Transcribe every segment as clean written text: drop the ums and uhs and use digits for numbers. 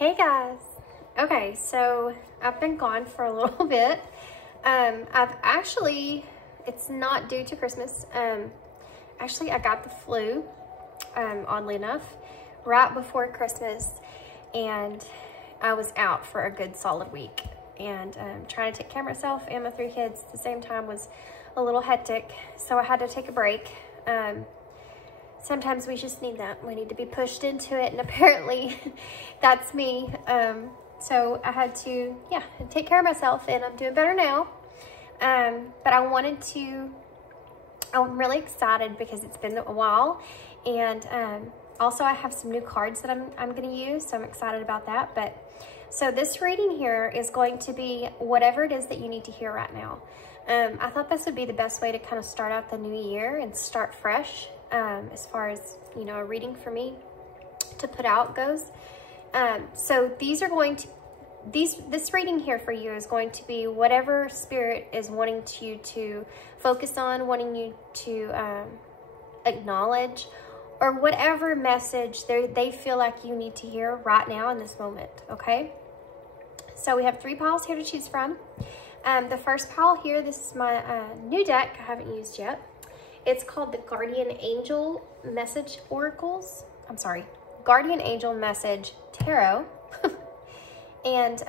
Hey guys. Okay, so I've been gone for a little bit. It's not due to Christmas. Actually, I got the flu, oddly enough, right before Christmas, and I was out for a good solid week. And trying to take care of myself and my 3 kids at the same time was a little hectic, so I had to take a break. Sometimes we just need that. We need to be pushed into it, and apparently that's me. So I had to, take care of myself, and I'm doing better now. But I'm really excited because it's been a while, and also I have some new cards that I'm going to use, so I'm excited about that. But so this reading here is going to be whatever it is that you need to hear right now. I thought this would be the best way to kind of start out the new year and start fresh, as far as, a reading for me to put out goes. So this reading here for you is going to be whatever spirit is wanting you to focus on, wanting you to acknowledge, or whatever message they feel like you need to hear right now in this moment, okay? So we have 3 piles here to choose from. The first pile here, this is my new deck I haven't used yet. It's called the Guardian Angel Message Oracles. I'm sorry, Guardian Angel Message Tarot. And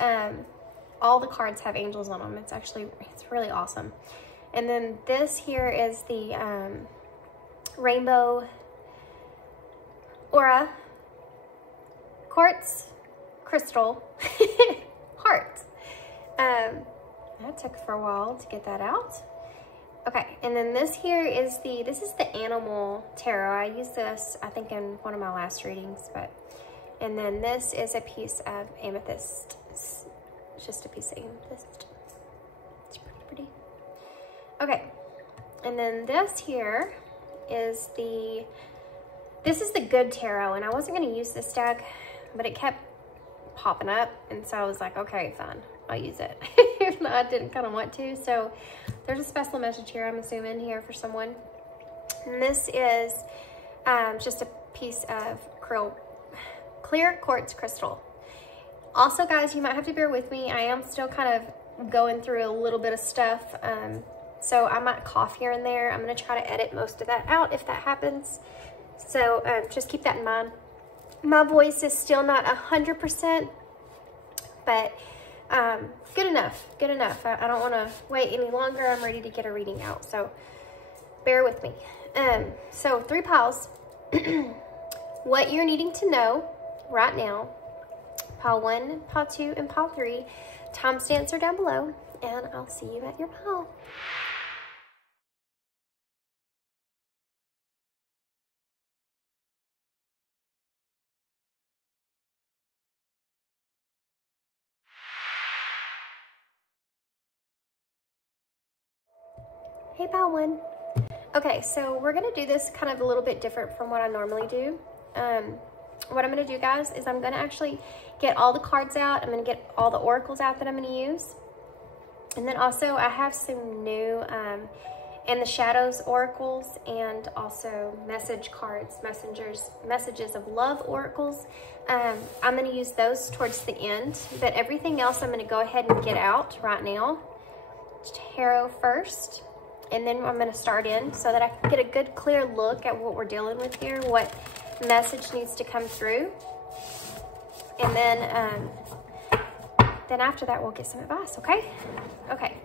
all the cards have angels on them. It's really awesome. And then this here is the Rainbow Aura Quartz Crystal Heart. That took for a while to get that out. Okay, and then this here is this is the Animal Tarot. I used this, I think, in one of my last readings, and then this is a piece of amethyst. It's just a piece of amethyst. It's pretty. Okay, and then this here is this is the Good Tarot, and I wasn't going to use this deck, but it kept popping up, and so I was like, okay, fine, I'll use it. Even though I didn't kind of want to. So there's a special message here, I'm assuming, here for someone. And this is just a piece of clear quartz crystal. Also, guys, you might have to bear with me. I am still kind of going through a little bit of stuff. So I might cough here and there. I'm going to try to edit most of that out if that happens. So just keep that in mind. My voice is still not 100%, but good enough. I don't want to wait any longer. I'm ready to get a reading out, so bear with me. So 3 piles. What you're needing to know right now. Pile 1, pile 2, and pile 3. Timestamps are down below, and I'll see you at your pile. Hey, pile 1. Okay, so we're going to do this kind of a little bit different from what I normally do. What I'm going to do, guys, is I'm going to actually get all the cards out. I'm going to get all the oracles out that I'm going to use. And then also I have some new In the Shadows oracles, and also message cards, messages of love oracles. I'm going to use those towards the end, but everything else I'm going to go ahead and get out right now. Tarot first. And then I'm going to start in so that I can get a good clear look at what we're dealing with here, what message needs to come through. And then after that, we'll get some advice, okay? Okay.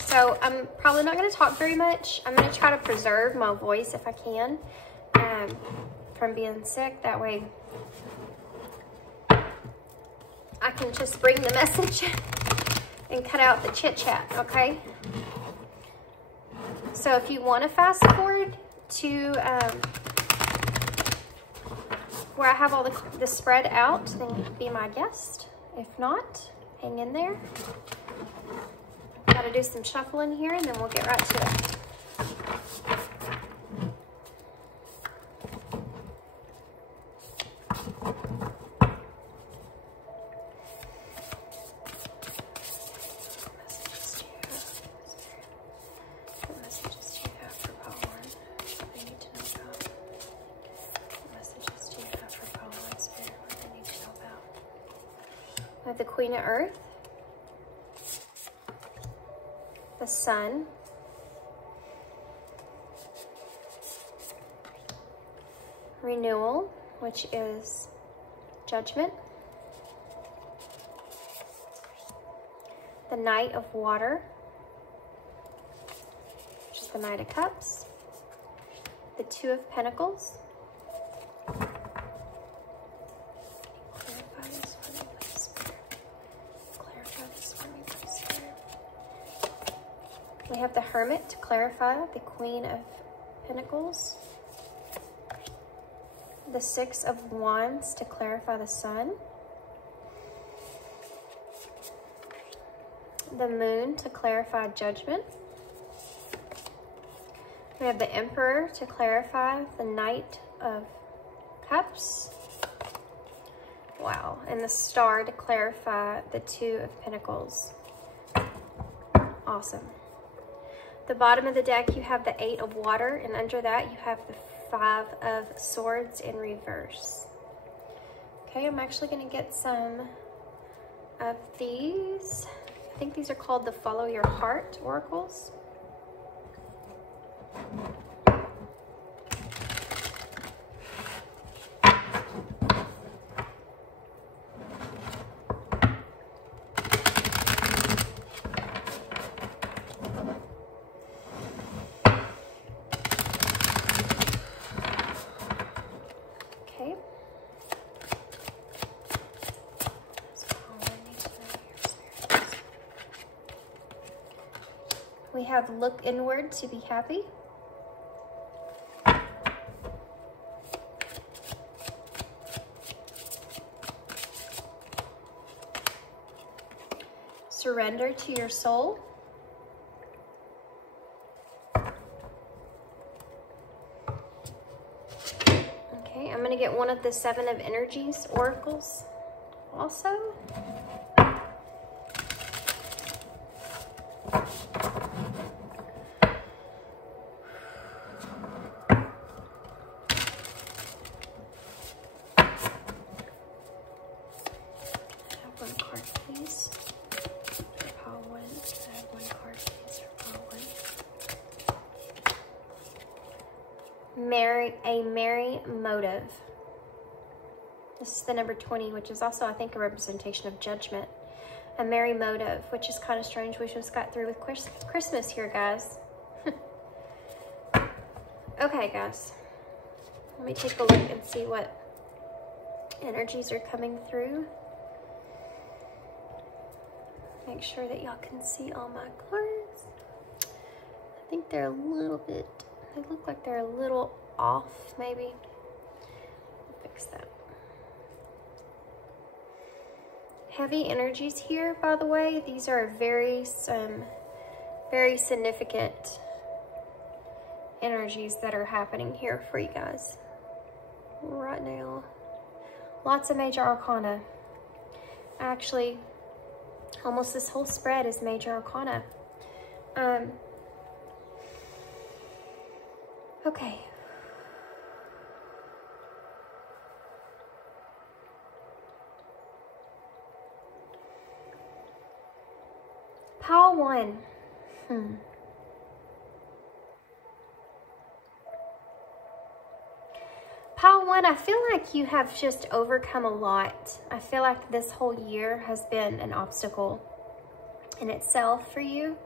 So I'm probably not going to talk very much. I'm going to try to preserve my voice if I can, from being sick. That way I can just bring the message and cut out the chit chat, okay? So if you want to fast forward to where I have all the spread out, then be my guest. If not, hang in there. Gotta do some shuffling here, and then we'll get right to it. Messages do you have for Paul? have the Queen of Earth, the Sun, Renewal, which is Judgment, the Knight of Water, which is the Knight of Cups, the Two of Pentacles. Clarify this for me, please. Clarify this for me, please. We have the Hermit to clarify the Queen of Pentacles, the Six of Wands to clarify the Sun, the Moon to clarify Judgment. We have the Emperor to clarify the Knight of Cups. Wow. And the Star to clarify the Two of Pentacles. Awesome. The bottom of the deck, you have the Eight of Water, and under that you have the Five of Swords in reverse. Okay, I'm actually going to get some of these. I think these are called the Follow Your Heart oracles. We have Look Inward to be happy. Surrender to your soul. Okay, I'm going to get one of the Seven of Energies oracles also. A merry motive. This is the number 20, which is also, I think, a representation of judgment. A merry motive, which is kind of strange. We just got through with Christmas here, guys. Okay, guys. Let me take a look and see what energies are coming through. Make sure that y'all can see all my cards. I think they're a little bit, they look like they're a little off, maybe. I'll fix that. Heavy energies here, by the way. These are very significant energies that are happening here for you guys right now. Lots of major arcana. Actually, almost this whole spread is major arcana. Okay. Pile 1. Pile 1, I feel like you have just overcome a lot. I feel like this whole year has been an obstacle in itself for you.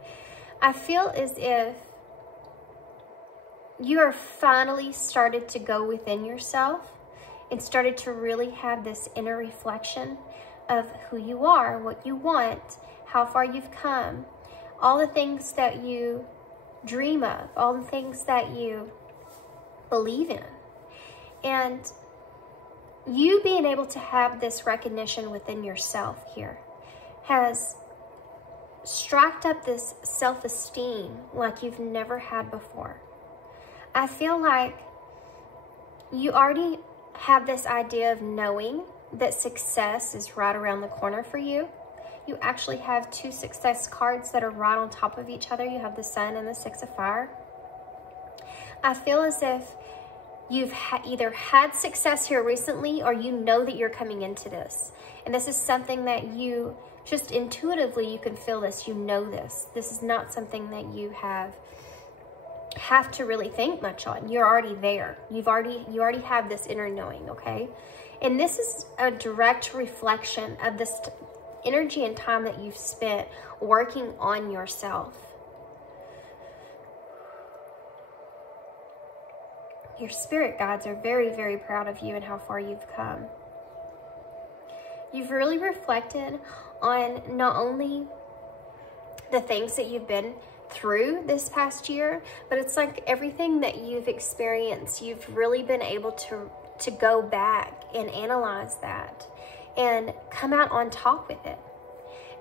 I feel as if you are finally started to go within yourself and started to really have this inner reflection of who you are, what you want, how far you've come, all the things that you dream of, all the things that you believe in. And you being able to have this recognition within yourself here has struck up this self-esteem like you've never had before. I feel like you already have this idea of knowing that success is right around the corner for you. You actually have 2 success cards that are right on top of each other. You have the Sun and the Six of Fire. I feel as if You've either had success here recently, or you know that you're coming into this. And this is something that you just intuitively, you can feel this, you know this. This is not something that you have to really think much on. You're already there. You already have this inner knowing, okay? And this is a direct reflection of this energy and time that you've spent working on yourself. Your spirit guides are very, very proud of you and how far you've come. You've really reflected on not only the things that you've been through this past year, but it's like everything that you've experienced, you've really been able to go back and analyze that and come out on top with it.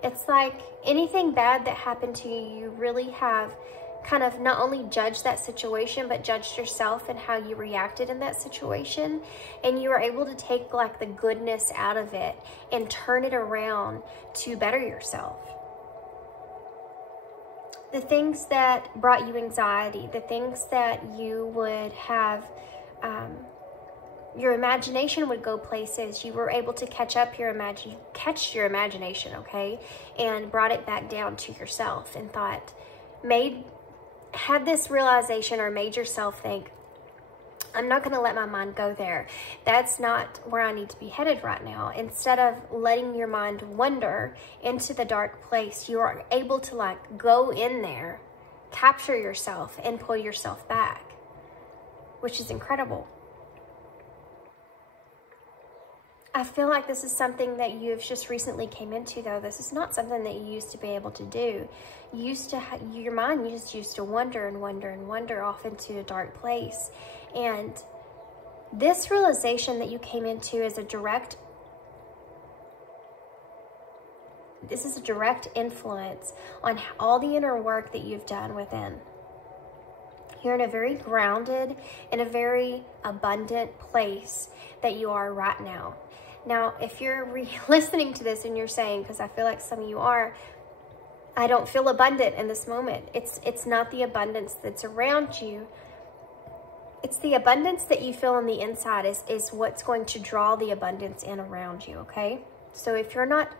It's like anything bad that happened to you, you really have kind of not only judged that situation, but judged yourself and how you reacted in that situation. And you were able to take like the goodness out of it and turn it around to better yourself. The things that brought you anxiety, the things that you would have, your imagination would go places, you were able to catch your imagination, okay? And brought it back down to yourself and had this realization or made yourself think, I'm not going to let my mind go there. That's not where I need to be headed right now. Instead of letting your mind wander into the dark place, you are able to like go in there, capture yourself, and pull yourself back, which is incredible. I feel like this is something that you've just recently came into, though. This is not something that you used to be able to do. Your mind just used to wander and wander and wander off into a dark place. And this realization that you came into is a direct influence on all the inner work that you've done within. You're in a very grounded and a very abundant place that you are right now. Now, if you're listening to this and you're saying, because I feel like some of you are, I don't feel abundant in this moment. It's not the abundance that's around you. It's the abundance that you feel on the inside is what's going to draw the abundance in around you, okay? So if you're not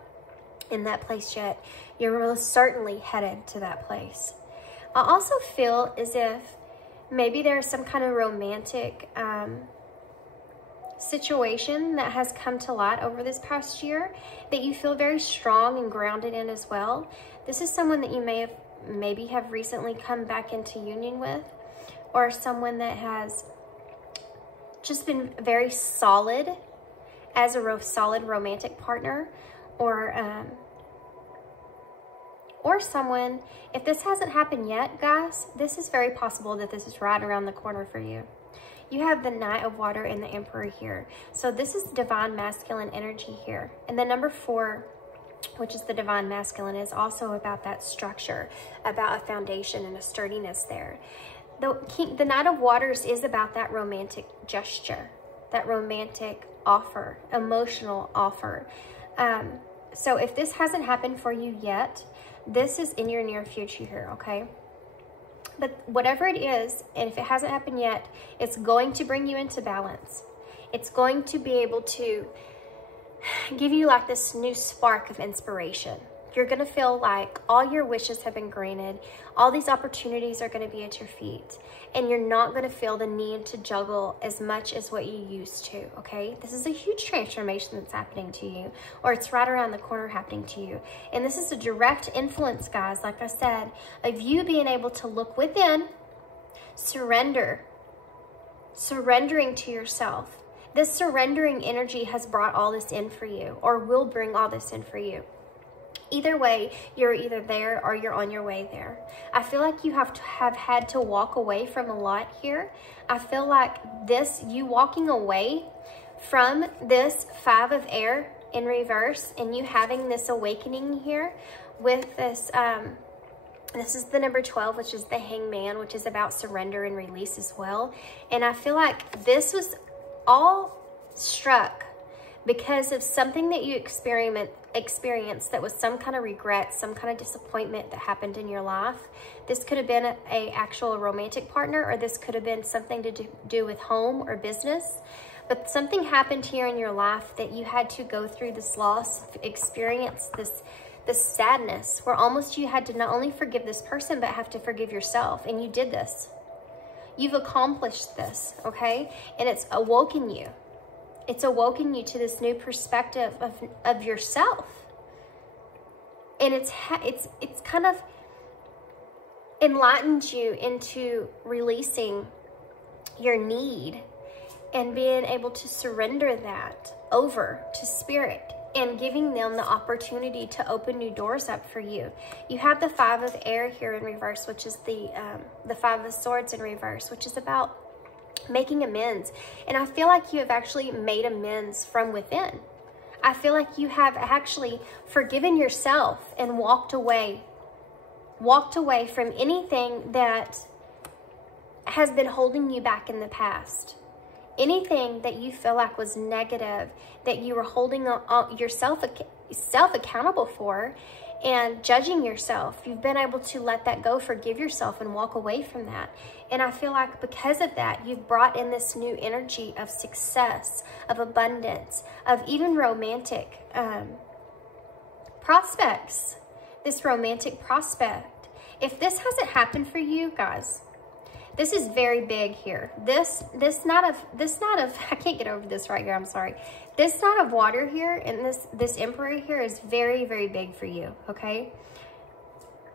in that place yet, you're most certainly headed to that place. I also feel as if maybe there's some kind of romantic situation that has come to light over this past year that you feel very strong and grounded in as well. This is someone that you maybe have recently come back into union with, or someone that has just been very solid as a solid romantic partner, or someone, if this hasn't happened yet, guys, this is very possible that this is right around the corner for you. You have the Knight of Water and the Emperor here. So this is the divine masculine energy here. And the number 4, which is the divine masculine, is also about that structure, about a foundation and a sturdiness there. The Knight of Waters is about that romantic gesture, that romantic offer, emotional offer. So if this hasn't happened for you yet, this is in your near future here, okay? But whatever it is, and if it hasn't happened yet, it's going to bring you into balance. It's going to be able to give you like this new spark of inspiration. You're going to feel like all your wishes have been granted. All these opportunities are going to be at your feet. And you're not going to feel the need to juggle as much as what you used to, okay? This is a huge transformation that's happening to you, or it's right around the corner happening to you. And this is a direct influence, guys, like I said, of you being able to look within, surrendering to yourself. This surrendering energy has brought all this in for you, or will bring all this in for you. Either way, you're either there or you're on your way there. I feel like you have had to walk away from a lot here. I feel like you walking away from this 5 of air in reverse, and you having this awakening here with this, this is the number 12, which is the Hangman, which is about surrender and release as well. And I feel like this was all struck because of something that you experienced that was some kind of regret, some kind of disappointment that happened in your life. This could have been a actual romantic partner, or this could have been something to do with home or business. But something happened here in your life that you had to go through this loss, experience this sadness, where almost you had to not only forgive this person, but have to forgive yourself. And you did this. You've accomplished this, okay? And it's awoken you. It's awoken you to this new perspective of yourself. And it's kind of enlightened you into releasing your need and being able to surrender that over to spirit and giving them the opportunity to open new doors up for you. You have the 5 of air here in reverse, which is the 5 of swords in reverse, which is about making amends. And I feel like you have actually made amends from within. I feel like you have actually forgiven yourself and walked away from anything that has been holding you back in the past. Anything that you feel like was negative, that you were holding yourself accountable for and judging yourself. You've been able to let that go, forgive yourself, and walk away from that. And I feel like because of that, you've brought in this new energy of success, of abundance, of even romantic prospects. This romantic prospect. If this hasn't happened for you guys, this is very big here. This knot of I can't get over this right here, I'm sorry. This knot of water here and this emperor here is very, very big for you, okay?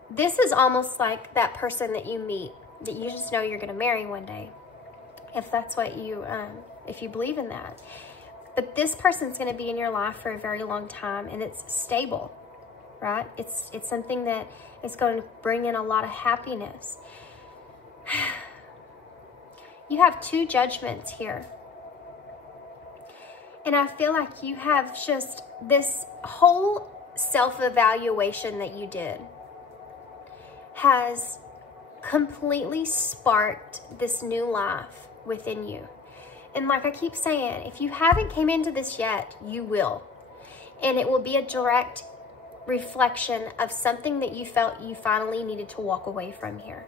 This is almost like that person that you meet that you just know you're going to marry one day. If that's what you, if you believe in that. But this person's going to be in your life for a very long time, and it's stable, right? It's something that is going to bring in a lot of happiness. You have 2 judgments here. And I feel like you have just this whole self-evaluation that you did has completely sparked this new life within you. And like I keep saying, if you haven't came into this yet, you will. And it will be a direct reflection of something that you felt you finally needed to walk away from here.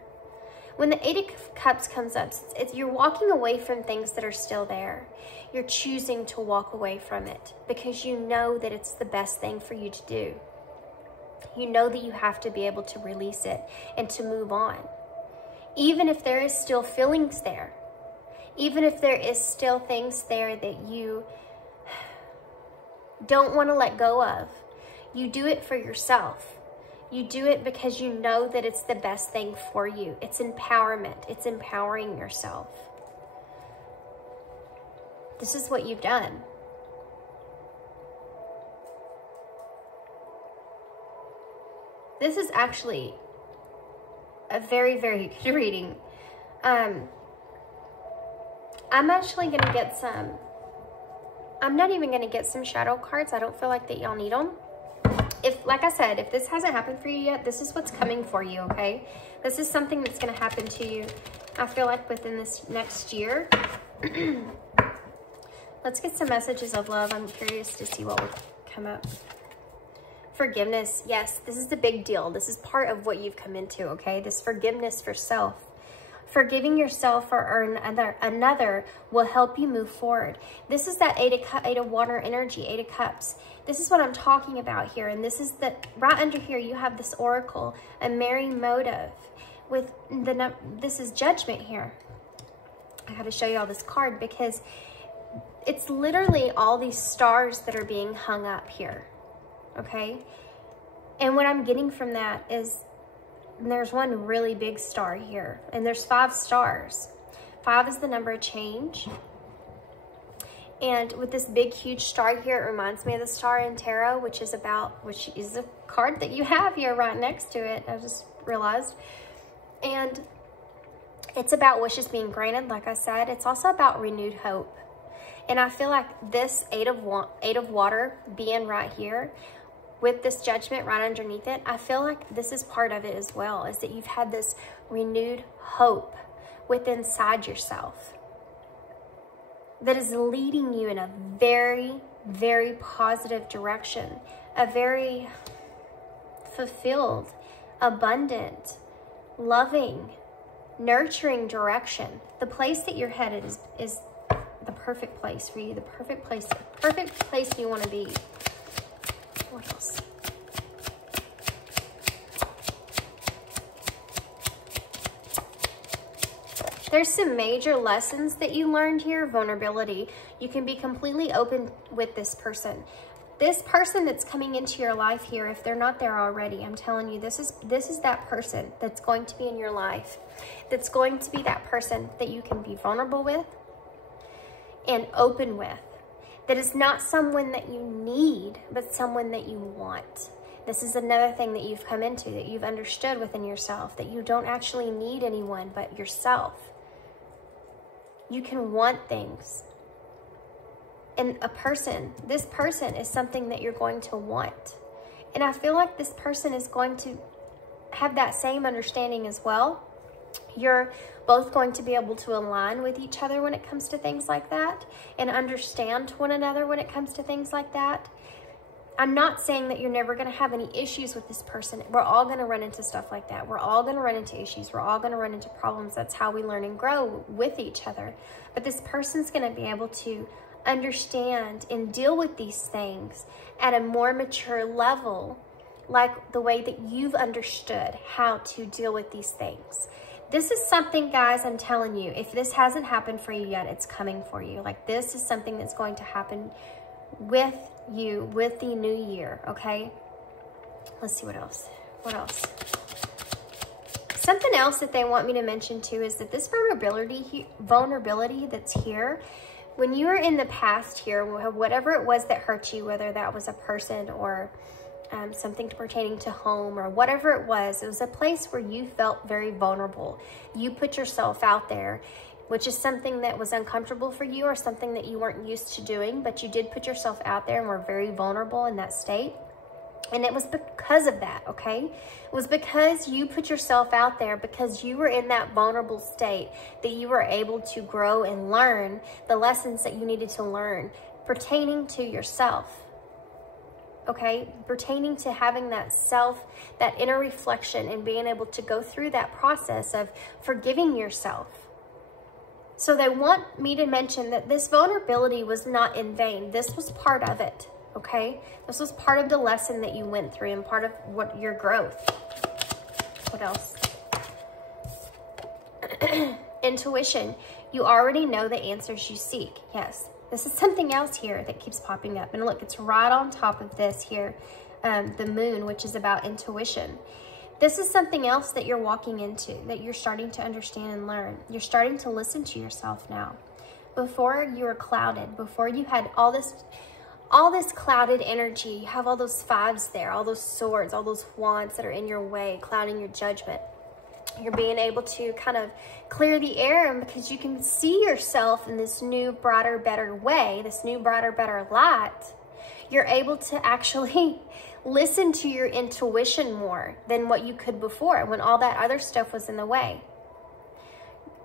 When the 8 of Cups comes up, you're walking away from things that are still there. You're choosing to walk away from it because you know that it's the best thing for you to do. You know that you have to be able to release it and to move on. Even if there is still feelings there. Even if there is still things there that you don't want to let go of. You do it for yourself. You do it because you know that it's the best thing for you. It's empowerment. It's empowering yourself. This is what you've done. This is actually a very, very good reading. I'm actually going to get some. I'm not even going to get some shadow cards. I don't feel like that y'all need them. If, like I said, if this hasn't happened for you yet, this is what's coming for you, okay? This is something that's going to happen to you, I feel like, within this next year. Let's get some messages of love. I'm curious to see what will come up. Forgiveness. Yes, this is the big deal. This is part of what you've come into, okay? This forgiveness for self. Forgiving yourself or another will help you move forward. This is that 8 of water energy, 8 of cups. This is what I'm talking about here. And this is the, right under here, you have this oracle, a merry motive. With this is judgment here. I got to show you all this card because it's literally all these stars that are being hung up here. Okay? And what I'm getting from that is there's one really big star here. And there's 5 stars. 5 is the number of change. And with this big, huge star here, it reminds me of the star in tarot, which is a card that you have here right next to it. I just realized. And it's about wishes being granted, like I said. It's also about renewed hope. And I feel like this 8 of water being right here, with this judgment right underneath it, I feel like this is part of it as well, is that you've had this renewed hope within inside yourself. that is leading you in a very, very positive direction, a very fulfilled, abundant, loving, nurturing direction. The place that you're headed is the perfect place for you, the perfect place you want to be. What else? There's some major lessons that you learned here. Vulnerability. You can be completely open with this person. This person that's coming into your life here, if they're not there already, I'm telling you, this is that person that's going to be in your life. That's going to be that person that you can be vulnerable with and open with. That is not someone that you need, but someone that you want. This is another thing that you've come into, that you've understood within yourself, that you don't actually need anyone but yourself. You can want things. And this person is something that you're going to want. And I feel like this person is going to have that same understanding as well. You're both going to be able to align with each other when it comes to things like that and understand one another when it comes to things like that. I'm not saying that you're never going to have any issues with this person. We're all going to run into stuff like that. We're all going to run into issues. We're all going to run into problems. That's how we learn and grow with each other. But this person's going to be able to understand and deal with these things at a more mature level, like the way that you've understood how to deal with these things. This is something, guys, I'm telling you, if this hasn't happened for you yet, it's coming for you. Like, this is something that's going to happen with you with the new year, okay? Let's see what else. What else? Something else that they want me to mention too is that this vulnerability that's here, when you were in the past here, whatever it was that hurt you, whether that was a person or something pertaining to home or whatever it was a place where you felt very vulnerable. You put yourself out there, which is something that was uncomfortable for you or something that you weren't used to doing, but you did put yourself out there and were very vulnerable in that state. And it was because of that, okay? It was because you put yourself out there, because you were in that vulnerable state, that you were able to grow and learn the lessons that you needed to learn pertaining to yourself, okay? Pertaining to having that that inner reflection and being able to go through that process of forgiving yourself. So they want me to mention that this vulnerability was not in vain. This was part of it, okay? This was part of the lesson that you went through and part of your growth. What else? Intuition. You already know the answers you seek. Yes. This is something else here that keeps popping up. And look, it's right on top of this here, the moon, which is about intuition. This is something else that you're walking into, that you're starting to understand and learn. You're starting to listen to yourself now. Before you were clouded, before you had all this clouded energy, you have all those fives there, all those swords, all those wands that are in your way, clouding your judgment. You're being able to kind of clear the air, and because you can see yourself in this new, brighter, better way, this new, brighter, better light, you're able to actually listen to your intuition more than what you could before when all that other stuff was in the way.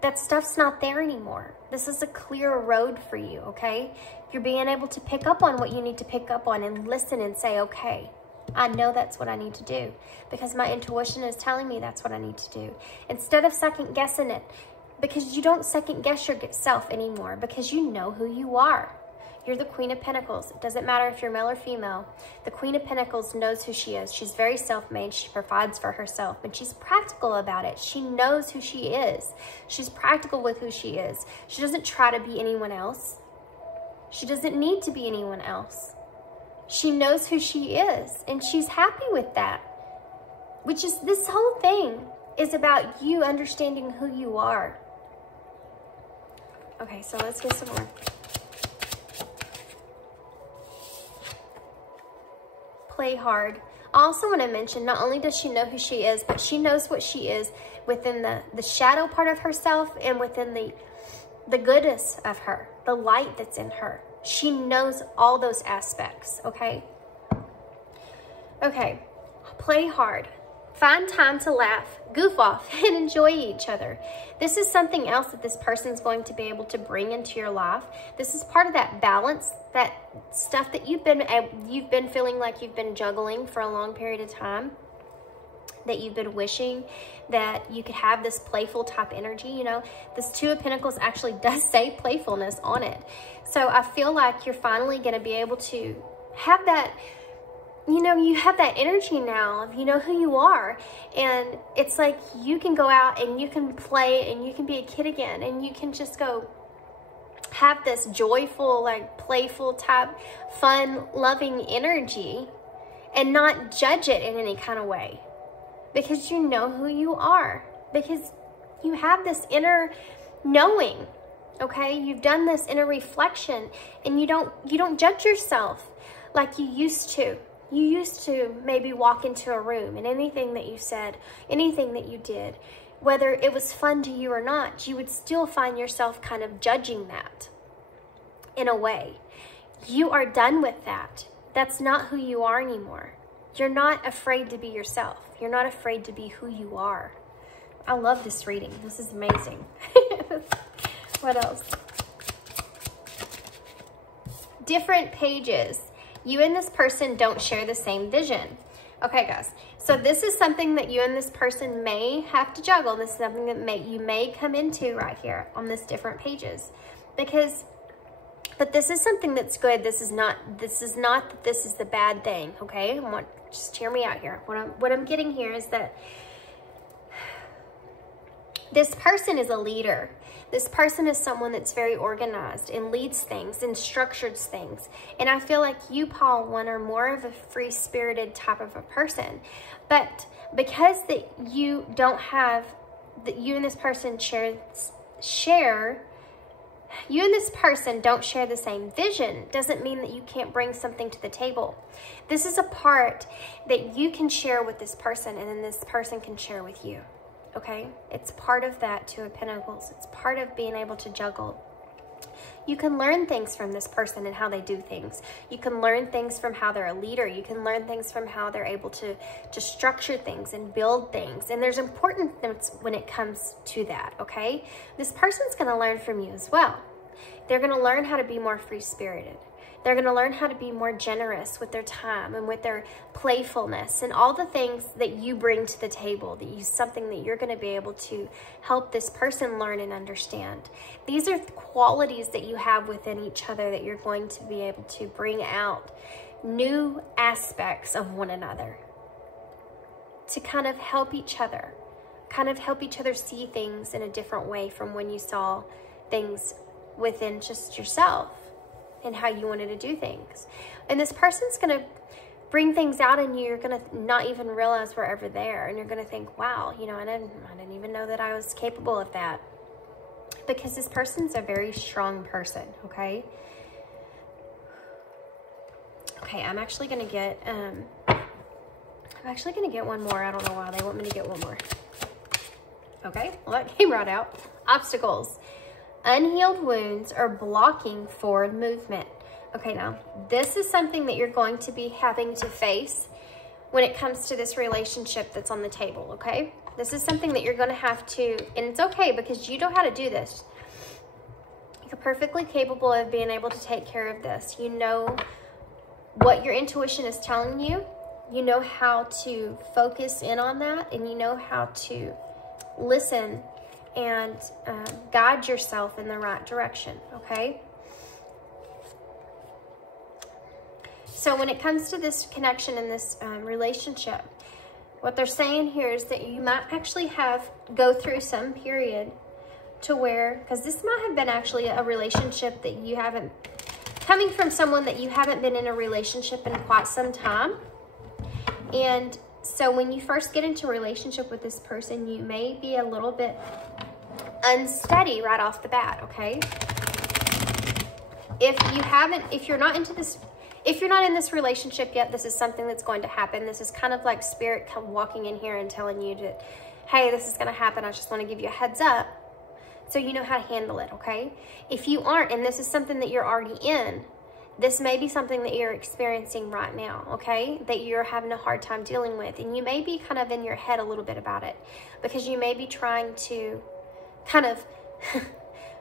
That stuff's not there anymore. This is a clear road for you, okay? You're being able to pick up on what you need to pick up on and listen and say, okay, I know that's what I need to do because my intuition is telling me that's what I need to do. Instead of second guessing it, because you don't second guess yourself anymore because you know who you are. You're the Queen of Pentacles. It doesn't matter if you're male or female. The Queen of Pentacles knows who she is. She's very self-made. She provides for herself, but she's practical about it. She knows who she is. She's practical with who she is. She doesn't try to be anyone else. She doesn't need to be anyone else. She knows who she is, and she's happy with that. Which is, this whole thing is about you understanding who you are. Okay, so let's get some more. Play hard. I also want to mention, not only does she know who she is, but she knows what she is within the shadow part of herself and within the goodness of her, the light that's in her. She knows all those aspects, okay? Okay, play hard. Find time to laugh, goof off, and enjoy each other. This is something else that this person's going to be able to bring into your life. This is part of that balance, that stuff that you've been feeling like you've been juggling for a long period of time, that you've been wishing that you could have this playful type energy. You know, this Two of Pentacles actually does say playfulness on it. So I feel like you're finally going to be able to have that, you know, you have that energy now of, you know who you are. And it's like you can go out and you can play and you can be a kid again, and you can just go have this joyful, like playful type, fun, loving energy and not judge it in any kind of way, because you know who you are, because you have this inner knowing. Okay, you've done this inner reflection, and you don't judge yourself like you used to. You used to maybe walk into a room and anything that you said, anything that you did, whether it was fun to you or not, you would still find yourself kind of judging that in a way. You are done with that. That's not who you are anymore. You're not afraid to be yourself. You're not afraid to be who you are. I love this reading. This is amazing. What else? Different pages. You and this person don't share the same vision. Okay, guys. So this is something that you and this person may have to juggle. This is something that you may come into right here on this different pages. But this is something that's good. This is not that this is the bad thing, okay? Just hear me out here. What I'm getting here is that this person is a leader. This person is someone that's very organized and leads things and structures things. And I feel like you, Paul, one, are more of a free-spirited type of a person. But because that you don't have, that you and this person you and this person don't share the same vision, doesn't mean that you can't bring something to the table. This is a part that you can share with this person, and then this person can share with you. Okay? It's part of that Two of Pentacles. It's part of being able to juggle. You can learn things from this person and how they do things. You can learn things from how they're a leader. You can learn things from how they're able to structure things and build things. And there's importance when it comes to that, okay? This person's going to learn from you as well. They're going to learn how to be more free-spirited. They're going to learn how to be more generous with their time and with their playfulness and all the things that you bring to the table, something that you're going to be able to help this person learn and understand. These are qualities that you have within each other that you're going to be able to bring out new aspects of one another to kind of help each other, see things in a different way from when you saw things within just yourself and how you wanted to do things. And this person's going to bring things out in you. You're going to not even realize we're ever there. And you're going to think, wow, you know, I didn't even know that I was capable of that. Because this person's a very strong person, okay? Okay, I'm actually going to get, one more. I don't know why they want me to get one more. Okay, well, that came right out. Obstacles. Unhealed wounds are blocking forward movement. Okay, now, this is something that you're going to be having to face when it comes to this relationship that's on the table, okay? This is something that you're going to have to, and it's okay because you know how to do this. You're perfectly capable of being able to take care of this. You know what your intuition is telling you. You know how to focus in on that, and you know how to listen and guide yourself in the right direction, okay? So when it comes to this connection and this relationship, what they're saying here is that you might actually go through some period to where, because this might have been actually a relationship that you haven't, coming from someone that you haven't been in a relationship in quite some time. And so when you first get into a relationship with this person, you may be a little bit unsteady right off the bat, okay? If you're not in this relationship yet, this is something that's going to happen. This is kind of like spirit walking in here and telling you that, hey, this is going to happen. I just want to give you a heads up so you know how to handle it, okay? If you aren't, and this is something that you're already in, this may be something that you're experiencing right now, okay? That you're having a hard time dealing with. And you may be kind of in your head a little bit about it, because you may be trying to kind of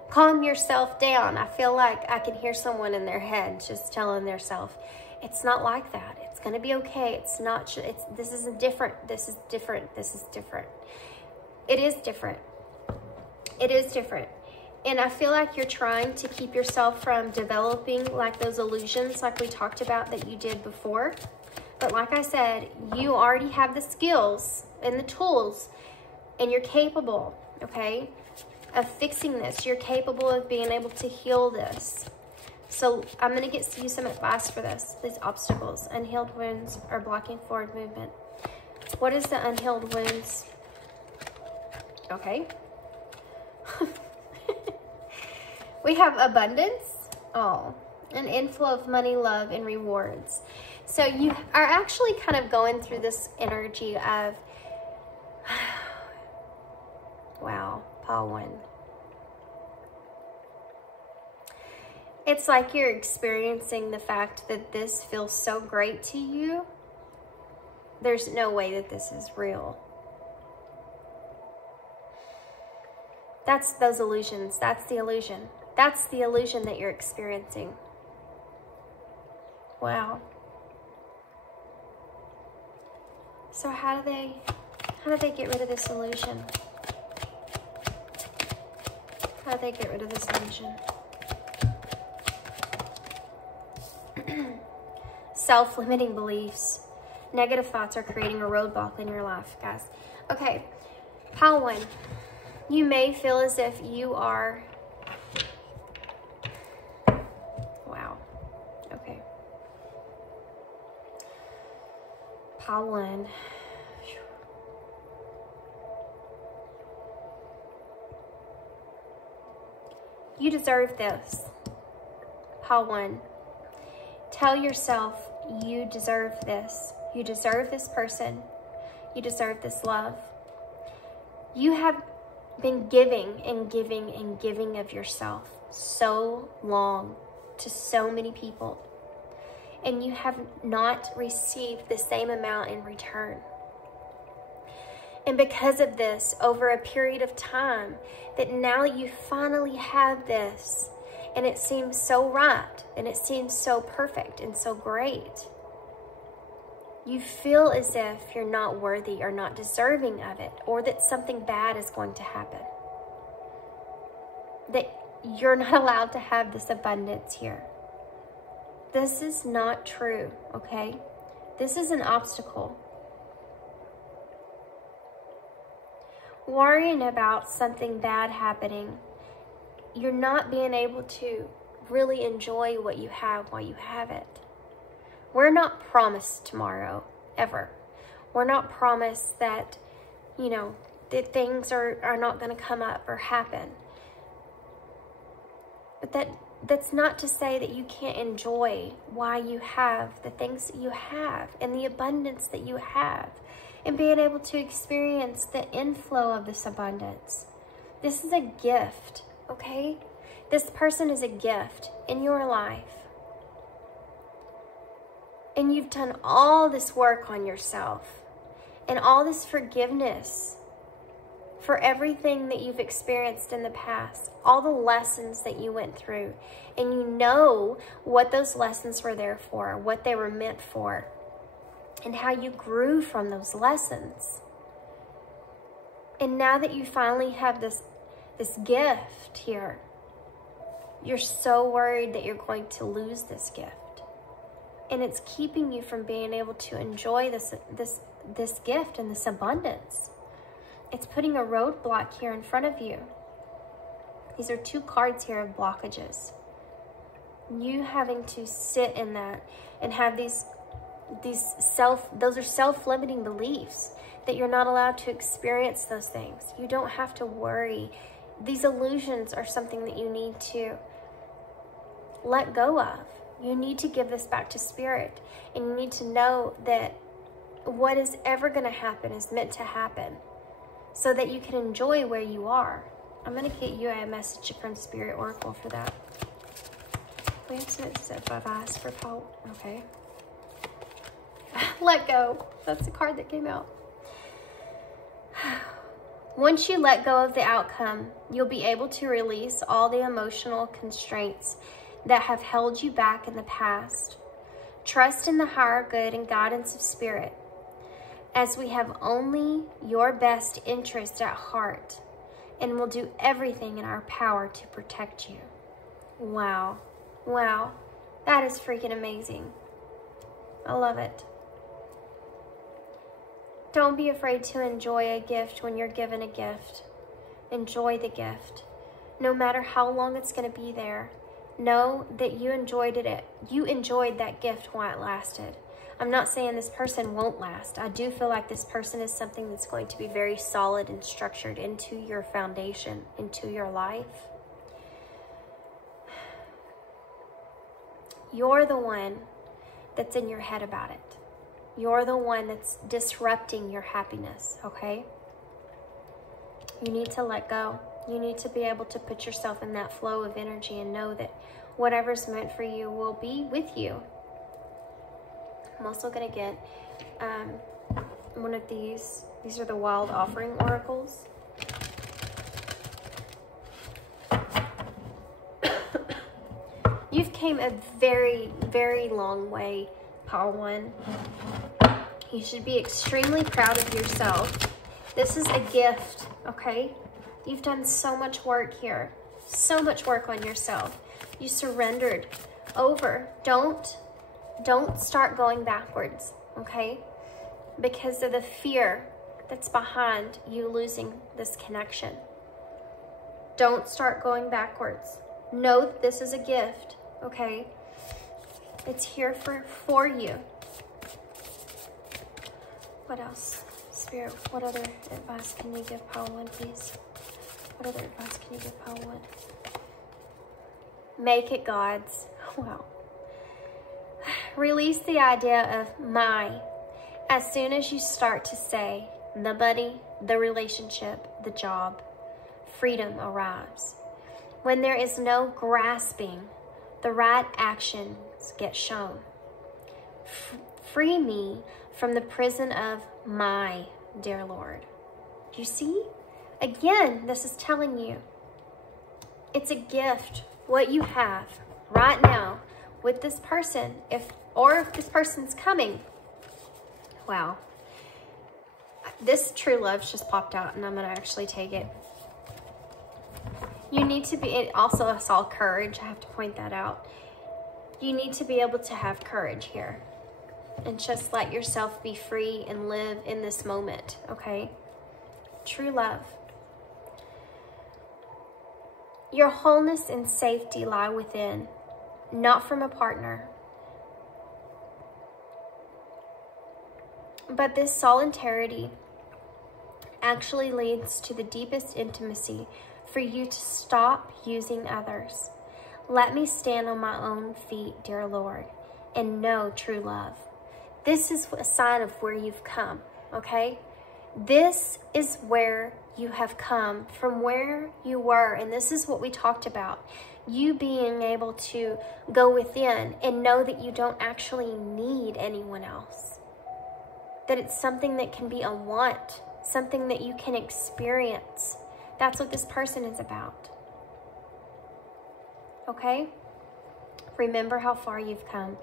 calm yourself down. I feel like I can hear someone in their head just telling themselves, it's not like that. It's going to be okay. It's not, this isn't different. This is different. This is different. It is different. It is different. And I feel like you're trying to keep yourself from developing like those illusions like we talked about that you did before. But like I said, you already have the skills and the tools, and you're capable, okay, of fixing this. You're capable of being able to heal this. So I'm going to get you some advice for this. These obstacles. Unhealed wounds are blocking forward movement. What is the unhealed wounds? Okay. We have abundance, an inflow of money, love, and rewards. So you are actually kind of going through this energy of, wow, Pile 1. It's like you're experiencing the fact that this feels so great to you. There's no way that this is real. That's those illusions. That's the illusion. That's the illusion that you're experiencing. Wow. So how do they get rid of this illusion? How do they get rid of this illusion? Self-limiting beliefs. Negative thoughts are creating a roadblock in your life, guys. Okay, Pile 1. You may feel as if you are... Wow. Okay. Pile 1. You deserve this. Pile 1. Tell yourself you deserve this. You deserve this person. You deserve this love. You have been giving and giving and giving of yourself so long to so many people, and you have not received the same amount in return. And because of this, over a period of time, that now you finally have this, and it seems so right, and it seems so perfect and so great, you feel as if you're not worthy or not deserving of it, or that something bad is going to happen. That you're not allowed to have this abundance here. This is not true, okay? This is an obstacle. Worrying about something bad happening, you're not being able to really enjoy what you have while you have it. We're not promised tomorrow, ever. We're not promised that, you know, that things are not going to come up or happen. But that's not to say that you can't enjoy why you have the things that you have and the abundance that you have, and being able to experience the inflow of this abundance. This is a gift, okay? This person is a gift in your life. And you've done all this work on yourself and all this forgiveness for everything that you've experienced in the past, all the lessons that you went through. And you know what those lessons were there for, what they were meant for, and how you grew from those lessons. And now that you finally have this gift here, you're so worried that you're going to lose this gift. And it's keeping you from being able to enjoy this gift and this abundance. It's putting a roadblock here in front of you. These are 2 cards here of blockages. You having to sit in that and have those are self-limiting beliefs, that you're not allowed to experience those things. You don't have to worry. These illusions are something that you need to let go of. You need to give this back to spirit, and you need to know that what is ever going to happen is meant to happen, so that you can enjoy where you are. I'm going to get you a message from Spirit Oracle for that. we have some advice for Paul. Okay. Let go. That's the card that came out. Once you let go of the outcome, you'll be able to release all the emotional constraints that have held you back in the past. Trust in the higher good and guidance of spirit, as we have only your best interest at heart and will do everything in our power to protect you. Wow. Wow. That is freaking amazing. I love it. Don't be afraid to enjoy a gift when you're given a gift. Enjoy the gift. No matter how long it's going to be there, know that you enjoyed it. You enjoyed that gift while it lasted. I'm not saying this person won't last. I do feel like this person is something that's going to be very solid and structured into your foundation, into your life. You're the one that's in your head about it. You're the one that's disrupting your happiness, okay? You need to let go. You need to be able to put yourself in that flow of energy and know that whatever's meant for you will be with you. I'm also going to get one of these. These are the Wild Offering Oracles. You've came a very, very long way, Pile 1. You should be extremely proud of yourself. This is a gift, okay? You've done so much work here. So much work on yourself. You surrendered over. Don't start going backwards, okay? Because of the fear that's behind you losing this connection. Don't start going backwards. Know that this is a gift, okay? It's here for you. What else? Spirit, what other advice can you give Pile 1, please? What other advice can you give Pile 1? Make it God's. Wow. Release the idea of my. As soon as you start to say the buddy, the relationship, the job, freedom arrives. When there is no grasping, the right actions get shown. Free me from the prison of my, dear Lord. Do you see? Again, this is telling you it's a gift. What you have right now with this person, if this person's coming. Wow. This true love just popped out and I'm going to actually take it. You need to be, it also saw courage. I have to point that out. You need to be able to have courage here and just let yourself be free and live in this moment, okay? True love. Your wholeness and safety lie within, not from a partner. But this solidarity actually leads to the deepest intimacy for you to stop using others. Let me stand on my own feet, dear Lord, and know true love. This is a sign of where you've come, okay? This is where you have come from, where you were, and this is what we talked about. You being able to go within and know that you don't actually need anyone else. That it's something that can be a want, something that you can experience. That's what this person is about. Okay? Remember how far you've come.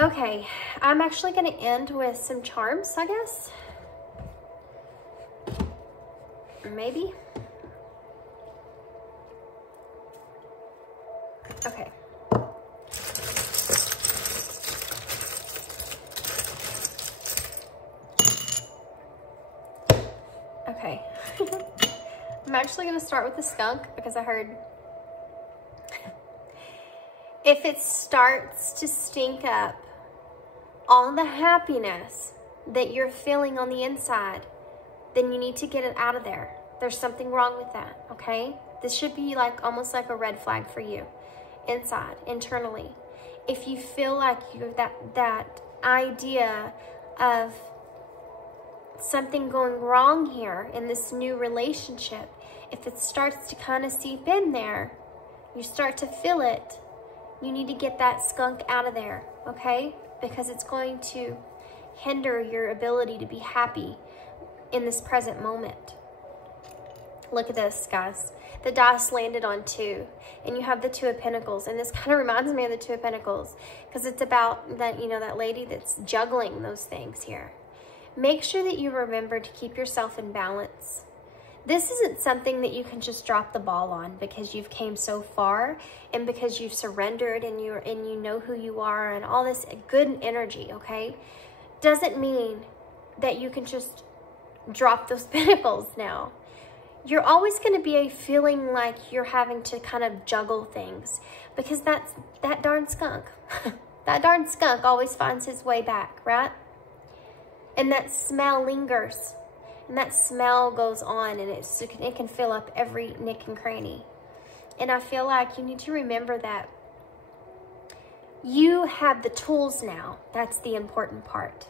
Okay, I'm actually going to end with some charms, I guess. Maybe. Okay. Okay. I'm actually going to start with the skunk because I heard if it starts to stink up all the happiness that you're feeling on the inside, then you need to get it out of there. There's something wrong with that, okay? This should be like almost like a red flag for you inside, internally. If you feel like you that idea of something going wrong here in this new relationship, if it starts to kind of seep in there, you start to feel it, you need to get that skunk out of there, okay? Because it's going to hinder your ability to be happy in this present moment. Look at this, guys. The dice landed on 2, and you have the 2 of Pentacles, and this kind of reminds me of the 2 of Pentacles, because it's about that, you know, that lady that's juggling those things here. Make sure that you remember to keep yourself in balance. This isn't something that you can just drop the ball on because you've came so far and because you've surrendered and you know who you are and all this good energy, okay? Doesn't mean that you can just drop those pentacles now. You're always going to be feeling like you're having to kind of juggle things because that's that darn skunk. That darn skunk always finds his way back, right? And that smell lingers. And that smell goes on, and it can fill up every nick and cranny. And I feel like you need to remember that you have the tools now. That's the important part.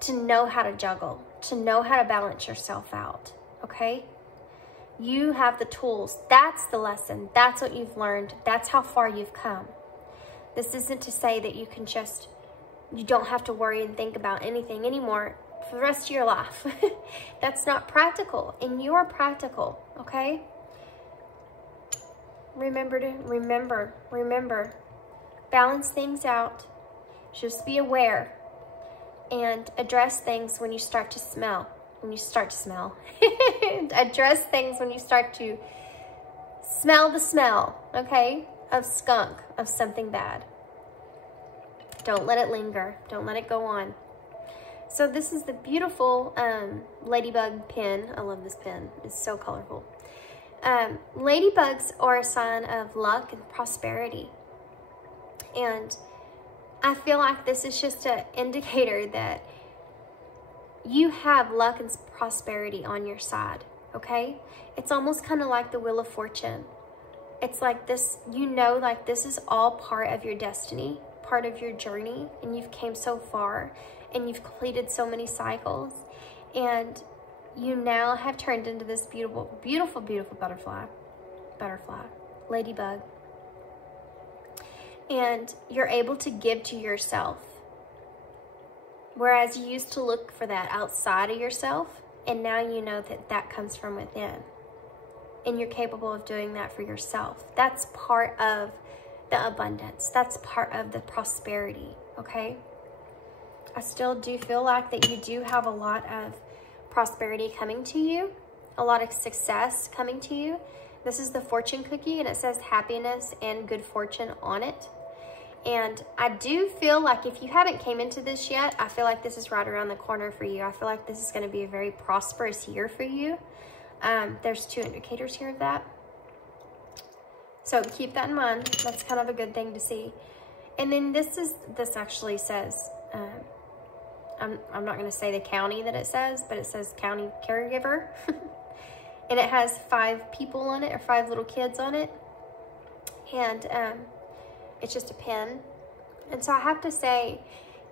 To know how to juggle, to know how to balance yourself out, okay? You have the tools. That's the lesson. That's what you've learned. That's how far you've come. This isn't to say that you can just, you don't have to worry and think about anything anymore for the rest of your life. That's not practical, and you are practical, okay? Remember, balance things out. Just be aware and address things when you start to smell. Address things when you start to smell the smell, okay, of skunk, of something bad. Don't let it linger. Don't let it go on. So this is the beautiful ladybug pen. I love this pen. It's so colorful. Ladybugs are a sign of luck and prosperity. And I feel like this is just an indicator that you have luck and prosperity on your side, okay? It's almost kind of like the Wheel of Fortune. It's like this, you know, like this is all part of your destiny, part of your journey, and you've came so far, and you've completed so many cycles, and you now have turned into this beautiful, beautiful, beautiful butterfly, ladybug. And you're able to give to yourself. Whereas you used to look for that outside of yourself, and now you know that that comes from within. And you're capable of doing that for yourself. That's part of the abundance. That's part of the prosperity, okay? I still do feel like that you do have a lot of prosperity coming to you, a lot of success coming to you. This is the fortune cookie, and it says happiness and good fortune on it. And I do feel like if you haven't came into this yet, I feel like this is right around the corner for you. I feel like this is going to be a very prosperous year for you. There's 2 indicators here of that. So keep that in mind. That's kind of a good thing to see. And then this actually says, I'm not going to say the county that it says, but it says county caregiver. And it has 5 people on it, or 5 little kids on it. And it's just a pen. And so I have to say,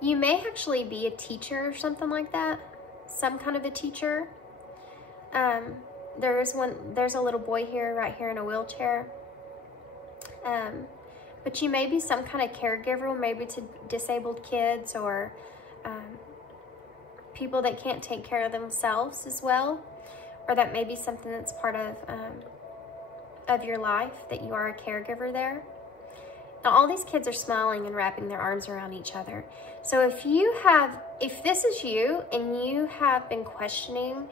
you may actually be a teacher or something like that. Some kind of a teacher. There's a little boy here, right here in a wheelchair. But you may be some kind of caregiver, maybe to disabled kids or people that can't take care of themselves as well. Or that may be something that's part of your life, that you are a caregiver there. Now, all these kids are smiling and wrapping their arms around each other. So if this is you and you have been questioning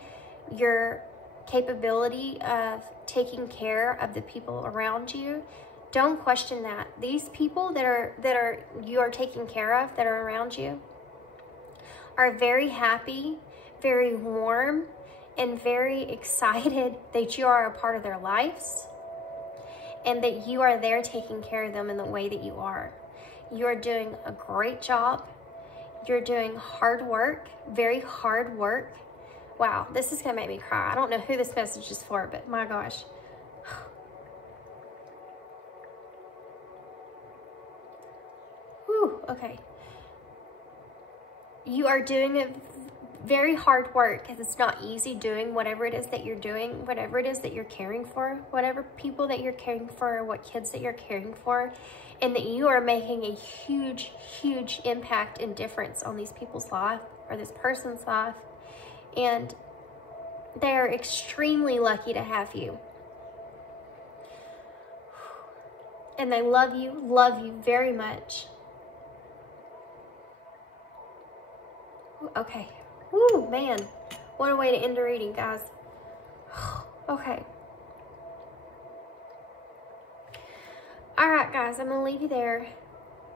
your capability of taking care of the people around you, don't question that. These people that you are taking care of, that are around you, are very happy, very warm, and very excited that you are a part of their lives, and that you are there taking care of them in the way that you are. You are doing a great job. You're doing hard work, very hard work. Wow, this is gonna make me cry. I don't know who this message is for, but my gosh. Whew, okay. You are doing a very hard work, because it's not easy doing whatever it is that you're doing, whatever it is that you're caring for, whatever people that you're caring for, what kids that you're caring for, and that you are making a huge, huge impact and difference on these people's life or this person's life. And they're extremely lucky to have you. And they love you very much. Okay. Woo, man. What a way to end the reading, guys. Okay. All right, guys, I'm going to leave you there.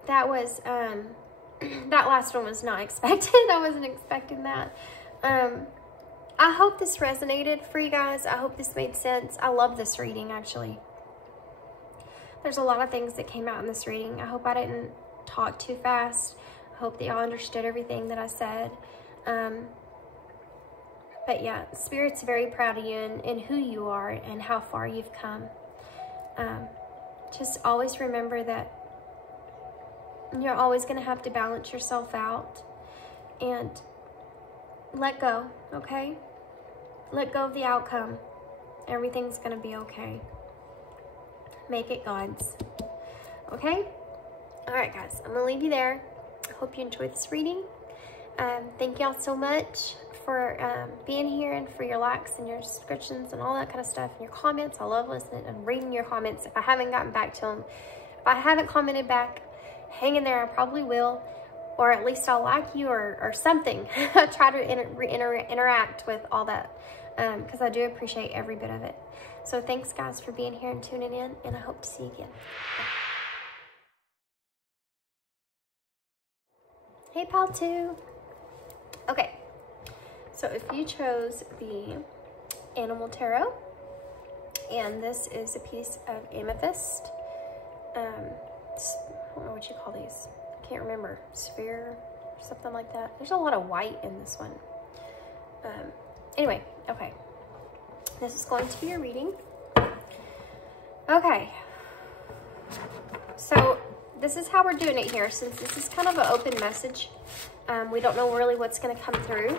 That was, that last one was not expected. I wasn't expecting that. I hope this resonated for you guys. I hope this made sense. I love this reading, actually. There's a lot of things that came out in this reading. I hope I didn't talk too fast. I hope that y'all understood everything that I said. But yeah, Spirit's very proud of you and who you are and how far you've come. Just always remember that you're always going to have to balance yourself out. And let go, okay? Let go of the outcome. Everything's going to be okay. Make it God's. Okay? All right, guys. I'm going to leave you there. I hope you enjoyed this reading. Thank y'all so much for being here and for your likes and your subscriptions and all that kind of stuff and your comments. I love listening and reading your comments. If I haven't gotten back to them, if I haven't commented back, hang in there. I probably will. Or at least I'll like you or something. I try to interact with all that because I do appreciate every bit of it. So thanks, guys, for being here and tuning in, and I hope to see you again. Bye. Hey, Pal 2. Okay, so if you chose the Animal Tarot, and this is a piece of amethyst, I don't know what you call these. I can't remember. Sphere, something like that. There's a lot of white in this one. Anyway, okay. This is going to be your reading. Okay. So this is how we're doing it here. Since this is kind of an open message, we don't know really what's going to come through.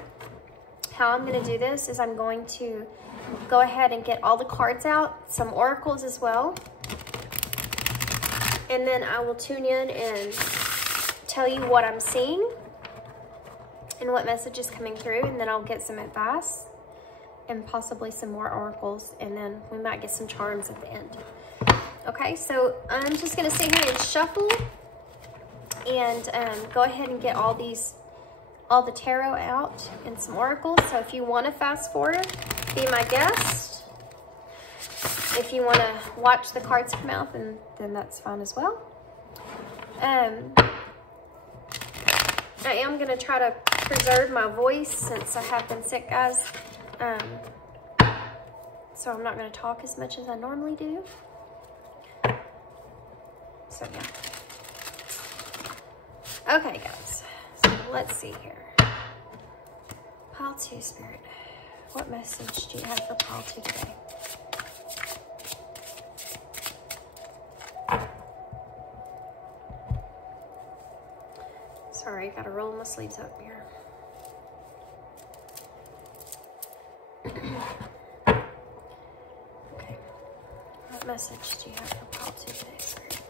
How I'm going to do this is I'm going to go ahead and get all the cards out, some oracles as well. And then I will tune in and tell you what I'm seeing and what message is coming through, and then I'll get some advice and possibly some more oracles, and then we might get some charms at the end. Okay, so I'm just going to sit here and shuffle and go ahead and get all the tarot out and some oracles. So if you want to fast forward, be my guest. If you want to watch the cards come out, then that's fine as well. I am going to try to preserve my voice since I have been sick, guys. So I'm not going to talk as much as I normally do. So yeah. Okay, guys. So let's see here. Pile 2, Spirit. What message do you have for Pile 2 today? Sorry, gotta roll my sleeves up here. Okay. What message do you have for Pile 2 today, Spirit?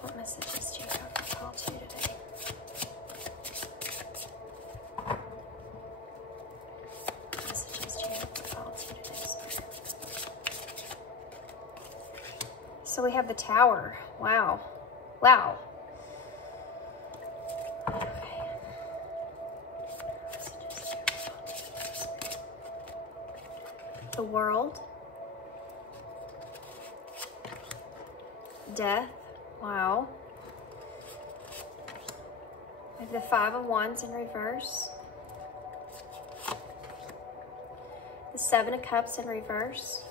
What messages do you have for Pile 2 today? What messages do you have for Pile 2 today, Spirit? So we have the Tower. Wow. Wow. The World, Death, wow. We have the 5 of Wands in reverse, the 7 of Cups in reverse,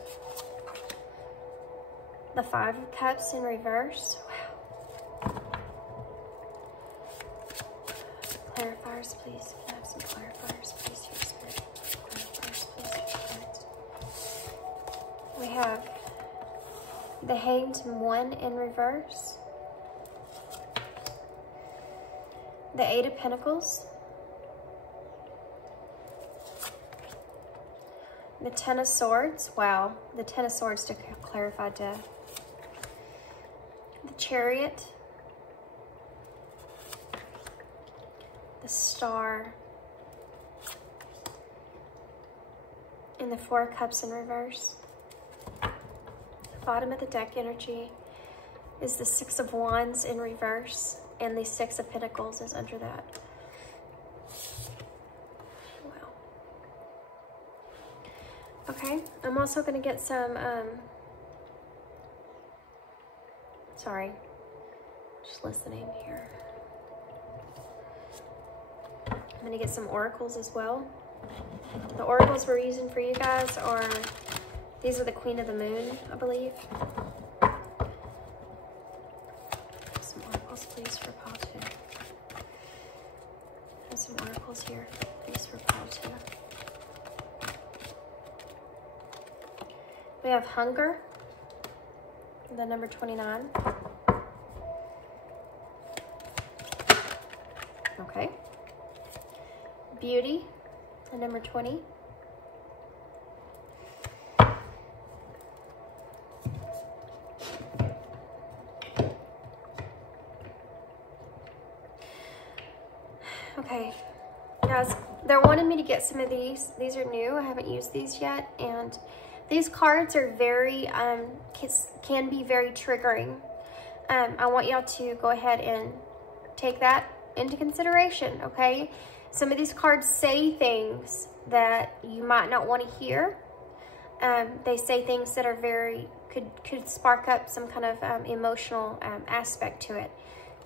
the 5 of Cups in reverse, wow. Clarifiers, please. Can I have some clarifiers, please? Your Spirit. Clarifiers, please. We have the Hanged 1 in reverse, the 8 of Pentacles, The Ten of Swords. Wow. The Ten of Swords to clarify death. The Chariot. The Star. And the Four of Cups in reverse. The bottom of the deck energy is the Six of Wands in reverse. And the Six of Pentacles is under that. Wow. Okay, I'm also going to get some, sorry, just listening here. I'm going to get some oracles as well. The oracles we're using for you guys are, these are the Queen of the Moon, I believe. Some oracles, please, for Pile 2. Have some oracles here, please, for Pile 2. We have Hunger, the number 29. Okay. Beauty, the number 20. Okay, guys, they're wanting me to get some of these. These are new. I haven't used these yet, and these cards are very, can be very triggering. I want y'all to go ahead and take that into consideration, okay? Some of these cards say things that you might not want to hear. They say things that are very, could spark up some kind of emotional aspect to it.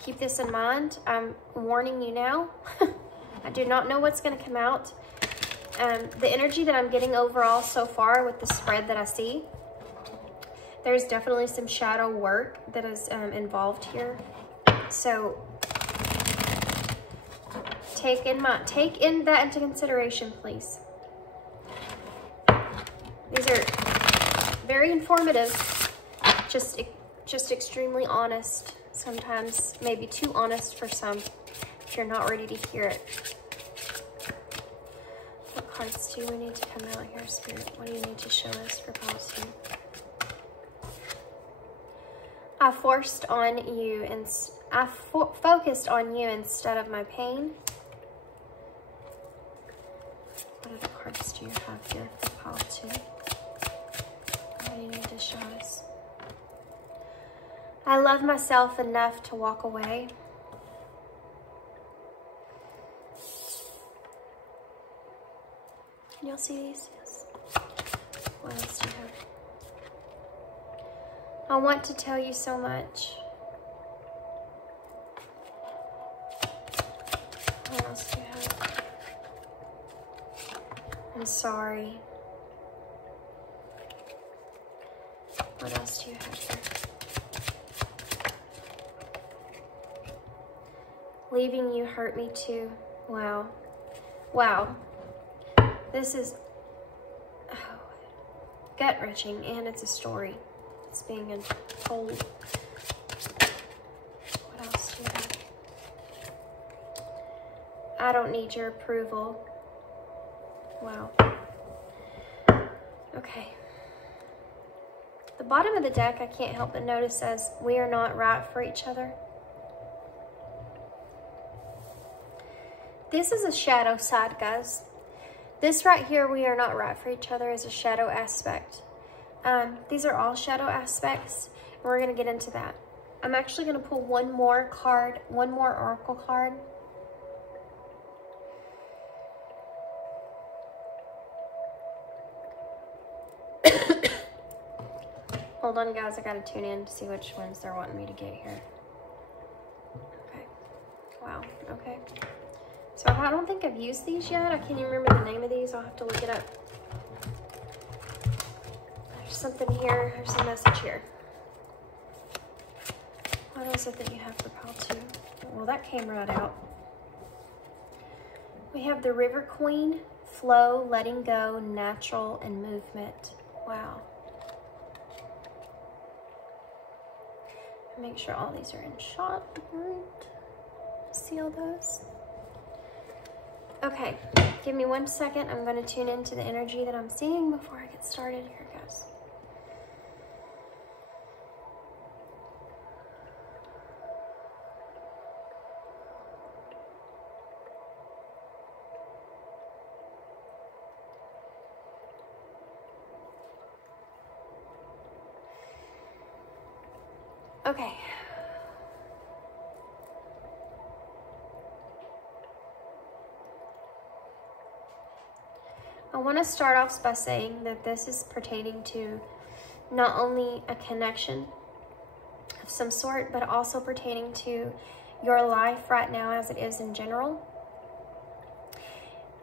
Keep this in mind. I'm warning you now. I do not know what's going to come out. The energy that I'm getting overall so far with the spread that I see, there's definitely some shadow work that is involved here. So take in that into consideration, please. These are very informative, just extremely honest. Sometimes maybe too honest for some if you're not ready to hear it. What cards do we need to come out here, Spirit? What do you need to show us for policy? I focused on you instead of my pain. What other cards do you have here for policy? What do you need to show us? I love myself enough to walk away. Can y'all see these? Yes. What else do you have? I want to tell you so much. What else do you have? I'm sorry. What else do you have here? Leaving you hurt me too. Wow. Wow. This is gut-wrenching, and it's a story. It's being told. What else do you have? I don't need your approval. Wow. Okay. The bottom of the deck, I can't help but notice, says, we are not right for each other. This is a shadow side, guys. This right here, we are not right for each other, is a shadow aspect. These are all shadow aspects, and we're going to get into that. I'm actually going to pull one more card, one more oracle card. Hold on, guys. I got to tune in to see which ones they're wanting me to get here. Okay. Wow. Okay. So I don't think I've used these yet. I can't even remember the name of these. I'll have to look it up. There's something here. There's a message here. What is it that you have for pile 2? Well, that came right out. We have the River Queen, flow, letting go, natural, and movement. Wow. Make sure all these are in shot. Right. See all those? Okay, give me 1 second. I'm going to tune into the energy that I'm seeing before I get started. Here it goes. Okay. I want to start off by saying that this is pertaining to not only a connection of some sort, but also pertaining to your life right now as it is in general.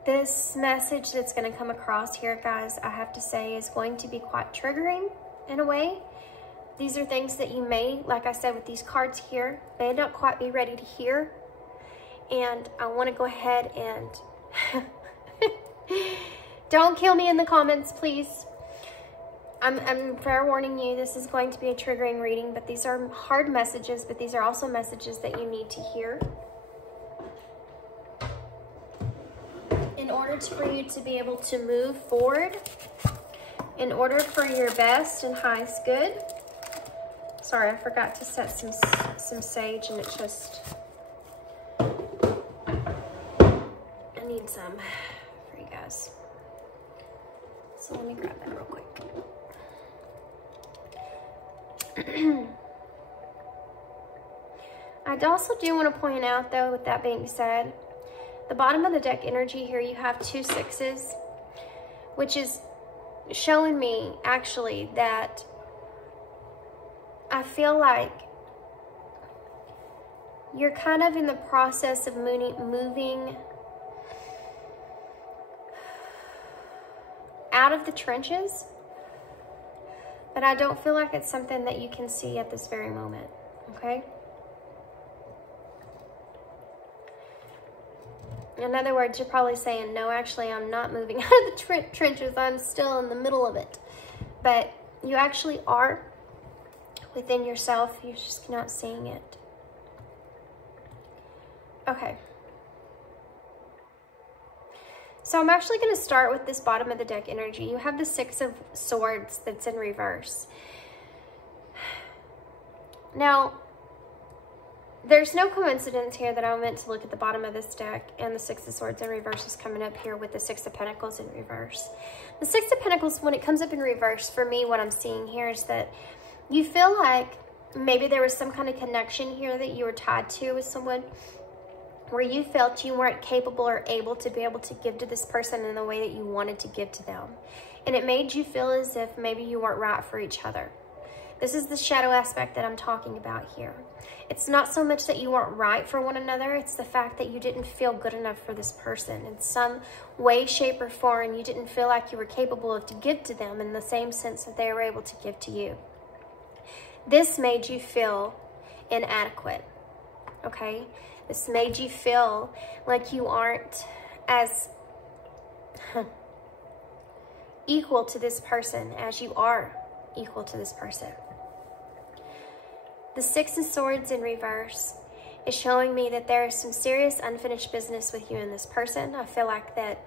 This message that's going to come across here, guys, I have to say is going to be quite triggering in a way. These are things that you may, like I said with these cards here, may not quite be ready to hear. And I want to go ahead and don't kill me in the comments, please. I'm fair warning you, this is going to be a triggering reading, but these are hard messages, but these are also messages that you need to hear in order for you to be able to move forward, in order for your best and highest good. Sorry, I forgot to set some sage, and it just, I need some for you guys. So let me grab that real quick. I also do want to point out, though, with that being said, the bottom of the deck energy here, you have 2 6s, which is showing me actually that I feel like you're kind of in the process of moving out of the trenches, but I don't feel like it's something that you can see at this very moment, okay? In other words, you're probably saying, no, actually, I'm not moving out of the trenches. I'm still in the middle of it. But you actually are within yourself. You're just not seeing it. Okay. So I'm actually going to start with this bottom of the deck energy. You have the 6 of Swords that's in reverse. Now, there's no coincidence here that I meant to look at the bottom of this deck and the 6 of Swords in reverse is coming up here with the 6 of Pentacles in reverse. The 6 of Pentacles, when it comes up in reverse, for me, what I'm seeing here is that you feel like maybe there was some kind of connection here that you were tied to with someone, where you felt you weren't capable or able to be able to give to this person in the way that you wanted to give to them. And it made you feel as if maybe you weren't right for each other. This is the shadow aspect that I'm talking about here. It's not so much that you weren't right for one another, it's the fact that you didn't feel good enough for this person. In some way, shape, or form, you didn't feel like you were capable of to give to them in the same sense that they were able to give to you. This made you feel inadequate, okay? This made you feel like you aren't as equal to this person as you are equal to this person. The 6 of Swords in reverse is showing me that there is some serious unfinished business with you and this person. I feel like that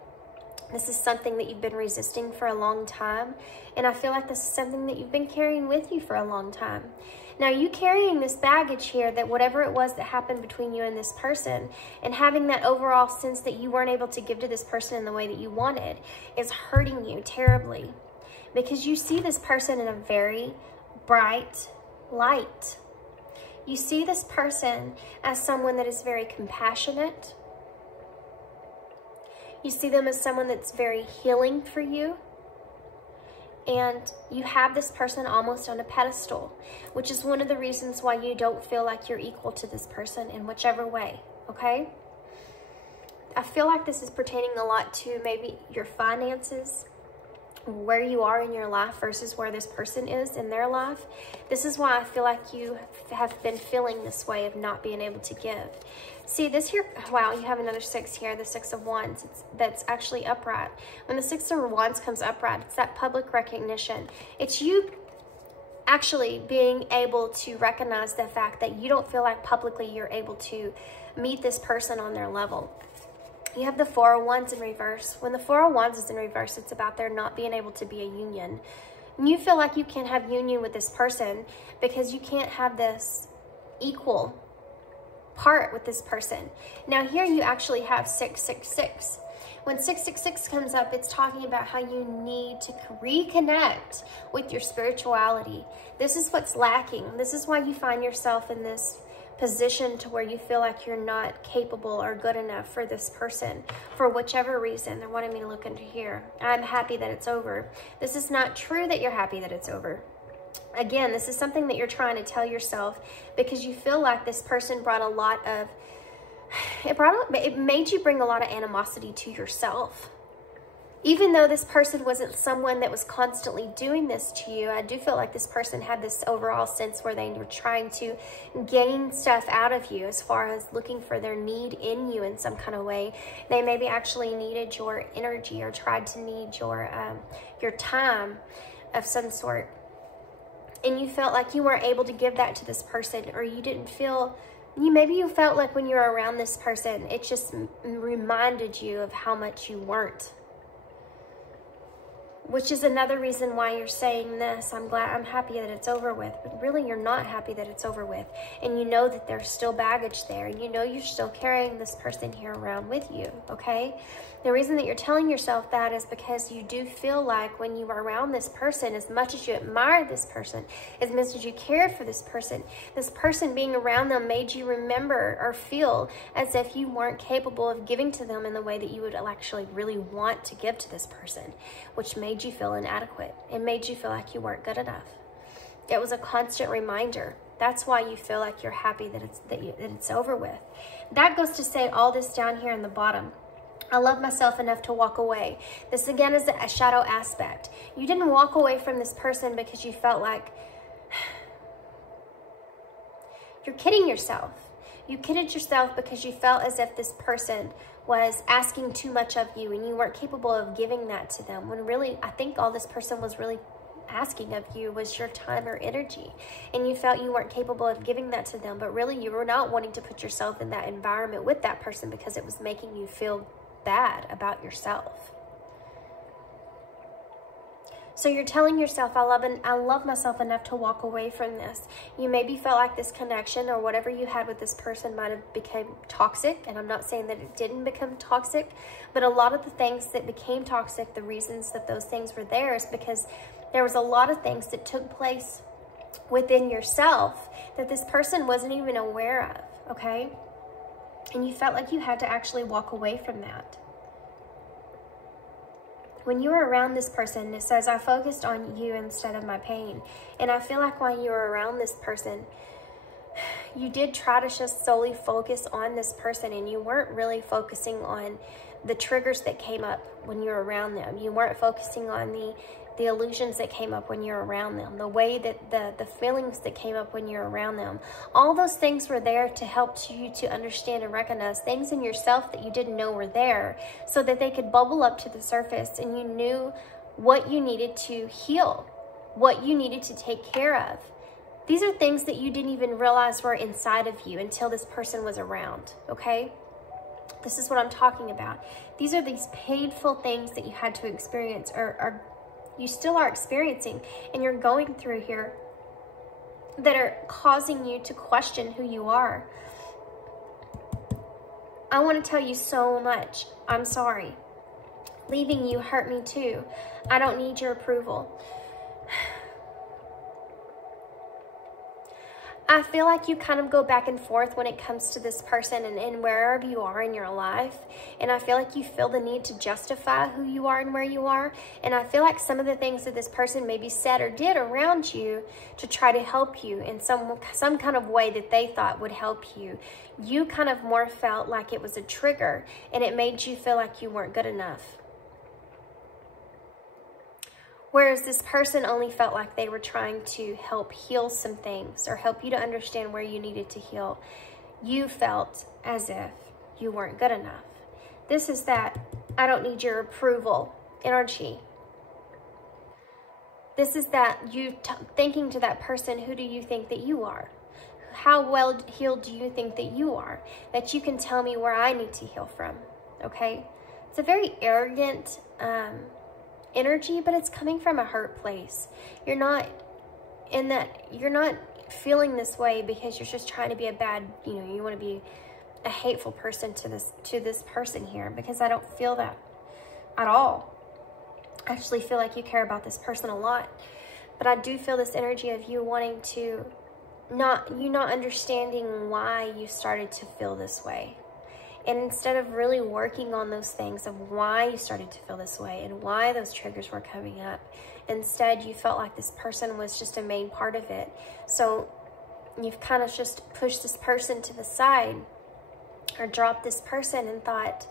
this is something that you've been resisting for a long time. And I feel like this is something that you've been carrying with you for a long time. Now, you carrying this baggage here, that whatever it was that happened between you and this person, and having that overall sense that you weren't able to give to this person in the way that you wanted, is hurting you terribly. Because you see this person in a very bright light. You see this person as someone that is very compassionate. You see them as someone that's very healing for you. And you have this person almost on a pedestal, which is one of the reasons why you don't feel like you're equal to this person in whichever way, okay? I feel like this is pertaining a lot to maybe your finances, where you are in your life versus where this person is in their life. This is why I feel like you have been feeling this way of not being able to give. See, this here, wow, you have another 6 here, the 6 of Wands. That's actually upright. When the 6 of Wands comes upright, it's that public recognition. It's you actually being able to recognize the fact that you don't feel like publicly you're able to meet this person on their level. You have the Four of Wands in reverse. When the Four of Wands is in reverse, it's about there not being able to be a union. And you feel like you can't have union with this person because you can't have this equal part with this person. Now here you actually have 666. When 666 comes up, it's talking about how you need to reconnect with your spirituality. This is what's lacking. This is why you find yourself in this position to where you feel like you're not capable or good enough for this person for whichever reason. They're wanting me to look into here. I'm happy that it's over. This is not true that you're happy that it's over. Again, this is something that you're trying to tell yourself because you feel like this person brought a lot of, it made you bring a lot of animosity to yourself. Even though this person wasn't someone that was constantly doing this to you, I do feel like this person had this overall sense where they were trying to gain stuff out of you as far as looking for their need in you in some kind of way. They maybe actually needed your energy or tried to need your time of some sort. And you felt like you weren't able to give that to this person, or you didn't feel, maybe you felt like when you were around this person, it just reminded you of how much you weren't. Which is another reason why you're saying this. I'm happy that it's over with, but really you're not happy that it's over with. And you know that there's still baggage there, and you know you're still carrying this person here around with you, okay? The reason that you're telling yourself that is because you do feel like when you were around this person, as much as you admired this person, as much as you cared for this person being around them made you remember or feel as if you weren't capable of giving to them in the way that you would actually really want to give to this person, which made you feel inadequate. It made you feel like you weren't good enough. It was a constant reminder. That's why you feel like you're happy that it's over with. That goes to say all this down here in the bottom. I love myself enough to walk away. This again is a shadow aspect. You didn't walk away from this person because you felt like you're kidding yourself. You kidded yourself because you felt as if this person was asking too much of you and you weren't capable of giving that to them. When really, I think all this person was really asking of you was your time or energy. And you felt you weren't capable of giving that to them. But really, you were not wanting to put yourself in that environment with that person because it was making you feel bad about yourself. So you're telling yourself, I love myself enough to walk away from this. You maybe felt like this connection or whatever you had with this person might have become toxic. And I'm not saying that it didn't become toxic, but a lot of the things that became toxic, the reasons that those things were there is because there was a lot of things that took place within yourself that this person wasn't even aware of, okay? And you felt like you had to actually walk away from that. When you were around this person, it says, I focused on you instead of my pain. And I feel like while you were around this person, you did try to just solely focus on this person, and you weren't really focusing on the triggers that came up when you were around them. You weren't focusing on the illusions that came up when you're around them, the way that the feelings that came up when you're around them. All those things were there to help you to understand and recognize things in yourself that you didn't know were there, so that they could bubble up to the surface and you knew what you needed to heal, what you needed to take care of. These are things that you didn't even realize were inside of you until this person was around, okay? This is what I'm talking about. These are these painful things that you had to experience or you still are experiencing and you're going through here that are causing you to question who you are. I want to tell you so much. I'm sorry. Leaving you hurt me too. I don't need your approval. I feel like you kind of go back and forth when it comes to this person and wherever you are in your life. And I feel like you feel the need to justify who you are and where you are. And I feel like some of the things that this person maybe said or did around you to try to help you in some kind of way that they thought would help you, you kind of more felt like it was a trigger and it made you feel like you weren't good enough. Whereas this person only felt like they were trying to help heal some things or help you to understand where you needed to heal. You felt as if you weren't good enough. This is that I don't need your approval energy. This is that you thinking to that person, who do you think that you are? How well healed do you think that you are? That you can tell me where I need to heal from. okay? It's a very arrogant energy, but it's coming from a hurt place. You're not feeling this way because you're just trying to be a bad, you know, you want to be a hateful person to this person here, because I don't feel that at all. I actually feel like you care about this person a lot, but I do feel this energy of you wanting to not understanding why you started to feel this way. And instead of really working on those things of why you started to feel this way and why those triggers were coming up, instead you felt like this person was just a main part of it. So you've kind of just pushed this person to the side, or dropped this person and thought,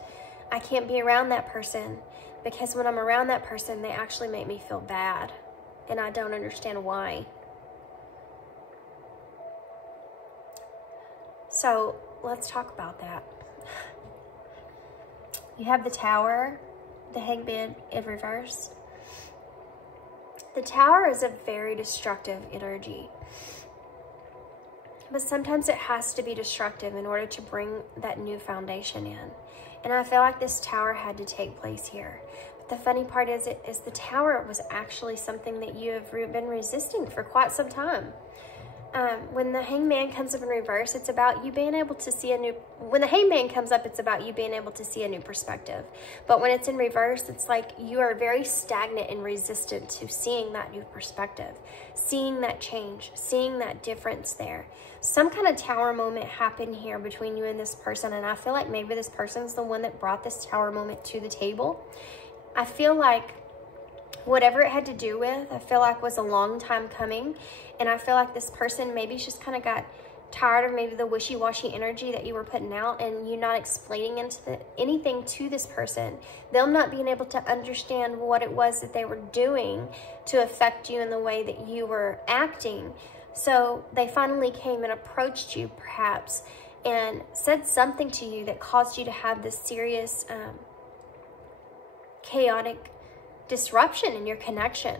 I can't be around that person because when I'm around that person, they actually make me feel bad. And I don't understand why. So let's talk about that. You have the Tower, the Hangman in reverse. The Tower is a very destructive energy. But sometimes it has to be destructive in order to bring that new foundation in. And I feel like this Tower had to take place here. But the funny part is the Tower was actually something that you have been resisting for quite some time. When the Hangman comes up in reverse, it's about you being able to see a new... When the Hangman comes up, it's about you being able to see a new perspective. But when it's in reverse, it's like you are very stagnant and resistant to seeing that new perspective, seeing that change, seeing that difference there. Some kind of Tower moment happened here between you and this person, and I feel like maybe this person's the one that brought this Tower moment to the table. I feel like whatever it had to do with, I feel like was a long time coming. And I feel like this person maybe just kind of got tired of maybe the wishy-washy energy that you were putting out, and you not explaining anything to this person. Them not being able to understand what it was that they were doing to affect you in the way that you were acting. So they finally came and approached you perhaps and said something to you that caused you to have this serious chaotic disruption in your connection.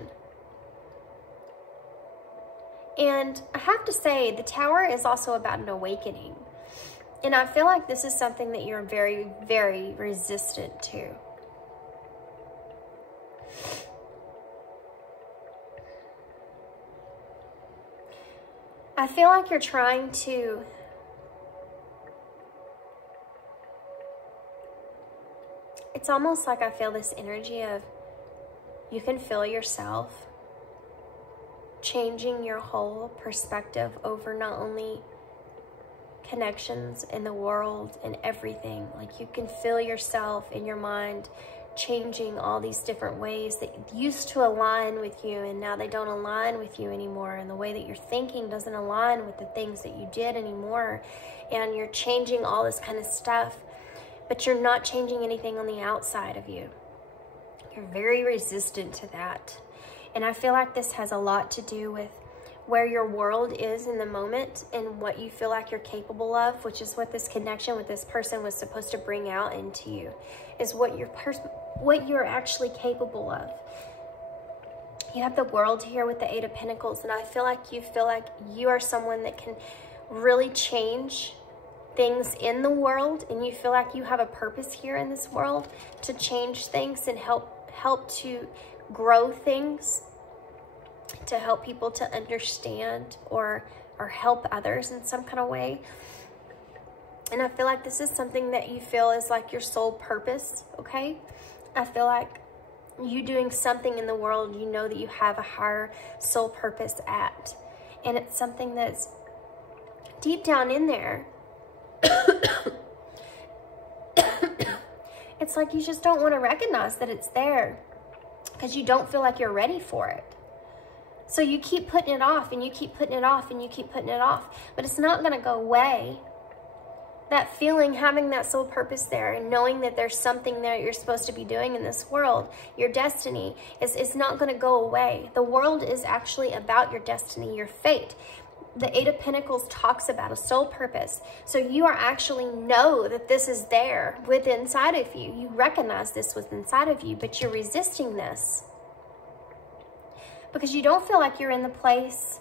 And I have to say, the Tower is also about an awakening. And I feel like this is something that you're very, very resistant to. I feel like you're trying to it's almost like I feel this energy of you can feel yourself changing your whole perspective over not only connections in the world and everything. Like you can feel yourself in your mind changing all these different ways that used to align with you, and now they don't align with you anymore, and the way that you're thinking doesn't align with the things that you did anymore, and you're changing all this kind of stuff, but you're not changing anything on the outside of you. You're very resistant to that. And I feel like this has a lot to do with where your world is in the moment and what you feel like you're capable of, which is what this connection with this person was supposed to bring out into you, is what you're actually capable of. You have the World here with the Eight of Pentacles, and I feel like you are someone that can really change things in the world, and you feel like you have a purpose here in this world to change things and help to grow things, to help people to understand or help others in some kind of way. And I feel like this is something that you feel is like your soul purpose, okay? I feel like you doing something in the world, you know that you have a higher soul purpose at. And it's something that's deep down in there. It's like you just don't want to recognize that it's there because you don't feel like you're ready for it. So you keep putting it off, and you keep putting it off, and you keep putting it off. But it's not going to go away. That feeling, having that soul purpose there, and knowing that there's something there you're supposed to be doing in this world, your destiny, is not going to go away. The world is actually about your destiny, your fate. The Eight of Pentacles talks about a soul purpose. So you are actually know that this is there within inside of you. You recognize this within inside of you, but you're resisting this because you don't feel like you're in the place.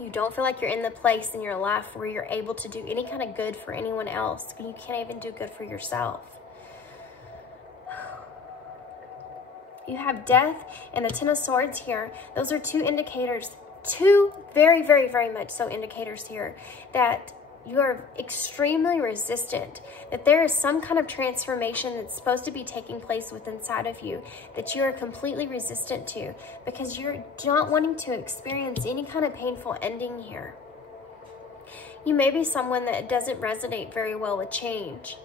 You don't feel like you're in the place in your life where you're able to do any kind of good for anyone else. You can't even do good for yourself. You have death and the Ten of Swords here. Those are two indicators, two very, very, very much so indicators here that you are extremely resistant, that there is some kind of transformation that's supposed to be taking place within inside of you that you are completely resistant to because you're not wanting to experience any kind of painful ending here. You may be someone that doesn't resonate very well with change.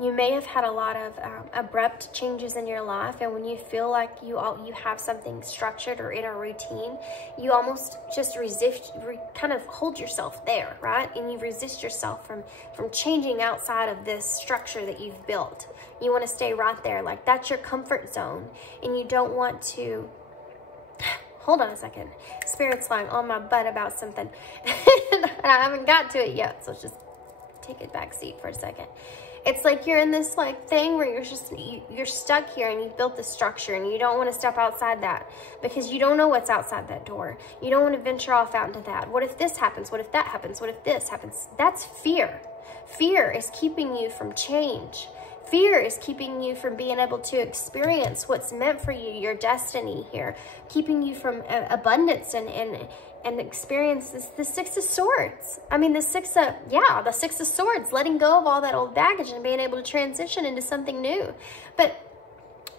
You may have had a lot of abrupt changes in your life, and when you feel like you have something structured or in a routine, you almost just kind of hold yourself there, right? And you resist yourself from changing outside of this structure that you've built. You want to stay right there, like that's your comfort zone, and you don't want to... Hold on a second. Spirit's lying on my butt about something. And I haven't got to it yet, so let's just take a back seat for a second. It's like you're in this like thing where you're stuck here and you've built the structure and you don't want to step outside that because you don't know what's outside that door. You don't want to venture off out into that. What if this happens? What if that happens? What if this happens? That's fear. Fear is keeping you from change. Fear is keeping you from being able to experience what's meant for you, your destiny here, keeping you from abundance and experience the Six of Swords. I mean, the Six of Swords, letting go of all that old baggage and being able to transition into something new. But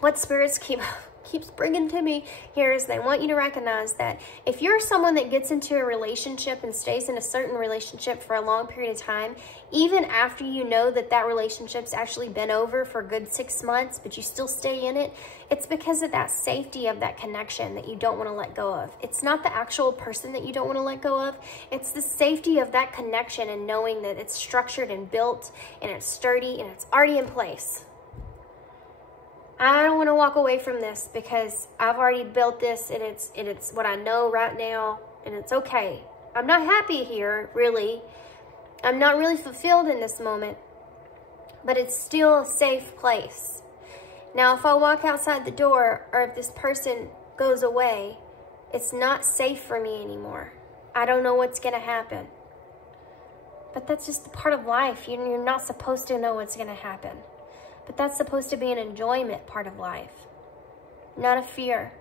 what spirits keeps bringing to me here is they want you to recognize that if you're someone that gets into a relationship and stays in a certain relationship for a long period of time, even after you know that that relationship's actually been over for a good 6 months, but you still stay in it, it's because of that safety of that connection that you don't want to let go of. It's not the actual person that you don't want to let go of. It's the safety of that connection and knowing that it's structured and built and it's sturdy and it's already in place. I don't want to walk away from this because I've already built this and it's what I know right now, and it's okay. I'm not happy here, really. I'm not really fulfilled in this moment, but it's still a safe place. Now, if I walk outside the door or if this person goes away, it's not safe for me anymore. I don't know what's going to happen. But that's just part of life. You're not supposed to know what's going to happen. But that's supposed to be an enjoyment part of life, not a fear.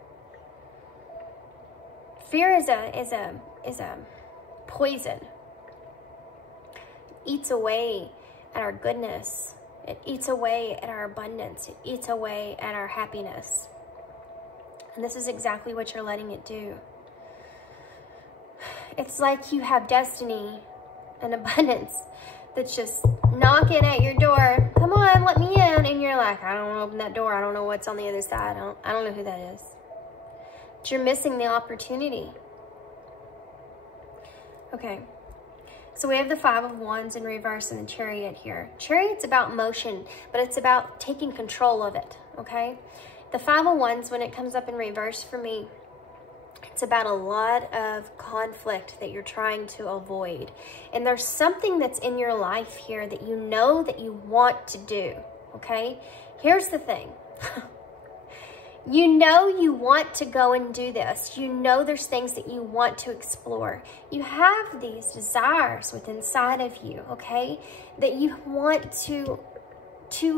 Fear is a poison. It eats away at our goodness. It eats away at our abundance. It eats away at our happiness. And this is exactly what you're letting it do. It's like you have destiny and abundance that's just knocking at your door. Come on, let me in. And you're like, I don't want to open that door. I don't know what's on the other side. I don't know who that is. But you're missing the opportunity. Okay. So we have the Five of Wands in reverse and the Chariot here. Chariot's about motion, but it's about taking control of it, okay? The Five of Wands, when it comes up in reverse for me, it's about a lot of conflict that you're trying to avoid. And there's something that's in your life here that you know that you want to do, okay? Here's the thing. You know you want to go and do this. You know there's things that you want to explore. You have these desires within inside of you, okay, that you want to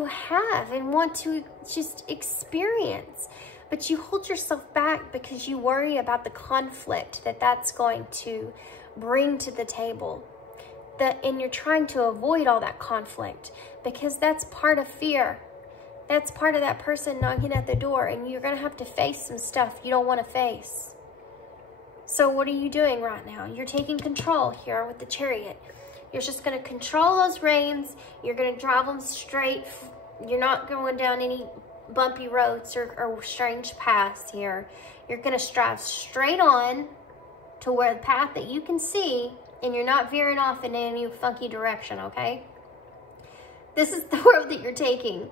have and want to just experience. But you hold yourself back because you worry about the conflict that that's going to bring to the table. And you're trying to avoid all that conflict because that's part of fear. That's part of that person knocking at the door, and you're going to have to face some stuff you don't want to face. So what are you doing right now? You're taking control here with the Chariot. You're just going to control those reins. You're going to drive them straight. You're not going down any bumpy roads or strange paths here. You're going to drive straight on to where the path that you can see, and you're not veering off in any funky direction, okay? This is the road that you're taking.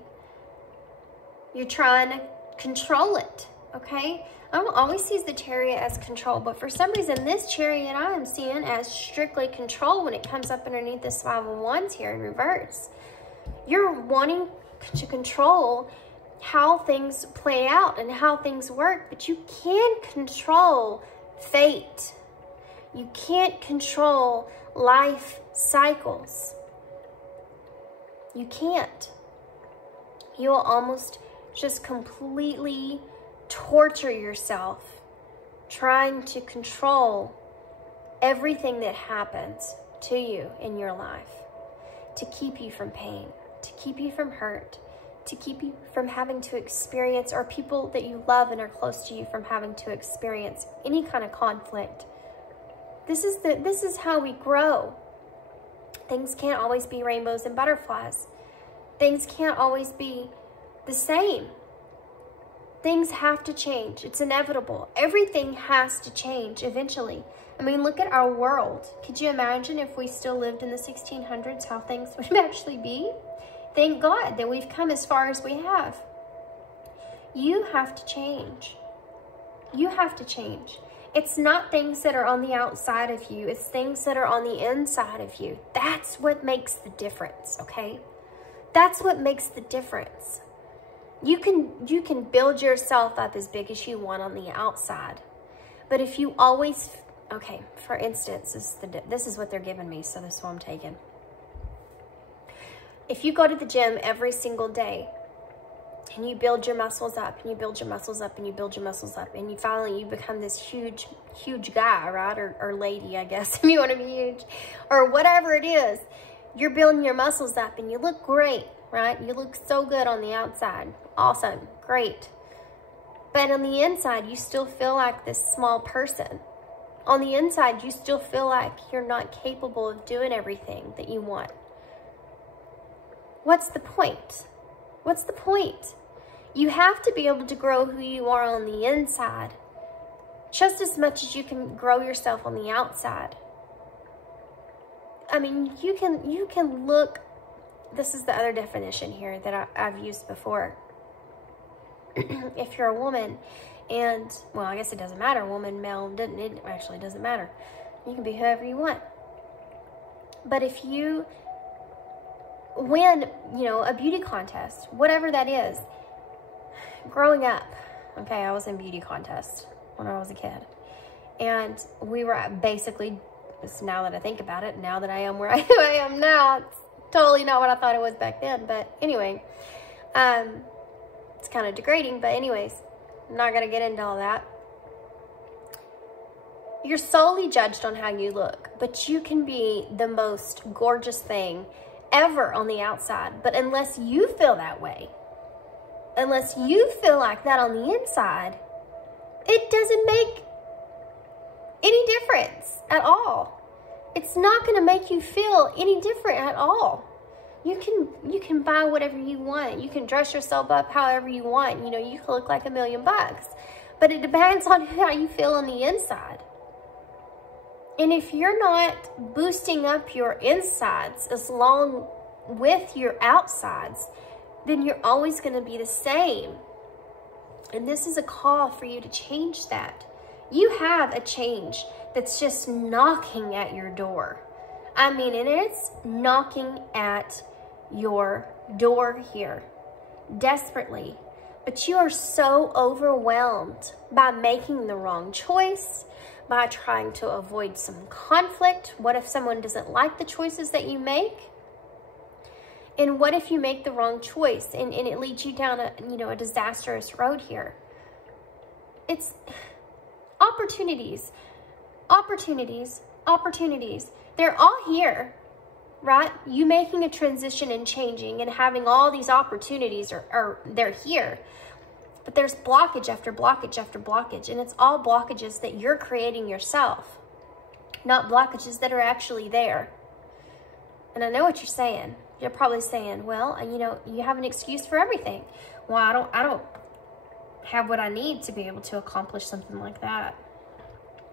You're trying to control it, okay? I don't always see the Chariot as control, but for some reason, this Chariot I am seeing as strictly control when it comes up underneath this Five of Wands here in reverse. You're wanting to control how things play out and how things work, but you can't control fate. You can't control life cycles. You can't. You'll almost just completely torture yourself trying to control everything that happens to you in your life, to keep you from pain, to keep you from hurt, to keep you from having to experience, or people that you love and are close to you from having to experience any kind of conflict. This is how we grow. Things can't always be rainbows and butterflies. Things can't always be the same. Things have to change. It's inevitable. Everything has to change eventually. I mean, look at our world. Could you imagine if we still lived in the 1600s, how things would actually be? Thank God that we've come as far as we have. You have to change. You have to change. It's not things that are on the outside of you. It's things that are on the inside of you. That's what makes the difference, okay? That's what makes the difference. You can build yourself up as big as you want on the outside. But if you always, okay, for instance, this is what they're giving me, so this is what I'm taking. If you go to the gym every single day and you build your muscles up and you build your muscles up and you build your muscles up and you finally become this huge guy, right? Or lady, I guess, if you want to be huge, or whatever it is, you're building your muscles up and you look great, right? You look so good on the outside. Awesome, great. But on the inside, you still feel like this small person. On the inside, you still feel like you're not capable of doing everything that you want. What's the point? What's the point? You have to be able to grow who you are on the inside just as much as you can grow yourself on the outside. I mean, you can look, this is the other definition here that I've used before. If you're a woman and, well, I guess it doesn't matter, woman, male, it actually doesn't matter. You can be whoever you want. But if you win, you know, a beauty contest, whatever that is, growing up, okay, I was in beauty contest when I was a kid. And we were basically, now that I think about it, now that I am where I am now, it's totally not what I thought it was back then. But anyway, it's kind of degrading, but anyways, I'm not going to get into all that. You're solely judged on how you look, but you can be the most gorgeous thing ever on the outside. But unless you feel that way, unless you feel like that on the inside, it doesn't make any difference at all. It's not going to make you feel any different at all. You can buy whatever you want. You can dress yourself up however you want. You know, you can look like $1 million, but it depends on how you feel on the inside. And if you're not boosting up your insides as long with your outsides, then you're always going to be the same. And this is a call for you to change that. You have a change that's just knocking at your door. I mean, and it's knocking at your door here desperately. But you are so overwhelmed by making the wrong choice, by trying to avoid some conflict. What if someone doesn't like the choices that you make? And what if you make the wrong choice and it leads you down a disastrous road here? It's opportunities, opportunities, opportunities. They're all here, right? You making a transition and changing and having all these opportunities they're here. But there's blockage after blockage after blockage, and it's all blockages that you're creating yourself, not blockages that are actually there. And I know what you're saying. You're probably saying, well, you have an excuse for everything. Well, I don't have what I need to be able to accomplish something like that.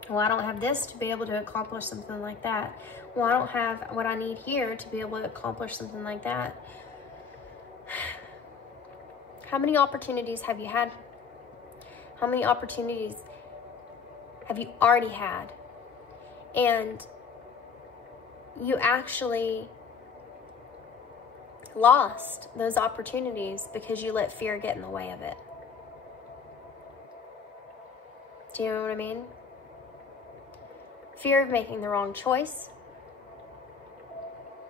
Well, I don't have this to be able to accomplish something like that. Well, I don't have what I need here to be able to accomplish something like that. How many opportunities have you had? How many opportunities have you already had? And you actually lost those opportunities because you let fear get in the way of it. Do you know what I mean? Fear of making the wrong choice.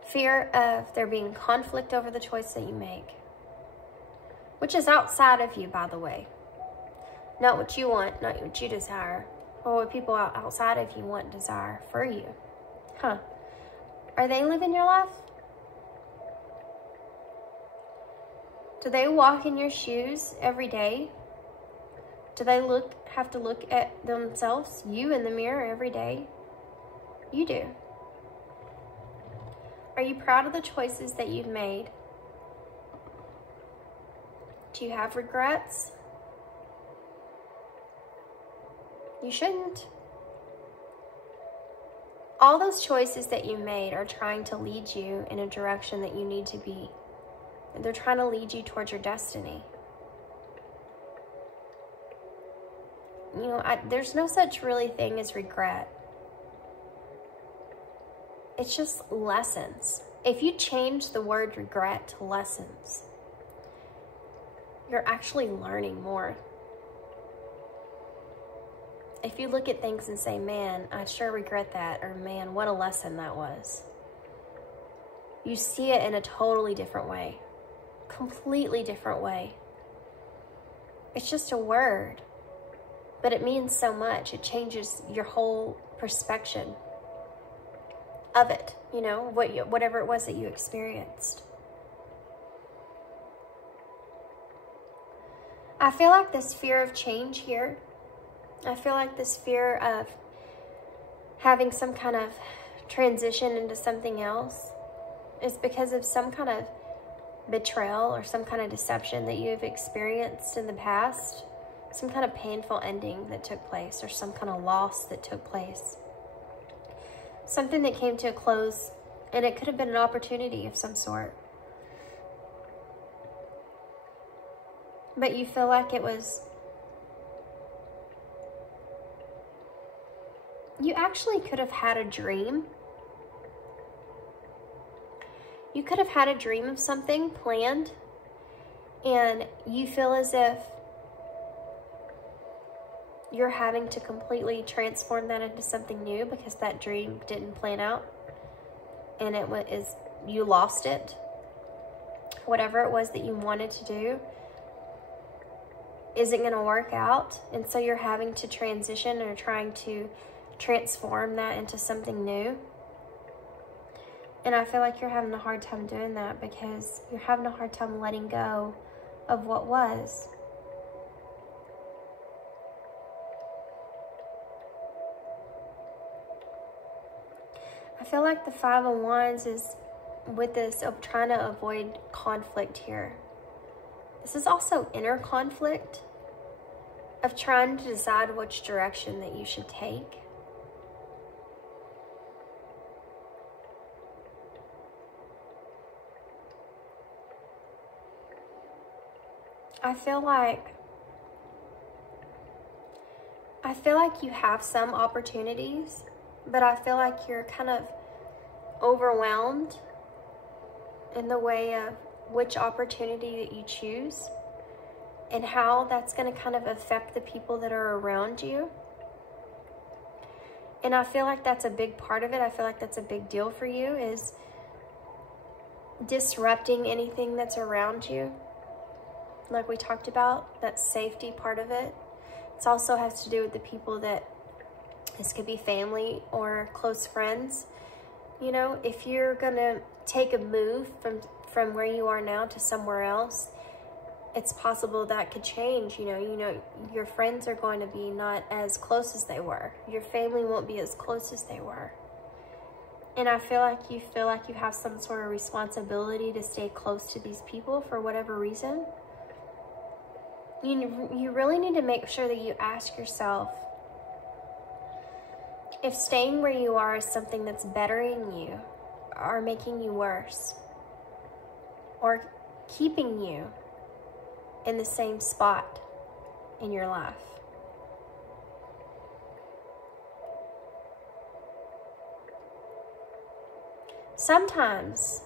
Fear of there being conflict over the choice that you make. Which is outside of you, by the way. Not what you want, not what you desire, or what people outside of you want and desire for you. Huh. Are they living your life? Do they walk in your shoes every day? Do they have to look at themselves, you in the mirror every day? You do. Are you proud of the choices that you've made? Do you have regrets? You shouldn't. All those choices that you made are trying to lead you in a direction that you need to be. They're trying to lead you towards your destiny. You know, there's no such really thing as regret. It's just lessons. If you change the word regret to lessons, you're actually learning more. If you look at things and say, man, I sure regret that, or man, what a lesson that was, you see it in a totally different way, completely different way. It's just a word, but it means so much. It changes your whole perspective of it, you know, whatever it was that you experienced. I feel like this fear of change here, I feel like this fear of having some kind of transition into something else is because of some kind of betrayal or some kind of deception that you have experienced in the past, some kind of painful ending that took place, or some kind of loss that took place. Something that came to a close, and it could have been an opportunity of some sort. But you feel like it was... You actually could have had a dream. You could have had a dream of something planned, and you feel as if you're having to completely transform that into something new because that dream didn't plan out, and you lost it. Whatever it was that you wanted to do isn't going to work out, and so you're having to transition or trying to transform that into something new. And I feel like you're having a hard time doing that because you're having a hard time letting go of what was. I feel like the Five of Wands is with this of trying to avoid conflict here. This is also inner conflict of trying to decide which direction that you should take. I feel like you have some opportunities, but I feel like you're kind of overwhelmed in the way of which opportunity that you choose and how that's going to kind of affect the people that are around you. And I feel like that's a big part of it. I feel like that's a big deal for you, is disrupting anything that's around you. Like we talked about, that safety part of it. It also has to do with the people that, this could be family or close friends. You know, if you're gonna take a move from where you are now to somewhere else, it's possible that could change. You know, your friends are going to be not as close as they were. Your family won't be as close as they were. And I feel like you have some sort of responsibility to stay close to these people for whatever reason. You really need to make sure that you ask yourself if staying where you are is something that's bettering you or making you worse, or keeping you in the same spot in your life. Sometimes,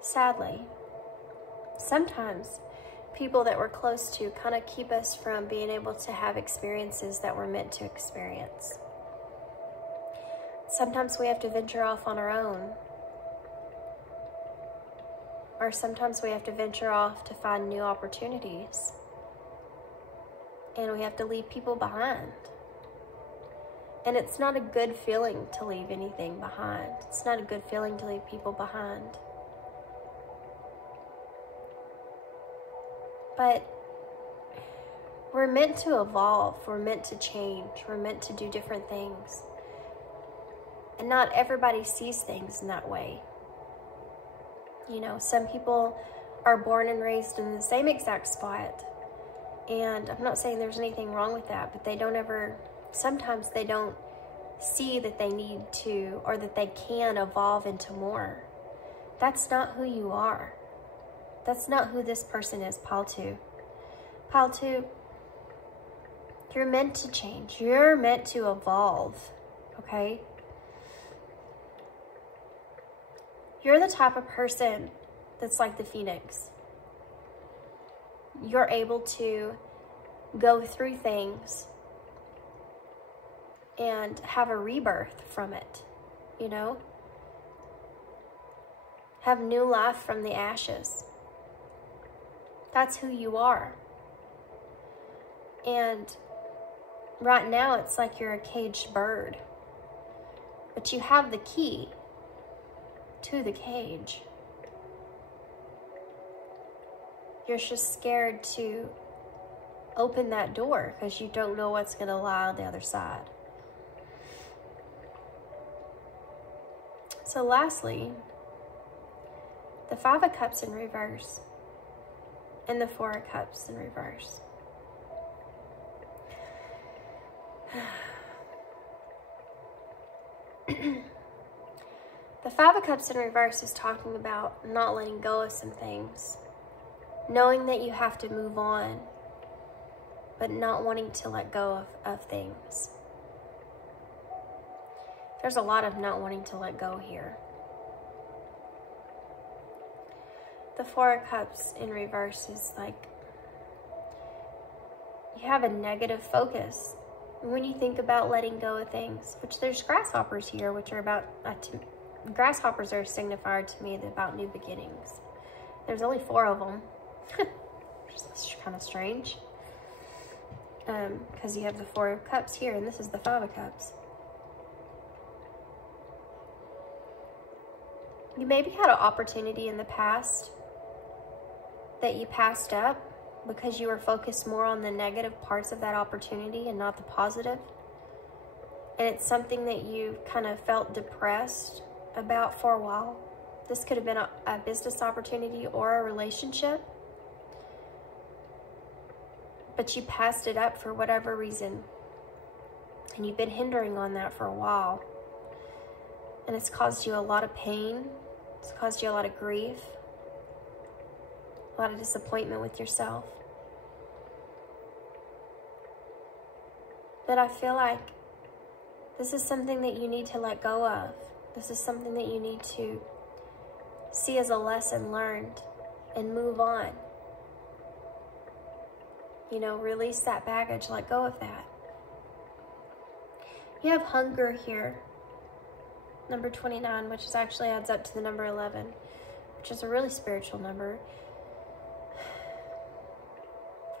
sadly, sometimes people that we're close to kind of keep us from being able to have experiences that we're meant to experience. Sometimes we have to venture off on our own. Or sometimes we have to venture off to find new opportunities. And we have to leave people behind. And it's not a good feeling to leave anything behind. It's not a good feeling to leave people behind. But we're meant to evolve. We're meant to change. We're meant to do different things. And not everybody sees things in that way. You know, some people are born and raised in the same exact spot. And I'm not saying there's anything wrong with that, but they don't ever, sometimes they don't see that they need to, or that they can evolve into more. That's not who you are. That's not who this person is, Pile 2. Pile 2, you're meant to change. You're meant to evolve, okay? You're the type of person that's like the phoenix. You're able to go through things and have a rebirth from it, you know? Have new life from the ashes. That's who you are. And right now it's like you're a caged bird, but you have the key to the cage. You're just scared to open that door because you don't know what's going to lie on the other side. So lastly, the 5 of Cups in reverse and the 4 of Cups in reverse. The 5 of Cups in reverse is talking about not letting go of some things. Knowing that you have to move on, but not wanting to let go of things. There's a lot of not wanting to let go here. The 4 of Cups in reverse is like, you have a negative focus. When you think about letting go of things, which there's grasshoppers here, which are about, grasshoppers are a signifier to me about new beginnings. There's only 4 of them. Which is kind of strange. Because you have the 4 of Cups here, and this is the 5 of Cups. You maybe had an opportunity in the past that you passed up because you were focused more on the negative parts of that opportunity and not the positive. And it's something that you kind of felt depressed about for a while. This could have been a business opportunity or a relationship. But you passed it up for whatever reason. And you've been hindering on that for a while. And it's caused you a lot of pain. It's caused you a lot of grief. A lot of disappointment with yourself. But I feel like this is something that you need to let go of. This is something that you need to see as a lesson learned and move on. You know, release that baggage, let go of that. You have hunger here, number 29, which is actually adds up to the number 11, which is a really spiritual number.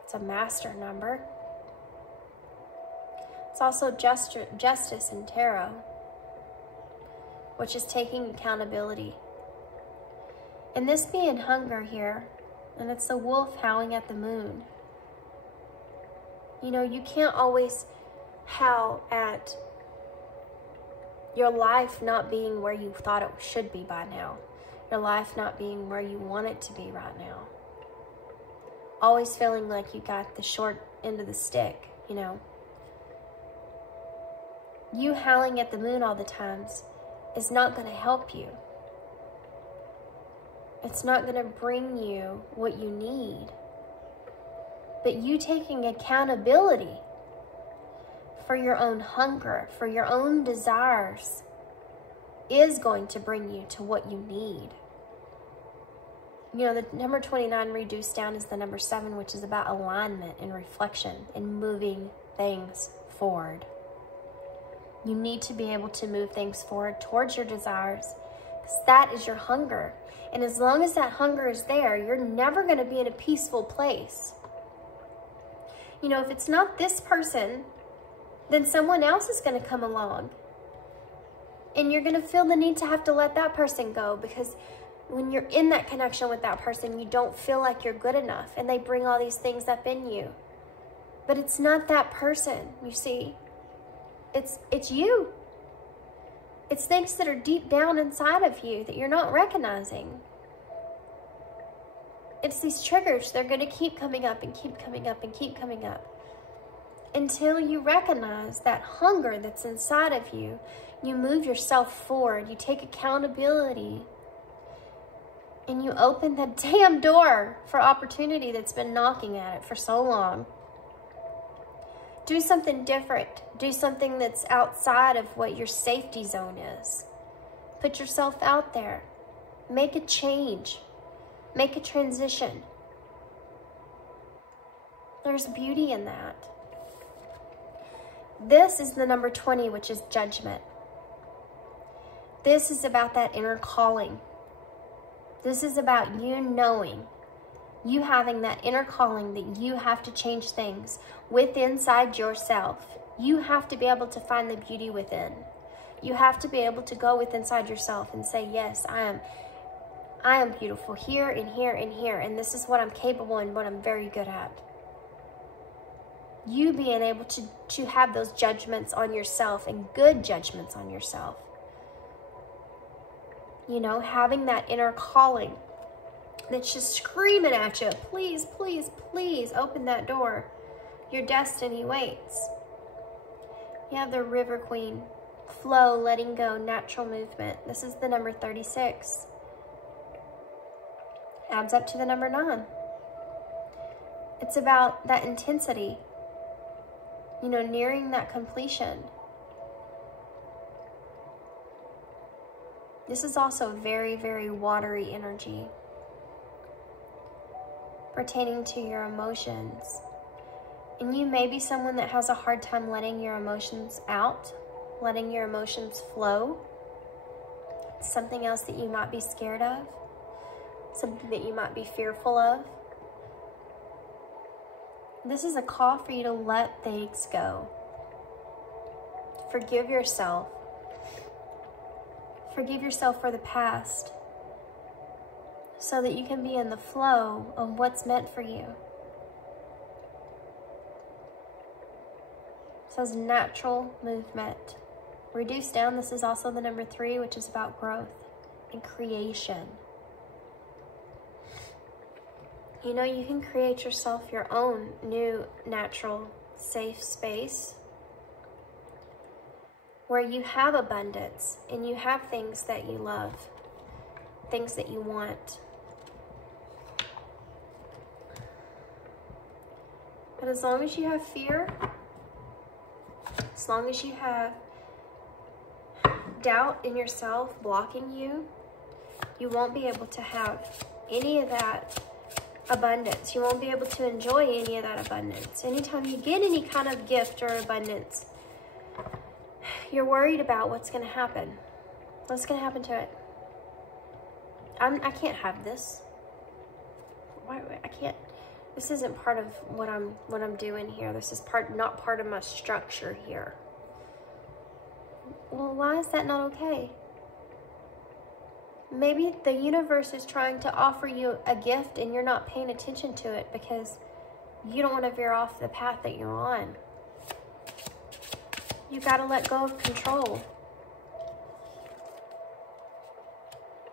It's a master number. It's also justice in tarot, which is taking accountability. And this being hunger here, and it's the wolf howling at the moon. You know, you can't always howl at your life not being where you thought it should be by now. Your life not being where you want it to be right now. Always feeling like you got the short end of the stick, you know. You howling at the moon all the times is not going to help you. It's not going to bring you what you need. But you taking accountability for your own hunger, for your own desires, is going to bring you to what you need. You know, the number 29 reduced down is the number 7, which is about alignment and reflection and moving things forward. You need to be able to move things forward towards your desires Because that is your hunger. And as long as that hunger is there, you're never going to be in a peaceful place. You know, if it's not this person, then someone else is going to come along. And you're going to feel the need to have to let that person go, because when you're in that connection with that person, you don't feel like you're good enough, and they bring all these things up in you. But it's not that person, you see. It's you. It's things that are deep down inside of you that you're not recognizing. It's these triggers. They're going to keep coming up and keep coming up and keep coming up until you recognize that hunger that's inside of you. You move yourself forward. You take accountability. And you open that damn door for opportunity that's been knocking at it for so long. Do something different. Do something that's outside of what your safety zone is. Put yourself out there. Make a change. Make a transition. There's beauty in that. This is the number 20, which is judgment. This is about that inner calling. This is about you knowing, you having that inner calling that you have to change things inside yourself. You have to be able to find the beauty within. You have to be able to go inside yourself and say, yes, I am beautiful here and here and here, and this is what I'm capable and what I'm very good at. You being able to have those judgments on yourself, and good judgments on yourself. You know, having that inner calling that's just screaming at you, please, please, please open that door. Your destiny waits. You have the River Queen, flow, letting go, natural movement. This is the number 36. Adds up to the number 9. It's about that intensity, you know, nearing that completion. This is also very, very watery energy pertaining to your emotions. And you may be someone that has a hard time letting your emotions out, letting your emotions flow. It's something else that you might be scared of, something that you might be fearful of. This is a call for you to let things go. Forgive yourself. Forgive yourself for the past so that you can be in the flow of what's meant for you. It says natural movement. Reduced down, this is also the number 3, which is about growth and creation. You know, you can create yourself your own new, natural, safe space where you have abundance and you have things that you love, things that you want. But as long as you have fear, as long as you have doubt in yourself blocking you, you won't be able to have any of that abundance. You won't be able to enjoy any of that abundance. Anytime you get any kind of gift or abundance, you're worried about what's going to happen. What's going to happen to it? I can't have this. Why? I can't. This isn't part of what I'm doing here. This is not part of my structure here. Well, why is that not okay? Maybe the universe is trying to offer you a gift and you're not paying attention to it because you don't want to veer off the path that you're on. You got to let go of control.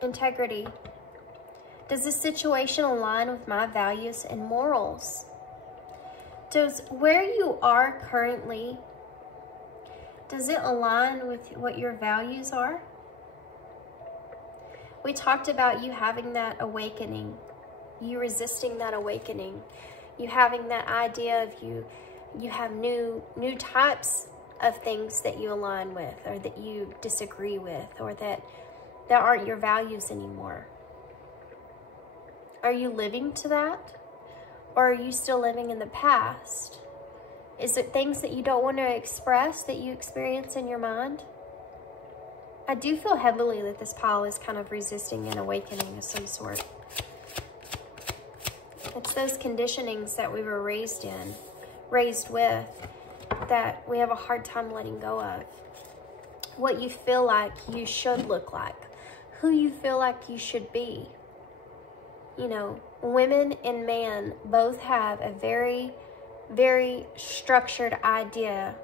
Integrity. Does this situation align with my values and morals? Does where you are currently, does it align with what your values are? We talked about you having that awakening, you resisting that awakening, you having that idea of you have new types of things that you align with or that you disagree with or that aren't your values anymore. Are you living to that? Or are you still living in the past? Is it things that you don't want to express that you experience in your mind? I do feel heavily that this pile is kind of resisting an awakening of some sort. It's those conditionings that we were raised with, that we have a hard time letting go of. What you feel like you should look like, who you feel like you should be. You know, women and men both have a very, very structured idea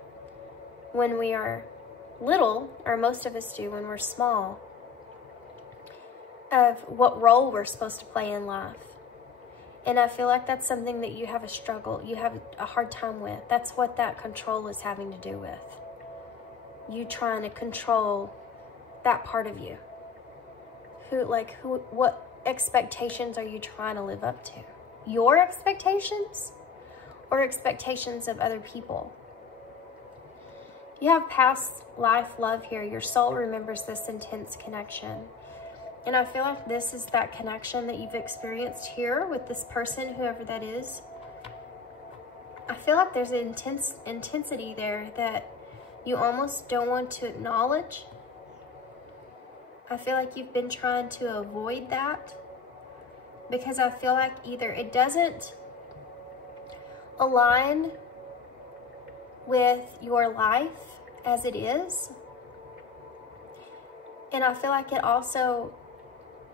when we are little, or most of us do when we're small, of what role we're supposed to play in life. And I feel like that's something that you have a hard time with. That's what that control is having to do with. You trying to control that part of you. What expectations are you trying to live up to? Your expectations or expectations of other people? You have past life love here. Your soul remembers this intense connection. And I feel like this is that connection that you've experienced here with this person, whoever that is. I feel like there's an intensity there that you almost don't want to acknowledge. I feel like you've been trying to avoid that, because I feel like either it doesn't align with your life as it is, and I feel like it also,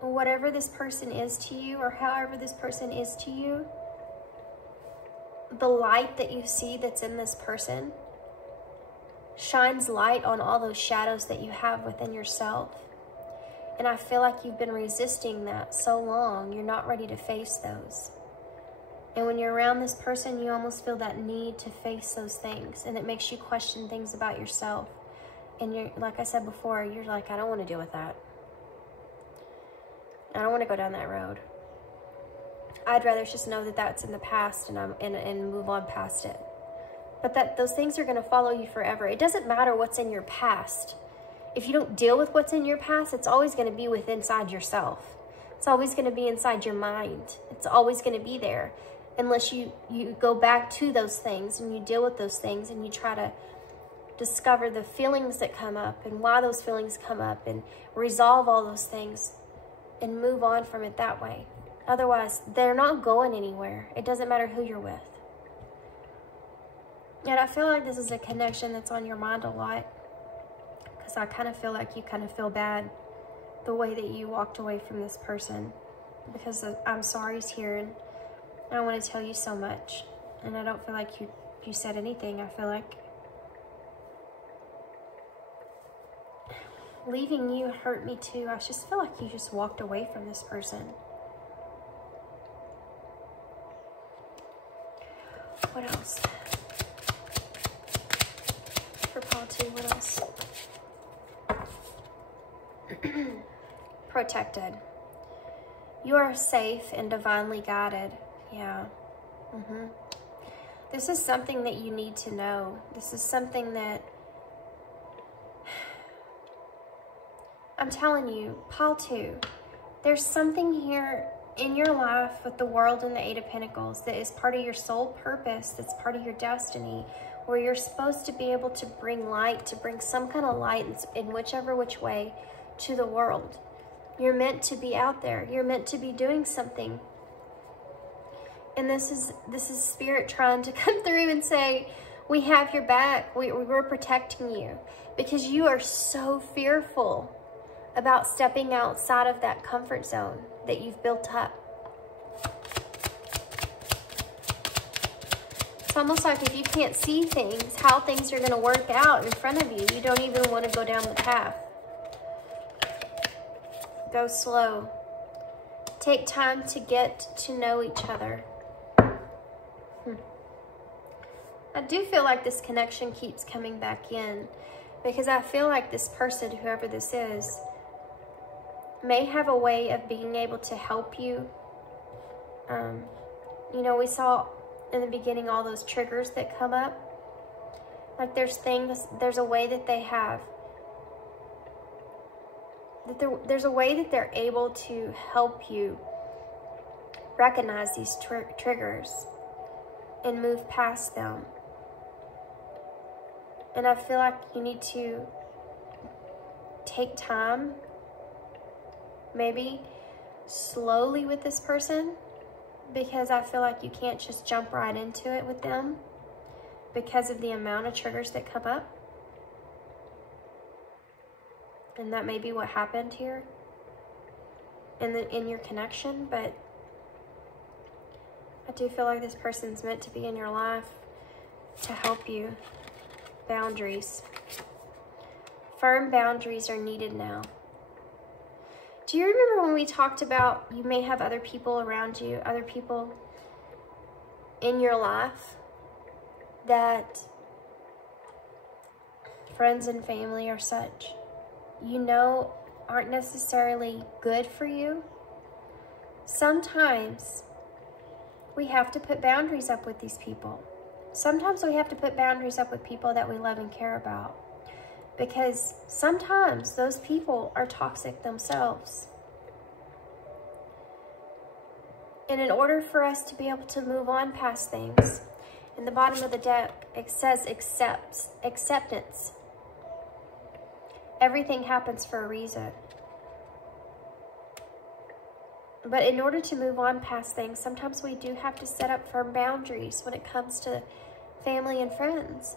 whatever this person is to you, or however this person is to you, the light that you see that's in this person shines light on all those shadows that you have within yourself. And I feel like you've been resisting that so long, you're not ready to face those. And when you're around this person, you almost feel that need to face those things. And it makes you question things about yourself. And you're, like I said before, you're like, I don't want to deal with that. I don't want to go down that road. I'd rather just know that that's in the past and move on past it. But that those things are going to follow you forever. It doesn't matter what's in your past. If you don't deal with what's in your past, it's always going to be inside yourself. It's always going to be inside your mind. It's always going to be there. Unless you go back to those things and you deal with those things and you try to discover the feelings that come up and why those feelings come up and resolve all those things and move on from it that way. Otherwise, they're not going anywhere. It doesn't matter who you're with. And I feel like this is a connection that's on your mind a lot, because I kind of feel like you kind of feel bad the way that you walked away from this person, because I'm sorry's here, and I want to tell you so much, and I don't feel like you said anything. I feel like leaving you hurt me too. I just feel like you just walked away from this person. What else? For Paul 2, what else? Protected. You are safe and divinely guided. Yeah. This is something that you need to know. This is something that I'm telling you, Paul 2, there's something here in your life with the World and the Eight of Pentacles that is part of your soul purpose, that's part of your destiny, where you're supposed to be able to bring light, to bring some kind of light in whichever which way to the world. You're meant to be out there. You're meant to be doing something. And this is Spirit trying to come through and say, we have your back. We're protecting you, because you are so fearful about stepping outside of that comfort zone that you've built up. It's almost like if you can't see things, how things are going to work out in front of you, you don't even want to go down the path. Go slow. Take time to get to know each other. I do feel like this connection keeps coming back in, because I feel like this person, whoever this is, may have a way of being able to help you. You know, we saw in the beginning all those triggers that come up. Like there's a way that they have, there's a way that they're able to help you recognize these triggers and move past them. And I feel like you need to take time, maybe slowly with this person, because I feel like you can't just jump right into it with them because of the amount of triggers that come up. And that may be what happened here in your connection, but I do feel like this person's meant to be in your life to help you. Boundaries. Firm boundaries are needed now. Do you remember when we talked about you may have other people around you, other people in your life that friends and family or such, you know, aren't necessarily good for you? Sometimes we have to put boundaries up with these people. Sometimes we have to put boundaries up with people that we love and care about, because sometimes those people are toxic themselves. And in order for us to be able to move on past things, in the bottom of the deck, it says acceptance. Everything happens for a reason. But in order to move on past things, sometimes we do have to set up firm boundaries when it comes to family and friends.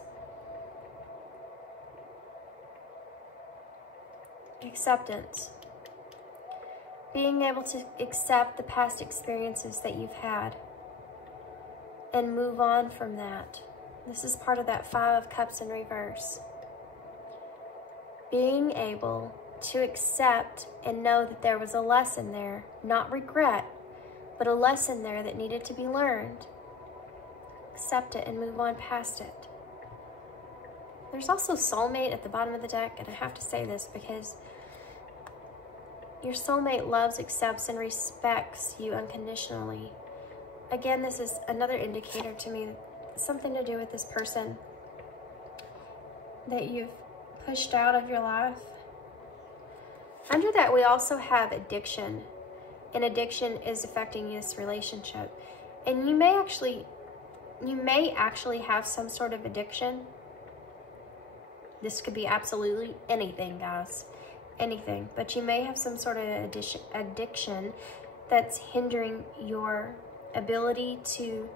Acceptance. Being able to accept the past experiences that you've had and move on from that. This is part of that 5 of Cups in reverse. Being able to accept and know that there was a lesson there, not regret, but a lesson there that needed to be learned. Accept it and move on past it. There's also soulmate at the bottom of the deck, and I have to say this because your soulmate loves, accepts, and respects you unconditionally. Again, this is another indicator to me, something to do with this person that you've pushed out of your life. Under that, we also have addiction, and addiction is affecting this relationship. And you may actually have some sort of addiction. This could be absolutely anything, guys, anything. But you may have some sort of addiction that's hindering your ability to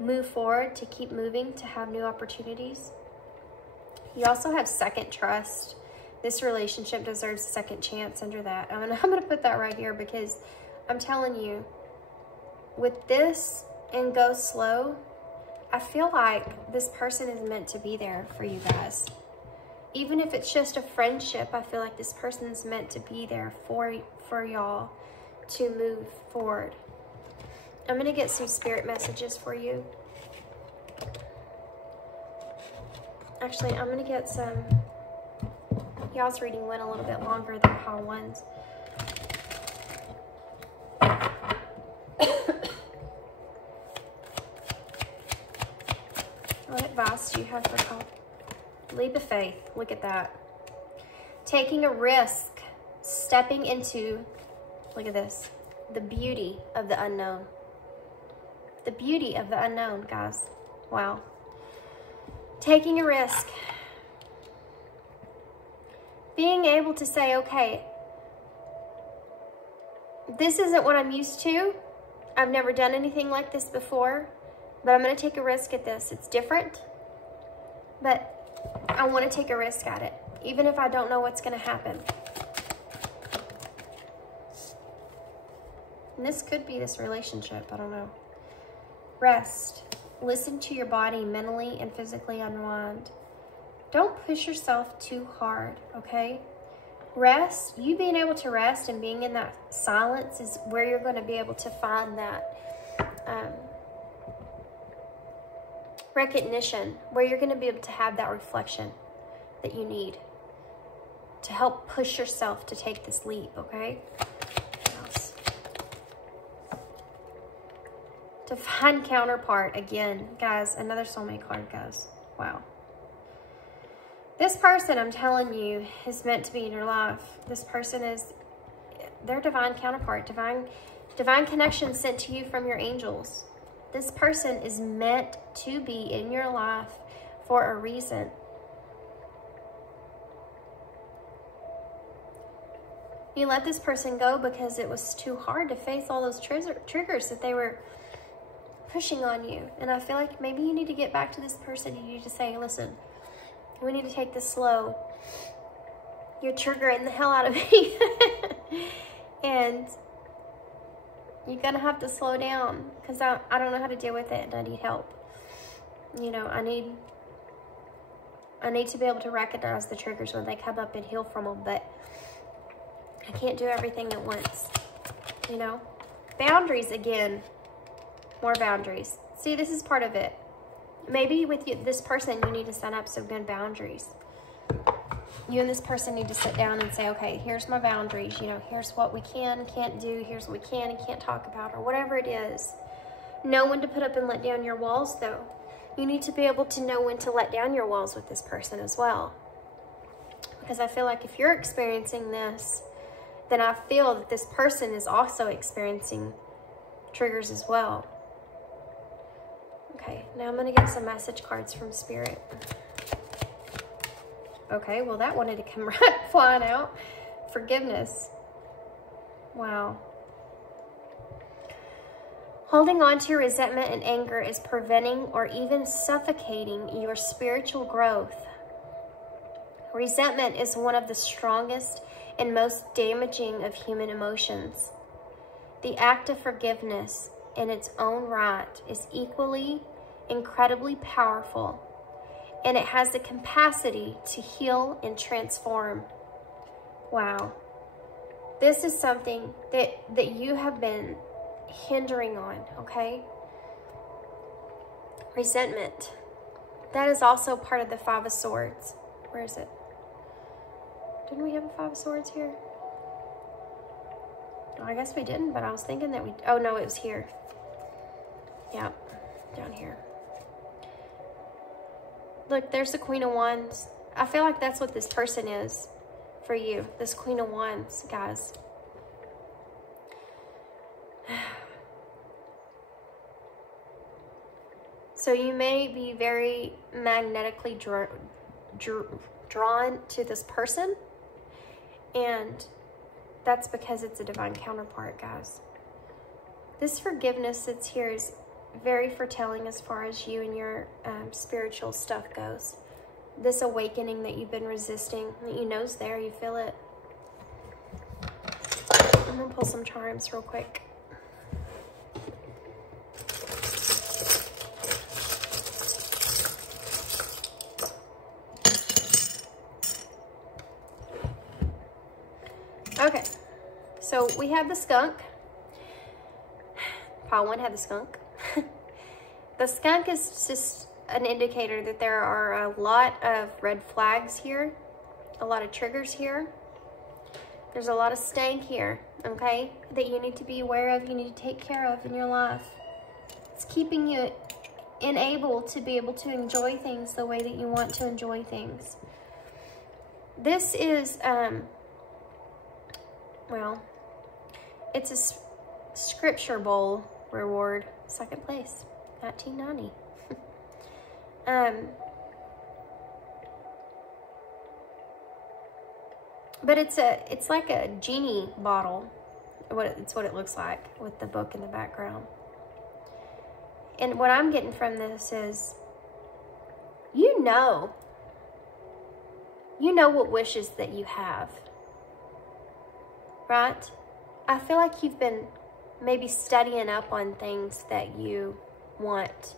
move forward, to keep moving, to have new opportunities. You also have second trust. This relationship deserves a second chance under that. I'm going to put that right here because I'm telling you, with this and go slow, I feel like this person is meant to be there for you guys. Even if it's just a friendship, I feel like this person's meant to be there for y'all to move forward. I'm going to get some spirit messages for you. Actually, I'm going to get some... Y'all's reading went a little bit longer than how one's. What advice do you have for couple? Leap of faith. Look at that. Taking a risk. Stepping into, look at this, the beauty of the unknown. The beauty of the unknown, guys. Wow. Taking a risk. Being able to say, okay, this isn't what I'm used to. I've never done anything like this before, but I'm going to take a risk at this. It's different, but I want to take a risk at it, even if I don't know what's going to happen. And this could be this relationship. I don't know. Rest. Listen to your body, mentally and physically unwind. Don't push yourself too hard, okay? Rest, you being able to rest and being in that silence is where you're going to be able to find that recognition, where you're going to be able to have that reflection that you need to help push yourself to take this leap, okay? What else? Divine counterpart, again, guys, another soulmate card, guys. Wow. This person, I'm telling you, is meant to be in your life. This person is their divine counterpart, divine connection sent to you from your angels. This person is meant to be in your life for a reason. You let this person go because it was too hard to face all those triggers that they were pushing on you. And I feel like maybe you need to get back to this person. You need to say, listen, we need to take this slow. You're triggering the hell out of me. And you're going to have to slow down because I don't know how to deal with it and I need help. You know, I need to be able to recognize the triggers when they come up and heal from them, but I can't do everything at once, you know? Boundaries again. More boundaries. See, this is part of it. Maybe with this person, you need to set up some good boundaries. You and this person need to sit down and say, okay, here's my boundaries. You know, here's what we can and can't do. Here's what we can and can't talk about, or whatever it is. Know when to put up and let down your walls, though. You need to be able to know when to let down your walls with this person as well. Because I feel like if you're experiencing this, then I feel that this person is also experiencing triggers as well. Okay, now I'm going to get some message cards from Spirit. Okay, well that wanted to come right flying out. Forgiveness. Wow. Holding on to your resentment and anger is preventing or even suffocating your spiritual growth. Resentment is one of the strongest and most damaging of human emotions. The act of forgiveness in its own right is equally incredibly powerful, and it has the capacity to heal and transform. Wow. This is something that you have been hindering on, okay? Resentment. That is also part of the Five of Swords. Where is it? Didn't we have a Five of Swords here? Oh, I guess we didn't, but I was thinking that we... Oh, no, it was here. Yep, down here. Look, there's the Queen of Wands. I feel like that's what this person is for you. This Queen of Wands, guys. So you may be very magnetically drawn to this person, and that's because it's a divine counterpart, guys. This forgiveness that's here is very foretelling as far as you and your spiritual stuff goes. This awakening that you've been resisting, that you know's there, you feel it. I'm gonna pull some charms real quick. Okay, so we have the skunk. Pile 1 had the skunk. The skunk is just an indicator that there are a lot of red flags here, a lot of triggers here. There's a lot of stank here, okay, that you need to be aware of, you need to take care of in your life. It's keeping you unable to be able to enjoy things the way that you want to enjoy things. This is, well, it's a scripture bowl reward, 2nd place, 1990. But it's like a genie bottle. It's what it looks like with the book in the background. And what I'm getting from this is, you know what wishes that you have, right? I feel like you've been maybe studying up on things that you want,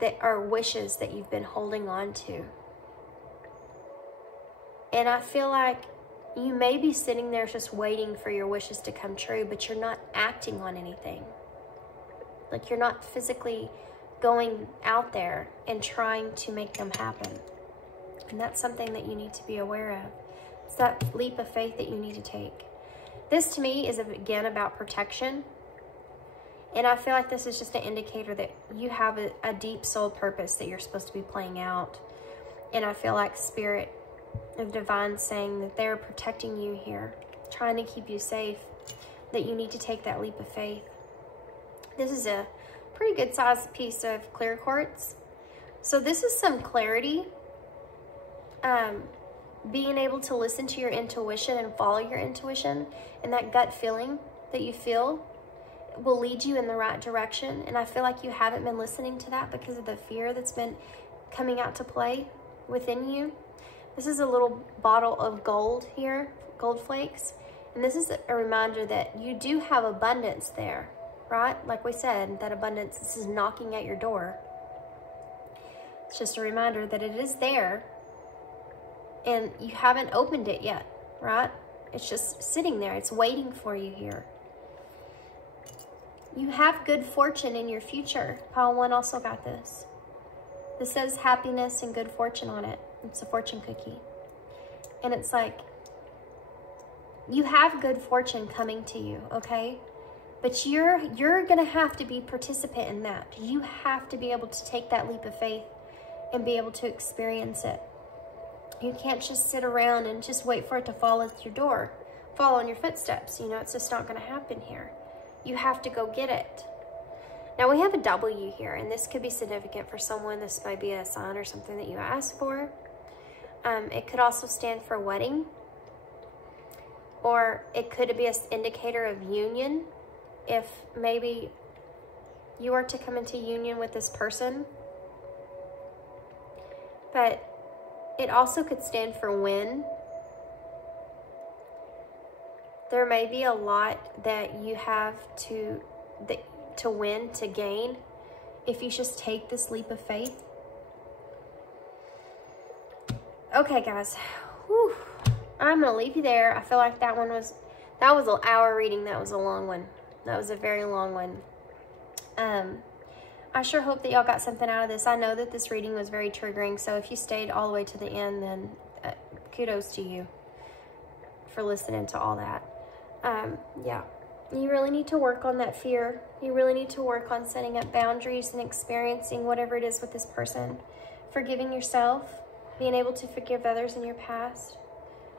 that are wishes that you've been holding on to. And I feel like you may be sitting there just waiting for your wishes to come true, but you're not acting on anything. Like, you're not physically going out there and trying to make them happen. And that's something that you need to be aware of. It's that leap of faith that you need to take. This to me is, again, about protection. And I feel like this is just an indicator that you have a deep soul purpose that you're supposed to be playing out. And I feel like Spirit of Divine saying that they're protecting you here, trying to keep you safe, that you need to take that leap of faith. This is a pretty good sized piece of clear quartz. So this is some clarity. being able to listen to your intuition and follow your intuition, and that gut feeling that you feel will lead you in the right direction. And I feel like you haven't been listening to that because of the fear that's been coming out to play within you. This is a little bottle of gold here, gold flakes. And this is a reminder that you do have abundance there, right? Like we said, that abundance, this is knocking at your door. It's just a reminder that it is there and you haven't opened it yet, right? It's just sitting there. It's waiting for you here. You have good fortune in your future. Pile 1 also got this. This says happiness and good fortune on it. It's a fortune cookie. And it's like, you have good fortune coming to you, okay? But you're going to have to be participant in that. You have to be able to take that leap of faith and be able to experience it. You can't just sit around and just wait for it to fall at your door, fall on your footsteps. You know, it's just not going to happen here. You have to go get it. Now we have a W here, and this could be significant for someone. This might be a sign or something that you asked for. It could also stand for wedding, or it could be an indicator of union. If maybe you are to come into union with this person, but it also could stand for win. There may be a lot that you have to win, to gain, if you just take this leap of faith. Okay, guys. Whew. I'm going to leave you there. I feel like that was an hour reading. That was a long one. That was a very long one. I sure hope that y'all got something out of this. I know that this reading was very triggering, so if you stayed all the way to the end, then kudos to you for listening to all that. Yeah, you really need to work on that fear. You really need to work on setting up boundaries and experiencing whatever it is with this person. Forgiving yourself, being able to forgive others in your past.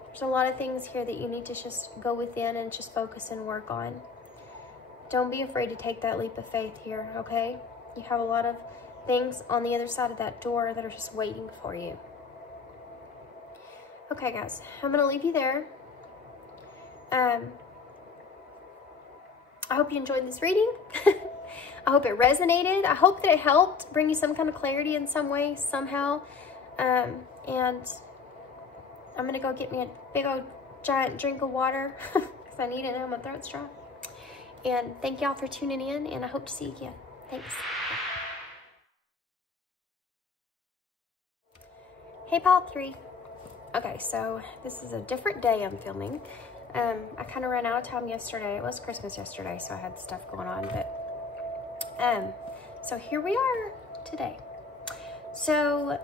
There's a lot of things here that you need to just go within and just focus and work on. Don't be afraid to take that leap of faith here, okay? You have a lot of things on the other side of that door that are just waiting for you. Okay, guys, I'm going to leave you there. I hope you enjoyed this reading. I hope it resonated. I hope that it helped bring you some kind of clarity in some way, somehow. And I'm going to go get me a big old giant drink of water because I need it now. My throat's dry. And thank y'all for tuning in, and I hope to see you again. Thanks. Hey, Pile 3. Okay, so this is a different day I'm filming. I kind of ran out of time yesterday. It was Christmas yesterday, so I had stuff going on. But so here we are today. So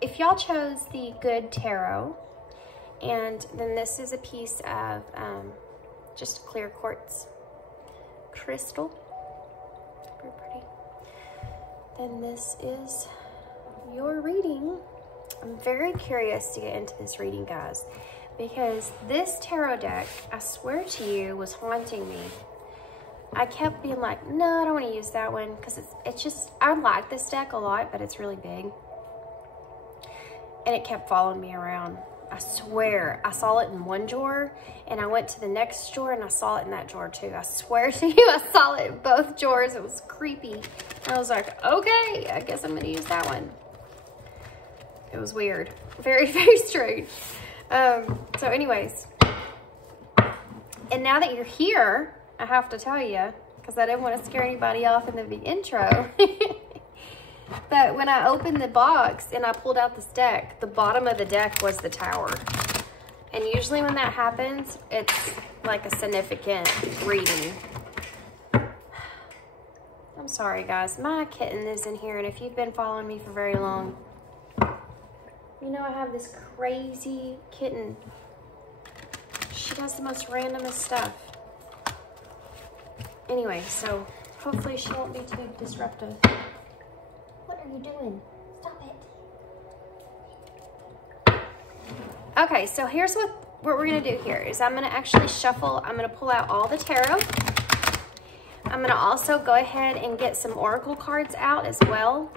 if y'all chose the Good Tarot, and then this is a piece of just clear quartz crystal, very pretty, then this is your reading. I'm very curious to get into this reading, guys, because this tarot deck, I swear to you, was haunting me. I kept being like, no, I don't want to use that one, because it's just, I like this deck a lot, but it's really big. And it kept following me around. I swear, I saw it in one drawer, and I went to the next drawer, and I saw it in that drawer too. I swear to you, I saw it in both drawers. It was creepy. And I was like, okay, I guess I'm going to use that one. It was weird. Very, very strange. So anyways, and now that you're here, I have to tell you, because I didn't want to scare anybody off in the intro, but when I opened the box and I pulled out this deck, the bottom of the deck was the Tower. And usually when that happens, it's like a significant reading. I'm sorry, guys. My kitten is in here, and if you've been following me for very long, you know I have this crazy kitten. She does the most randomest stuff. Anyway, so hopefully she won't be too disruptive. What are you doing? Stop it. Okay, so here's what we're going to do here is I'm going to actually shuffle. I'm going to pull out all the tarot. I'm going to also go ahead and get some oracle cards out as well.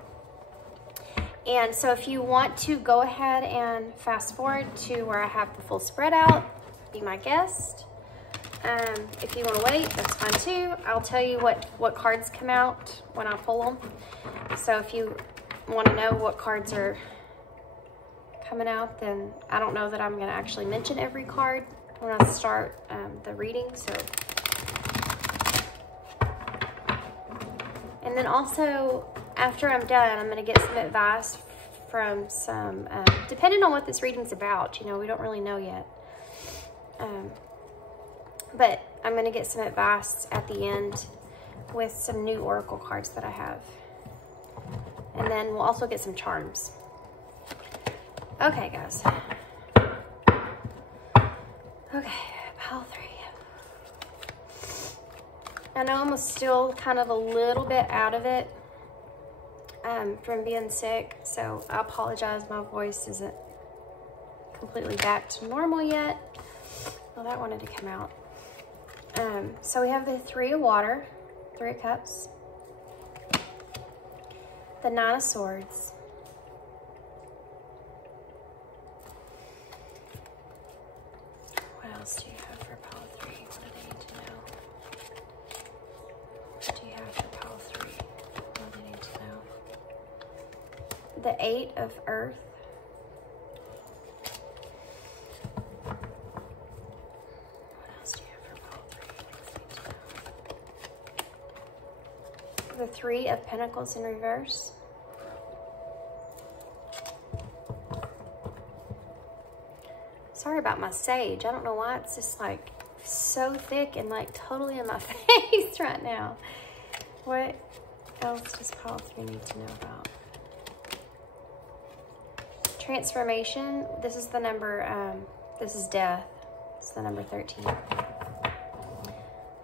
And so if you want to go ahead and fast forward to where I have the full spread out, be my guest. If you want to wait, that's fine too. I'll tell you what cards come out when I pull them. So if you want to know what cards are coming out, then I don't know that I'm going to actually mention every card when I start the reading. So, and then also after I'm done, I'm going to get some advice from some, depending on what this reading's about. You know, we don't really know yet. But I'm going to get some advice at the end with some new oracle cards that I have. And then we'll also get some charms. Okay, guys. Okay, pile 3. I know I'm still kind of a little bit out of it from being sick, so I apologize. My voice isn't completely back to normal yet. Well, that wanted to come out. So we have the 3 of water, 3 of cups, the 9 of swords, what else do you have for pile 3? What do they need to know? What do you have for pile 3? What do they need to know? The 8 of earth, the 3 of pentacles in reverse, sorry about my sage. I don't know why it's just like so thick and like totally in my face right now. What else does pile 3 need to know about? Transformation. This is the number, this is death. It's the number 13.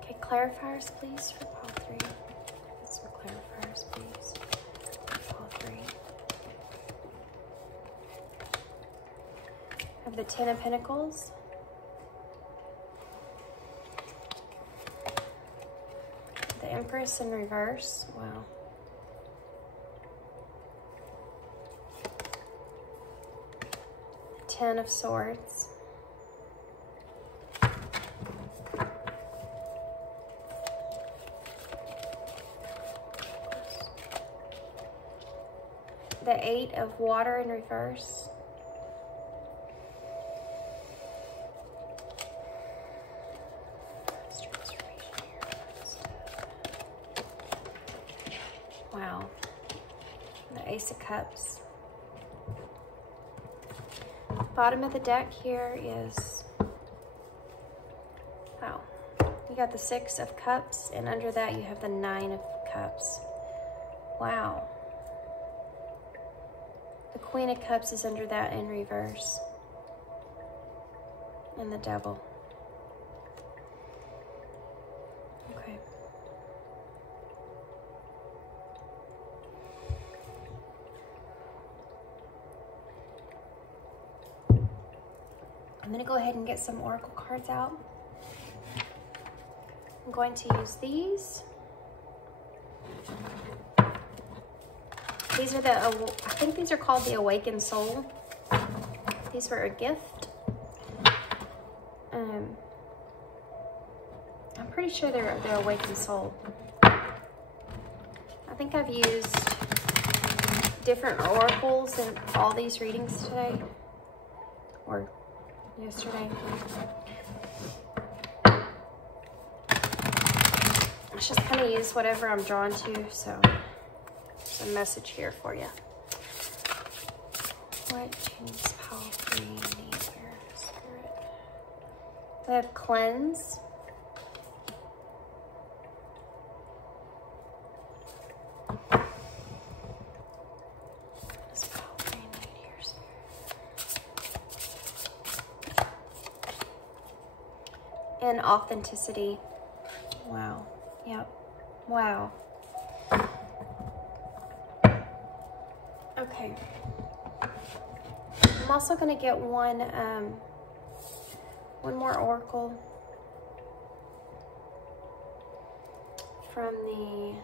Okay, clarifiers please for pile 3. Some clarifiers, please. All 3. I have the 10 of Pentacles. The Empress in reverse. Wow. The 10 of Swords. The 8 of water in reverse. Wow. The Ace of Cups. Bottom of the deck here is, wow. You got the 6 of Cups, and under that you have the 9 of Cups. Wow. The Queen of Cups is under that in reverse. And the Devil. Okay. I'm going to go ahead and get some oracle cards out. I'm going to use these. These are the, I think these are called the Awakened Soul. These were a gift. I'm pretty sure they're the Awakened Soul. I think I've used different oracles in all these readings today. Or yesterday. Let's just kind of use whatever I'm drawn to, so a message here for you. What does pile 3 need here, Spirit? We have cleanse. What does pile 3 need here, Spirit? And authenticity. Wow. Yep. Wow. Okay. I'm also going to get one more oracle from the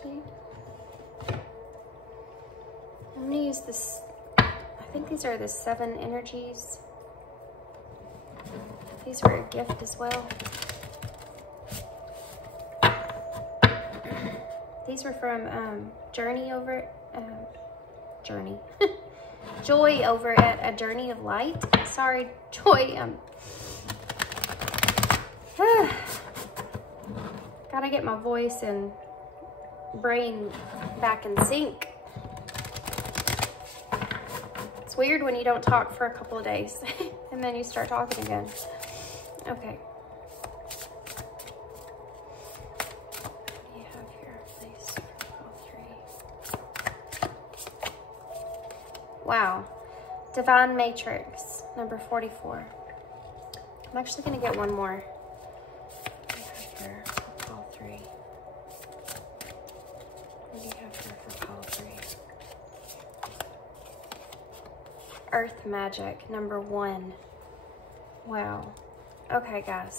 actually. I'm going to use this. I think these are the 7 energies. These were a gift as well. These were from Joy over at A Journey of Light. Sorry, Joy. Gotta get my voice and brain back in sync. It's weird when you don't talk for a couple of days and then you start talking again. Okay. What do you have here, please? All 3. Wow. Divine Matrix, number 44. I'm actually going to get one more. What do you have here for all 3? What do you have here for all 3? Earth Magic, number 1. Wow. Okay, guys.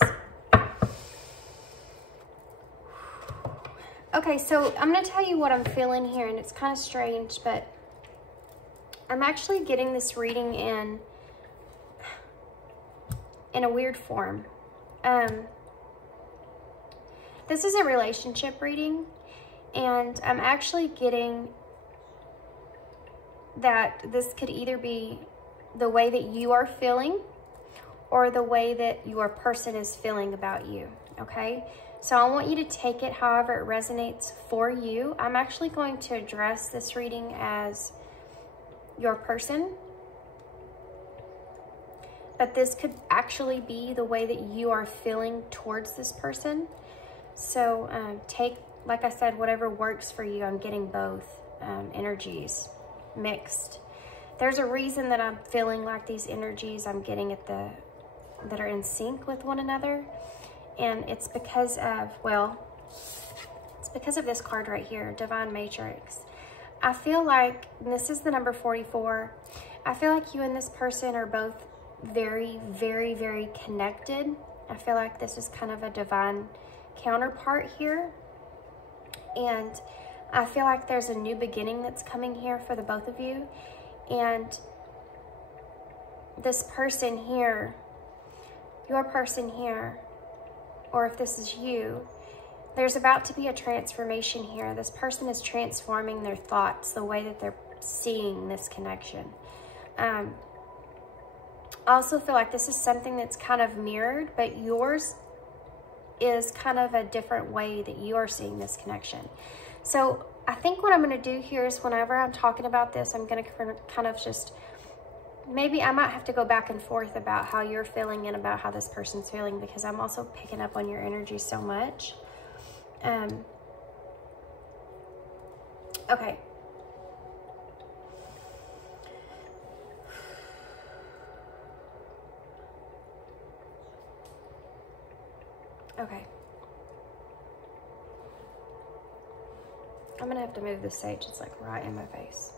Okay, so I'm going to tell you what I'm feeling here, and it's kind of strange, but I'm actually getting this reading in a weird form. This is a relationship reading, and I'm actually getting that this could either be the way that you are feeling or the way that your person is feeling about you, okay? So I want you to take it however it resonates for you. I'm actually going to address this reading as your person, but this could actually be the way that you are feeling towards this person. So take, like I said, whatever works for you. I'm getting both energies mixed. There's a reason that I'm feeling like these energies I'm getting at that are in sync with one another, and it's because of, well, it's because of this card right here, Divine Matrix. I feel like, and this is the number 44, I feel like you and this person are both very, very, very connected. I feel like this is kind of a divine counterpart here, and I feel like there's a new beginning that's coming here for the both of you. And this person here, your person here, or if this is you, there's about to be a transformation here. This person is transforming their thoughts, the way that they're seeing this connection. I also feel like this is something that's kind of mirrored, but yours is kind of a different way that you are seeing this connection. So I think what I'm going to do here is whenever I'm talking about this, I'm going to kind of just, maybe I might have to go back and forth about how you're feeling and about how this person's feeling, because I'm also picking up on your energy so much. Okay. Okay. I'm gonna have to move this sage. It's like right in my face.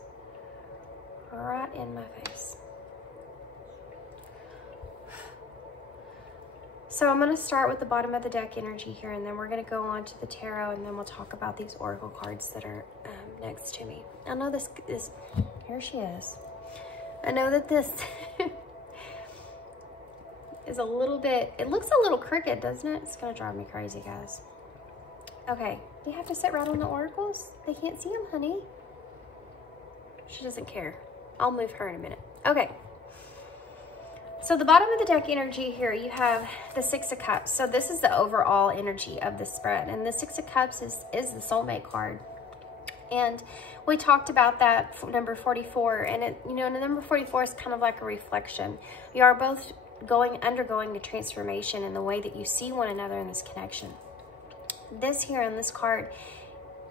Right in my face. So I'm going to start with the bottom of the deck energy here, and then we're going to go on to the tarot, and then we'll talk about these oracle cards that are next to me. I know this, here she is. I know that this is a little bit, it looks a little crooked, doesn't it? It's going to drive me crazy, guys. Okay, you have to sit right on the oracles. They can't see them, honey. She doesn't care. I'll move her in a minute. Okay. So the bottom of the deck energy here, you have the 6 of Cups. So this is the overall energy of the spread. And the 6 of Cups is the soulmate card. And we talked about that for number 44. And it, you know, the number 44 is kind of like a reflection. You are both undergoing a transformation in the way that you see one another in this connection. This here in this card,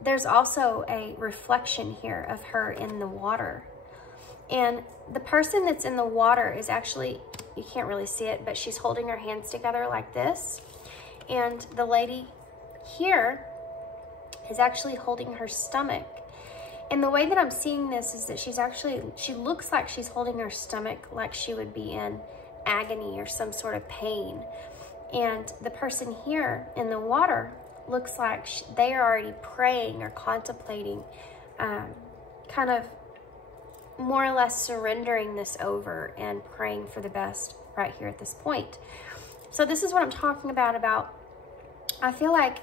there's also a reflection here of her in the water. And the person that's in the water is actually, you can't really see it, but she's holding her hands together like this. And the lady here is actually holding her stomach. And the way that I'm seeing this is that she looks like she's holding her stomach like she would be in agony or some sort of pain. And the person here in the water looks like they are already praying or contemplating, kind of more or less surrendering this over and praying for the best right here at this point. So this is what I'm talking about, I feel like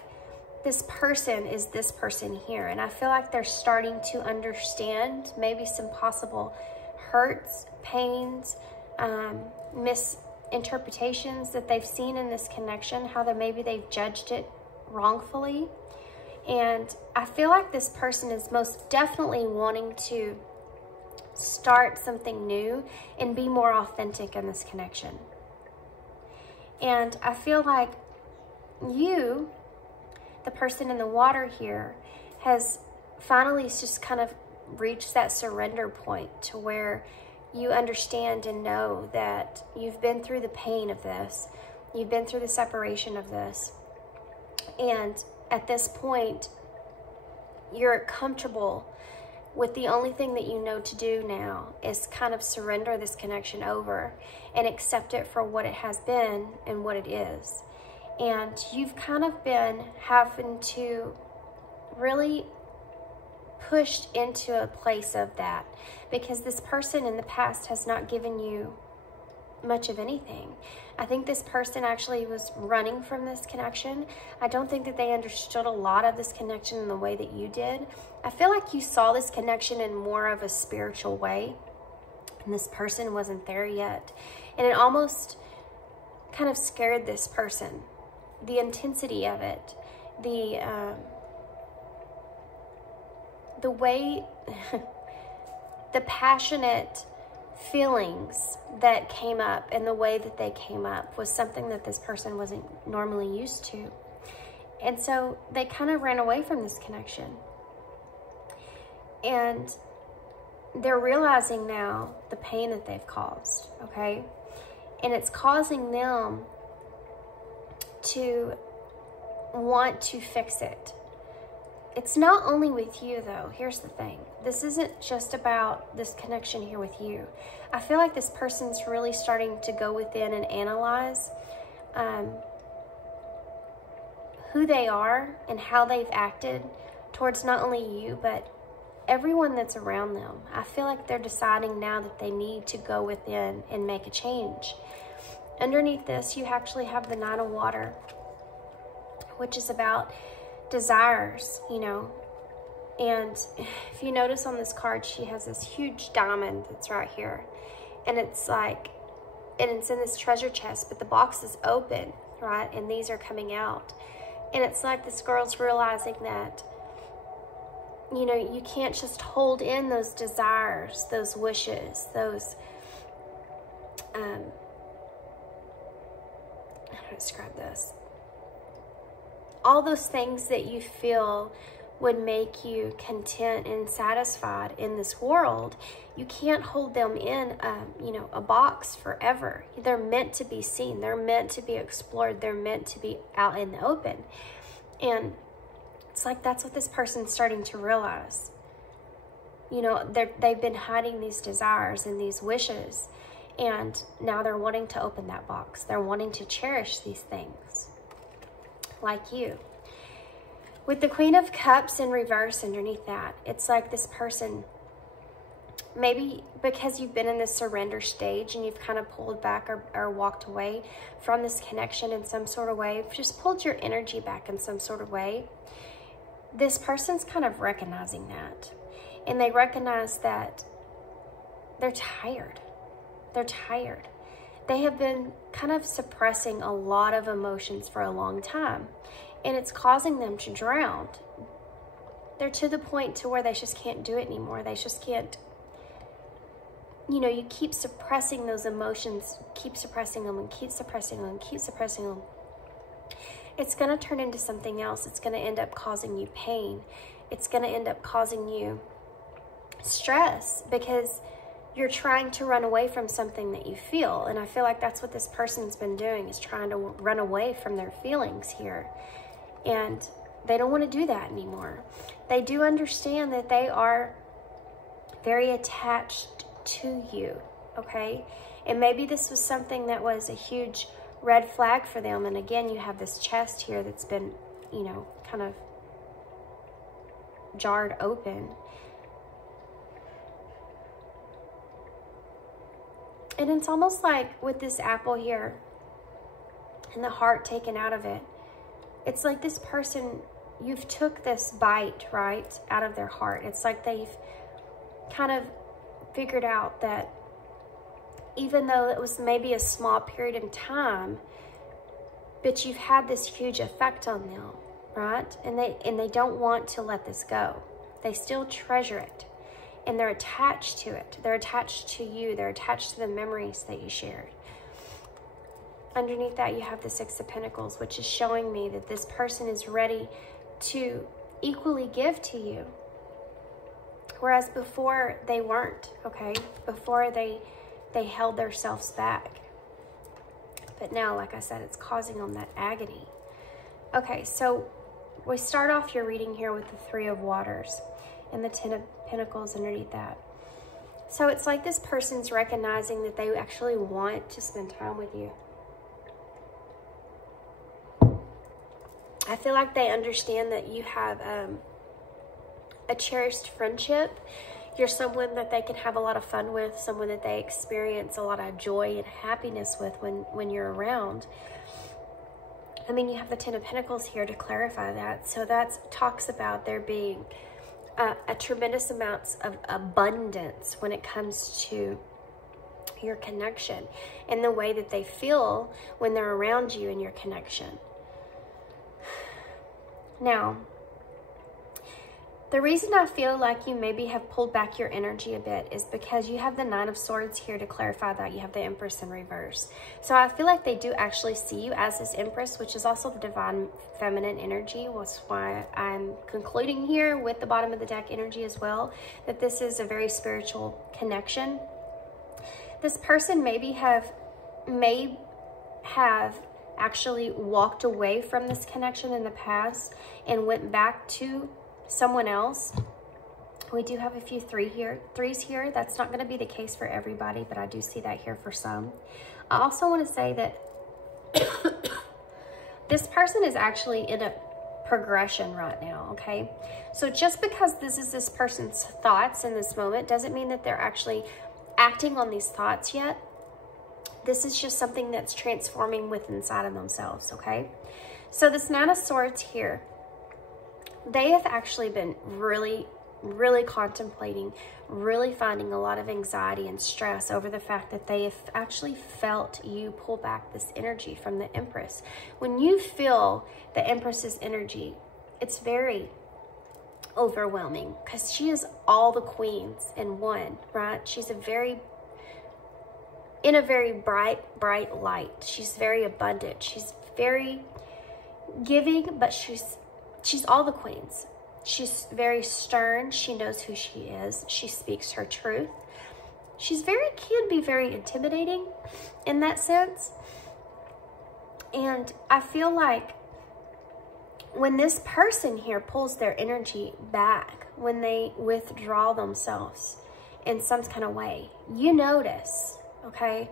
this person is this person here, and I feel like they're starting to understand maybe some possible hurts, pains, misinterpretations that they've seen in this connection, how maybe they've judged it wrongfully. And I feel like this person is most definitely wanting to start something new and be more authentic in this connection. And I feel like you, the person in the water here, has finally just kind of reached that surrender point to where you understand and know that you've been through the pain of this, you've been through the separation of this, and at this point you're comfortable with the only thing that you know to do now is kind of surrender this connection over and accept it for what it has been and what it is. And you've kind of been having to really push into a place of that, because this person in the past has not given you much of anything. I think this person actually was running from this connection. I don't think that they understood a lot of this connection in the way that you did. I feel like you saw this connection in more of a spiritual way, and this person wasn't there yet. And it almost kind of scared this person. The intensity of it, the way, the passionate feelings that came up and the way that they came up was something that this person wasn't normally used to. And so they kind of ran away from this connection. And they're realizing now the pain that they've caused, okay? And it's causing them to want to fix it. It's not only with you, though. Here's the thing. This isn't just about this connection here with you. I feel like this person's really starting to go within and analyze who they are and how they've acted towards not only you, but everyone that's around them. I feel like they're deciding now that they need to go within and make a change. Underneath this, you actually have the Nine of Water, which is about desires, you know. And if you notice on this card, she has this huge diamond that's right here. And it's like, and it's in this treasure chest, but the box is open, right? And these are coming out. And it's like this girl's realizing that, you know, you can't just hold in those desires, those wishes, those, how do I describe this? All those things that you feel would make you content and satisfied in this world, you can't hold them in, you know, a box forever. They're meant to be seen. They're meant to be explored. They're meant to be out in the open. And it's like that's what this person's starting to realize. You know, they've been hiding these desires and these wishes, and now they're wanting to open that box. They're wanting to cherish these things, like you. With the Queen of Cups in reverse underneath that, it's like this person, maybe because you've been in this surrender stage and you've kind of pulled back or walked away from this connection in some sort of way, just pulled your energy back in some sort of way, this person's kind of recognizing that. And they recognize that they're tired. They're tired. They have been kind of suppressing a lot of emotions for a long time, and it's causing them to drown. They're to the point to where they just can't do it anymore. They just can't, you know, you keep suppressing those emotions, keep suppressing them and keep suppressing them and keep suppressing them. It's going to turn into something else. It's going to end up causing you pain. It's going to end up causing you stress because you're trying to run away from something that you feel. And I feel like that's what this person's been doing, is trying to run away from their feelings here. And they don't want to do that anymore. They do understand that they are very attached to you, okay? And maybe this was something that was a huge red flag for them. And again, you have this chest here that's been you know, kind of jarred open. And it's almost like with this apple here and the heart taken out of it, it's like this person, you've took this bite, right, out of their heart. It's like they've kind of figured out that even though it was maybe a small period in time, but you've had this huge effect on them, right? And they don't want to let this go. They still treasure it. And they're attached to it. They're attached to you. They're attached to the memories that you shared. Underneath that, you have the Six of Pentacles, which is showing me that this person is ready to equally give to you. Whereas before, they weren't, okay? Before, they held themselves back. But now, like I said, it's causing them that agony. Okay, so we start off your reading here with the Three of Waters and the Ten of Pentacles underneath that. So it's like this person's recognizing that they actually want to spend time with you. I feel like they understand that you have a cherished friendship. You're someone that they can have a lot of fun with, someone that they experience a lot of joy and happiness with when you're around. I mean, you have the Ten of Pentacles here to clarify that. So that talks about there being a tremendous amounts of abundance when it comes to your connection and the way that they feel when they're around you in your connection. Now, the reason I feel like you maybe have pulled back your energy a bit is because you have the Nine of Swords here to clarify that. You have the Empress in reverse. So I feel like they do actually see you as this Empress, which is also the divine feminine energy. That's why I'm concluding here with the bottom of the deck energy as well, that this is a very spiritual connection. This person may have actually walked away from this connection in the past and went back to someone else. We do have a few threes here. That's not going to be the case for everybody, but I do see that here for some. I also want to say that this person is actually in a progression right now, okay? So just because this is this person's thoughts in this moment doesn't mean that they're actually acting on these thoughts yet. This is just something that's transforming within inside of themselves, okay? So this Nine of Swords here, they have actually been really, really contemplating, really finding a lot of anxiety and stress over the fact that they have actually felt you pull back this energy from the Empress. When you feel the Empress's energy, it's very overwhelming because she is all the queens in one, right? She's in a very bright, bright light. She's very abundant. She's very giving, but she's all the queens. She's very stern. She knows who she is. She speaks her truth. Can be very intimidating in that sense. And I feel like when this person here pulls their energy back, when they withdraw themselves in some kind of way, you notice, okay?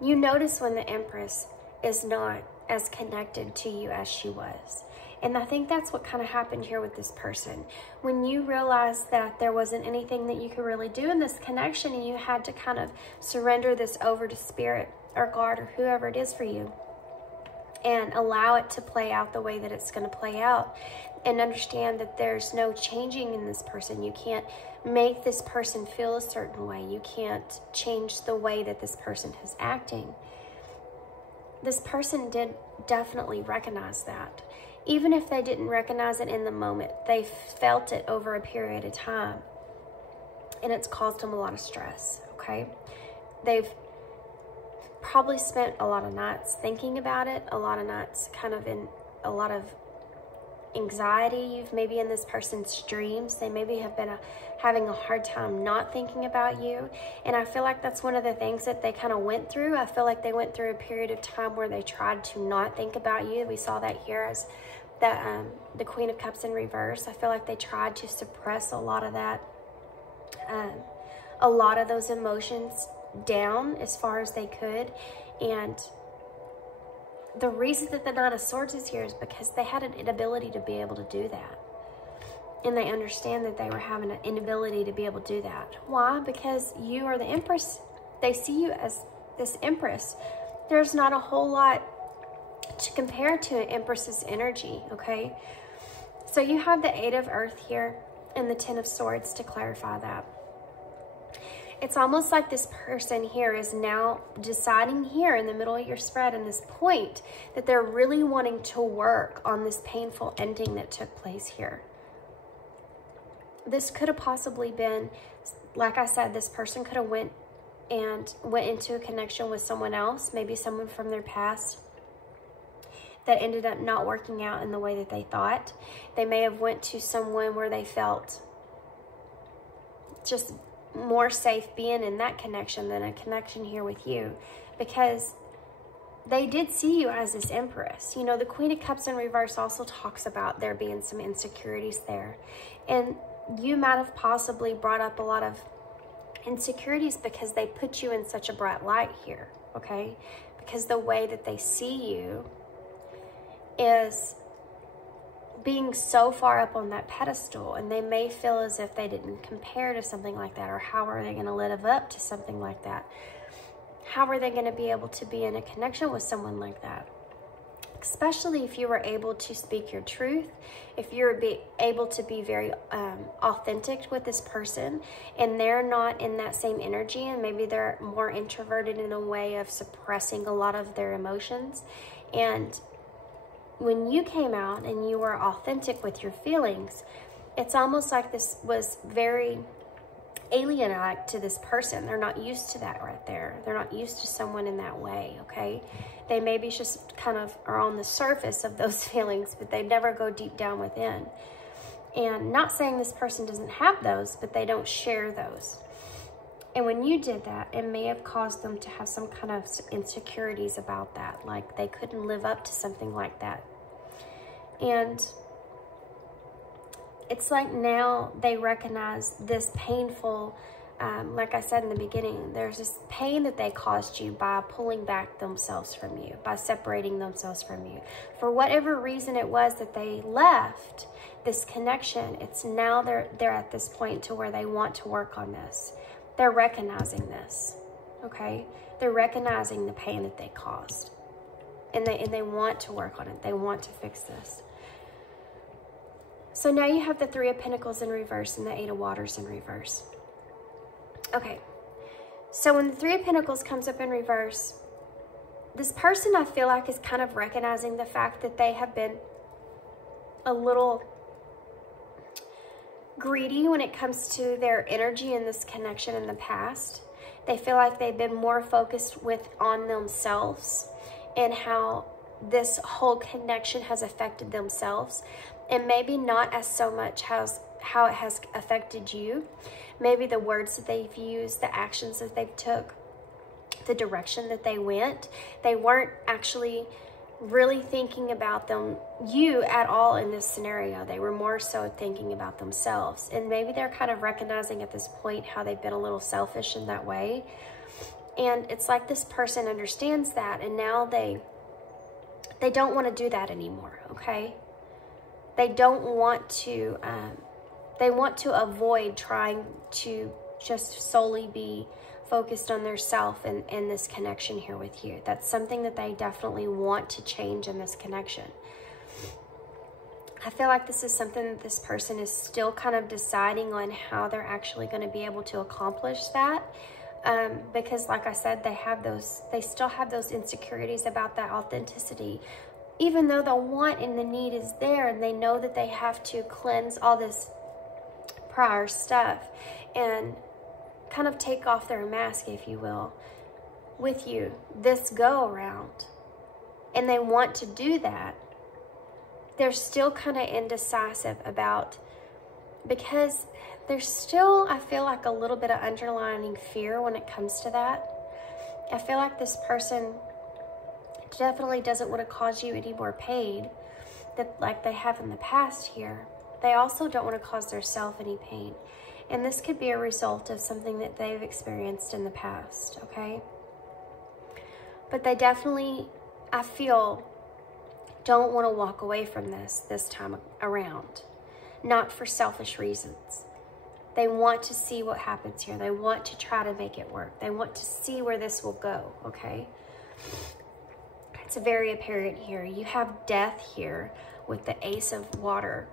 You notice when the Empress is not as connected to you as she was. And I think that's what kind of happened here with this person. When you realized that there wasn't anything that you could really do in this connection and you had to kind of surrender this over to Spirit or God or whoever it is for you and allow it to play out the way that it's going to play out and understand that there's no changing in this person. You can't make this person feel a certain way. You can't change the way that this person is acting. This person did definitely recognize that. Even if they didn't recognize it in the moment, they felt it over a period of time. And it's caused them a lot of stress, okay? They've probably spent a lot of nights thinking about it, a lot of nights kind of in a lot of anxiety. You've maybe in this person's dreams. They maybe have been having a hard time not thinking about you. And I feel like that's one of the things that they kind of went through. I feel like they went through a period of time where they tried to not think about you. We saw that here as the Queen of Cups in reverse. I feel like they tried to suppress a lot of that, a lot of those emotions down as far as they could. And the reason that the Nine of Swords is here is because they had an inability to be able to do that. And they understand that they were having an inability to be able to do that. Why? Because you are the Empress. They see you as this Empress. There's not a whole lot to compare to an Empress's energy, okay? So you have the Eight of Earth here and the Ten of Swords to clarify that. It's almost like this person here is now deciding here in the middle of your spread in this point that they're really wanting to work on this painful ending that took place here. This could have possibly been, like I said, this person could have went into a connection with someone else, maybe someone from their past, that ended up not working out in the way that they thought. They may have went to someone where they felt just more safe being in that connection than a connection here with you, because they did see you as this Empress. You know, the Queen of Cups in reverse also talks about there being some insecurities there. And you might have possibly brought up a lot of insecurities because they put you in such a bright light here, okay? Because the way that they see you is being so far up on that pedestal, and they may feel as if they didn't compare to something like that, or how are they going to live up to something like that? How are they going to be able to be in a connection with someone like that? Especially if you were able to speak your truth, if you're able to be very authentic with this person, and they're not in that same energy, and maybe they're more introverted in a way of suppressing a lot of their emotions. And when you came out and you were authentic with your feelings, it's almost like this was very alien-like to this person. They're not used to that right there. They're not used to someone in that way, okay? They maybe just kind of are on the surface of those feelings, but they never go deep down within. And not saying this person doesn't have those, but they don't share those. And when you did that, it may have caused them to have some kind of insecurities about that, like they couldn't live up to something like that. And it's like now they recognize this painful, like I said in the beginning, there's this pain that they caused you by pulling back themselves from you, by separating themselves from you. For whatever reason it was that they left this connection, it's now they're at this point to where they want to work on this. They're recognizing this, okay? They're recognizing the pain that they caused. And they want to work on it. They want to fix this. So now you have the Three of Pentacles in reverse and the Eight of Waters in reverse. Okay, so when the Three of Pentacles comes up in reverse, this person I feel like is kind of recognizing the fact that they have been a little greedy when it comes to their energy in this connection in the past. They feel like they've been more focused on themselves and how this whole connection has affected themselves, and maybe not as so much how it has affected you. Maybe the words that they've used, the actions that they've took, the direction that they went, they weren't actually really thinking about you at all in this scenario. They were more so thinking about themselves. And maybe they're kind of recognizing at this point how they've been a little selfish in that way. And it's like this person understands that, and now they don't want to do that anymore, okay? They don't want to, they want to avoid trying to just solely be focused on their self and this connection here with you. That's something that they definitely want to change in this connection. I feel like this is something that this person is still kind of deciding on how they're actually going to be able to accomplish that. Because like I said, they still have those insecurities about that authenticity. Even though the want and the need is there, and they know that they have to cleanse all this prior stuff and kind of take off their mask, if you will, with you this go around, and they want to do that, they're still kind of indecisive about, because there's still, I feel like, a little bit of underlying fear when it comes to that. I feel like this person definitely doesn't want to cause you any more pain like they have in the past here. They also don't want to cause themselves any pain. And this could be a result of something that they've experienced in the past, okay? But they definitely I feel, don't want to walk away from this time around. Not for selfish reasons. They want to see what happens here. They want to try to make it work. They want to see where this will go, okay? It's very apparent here. You have death here with the Ace of Water.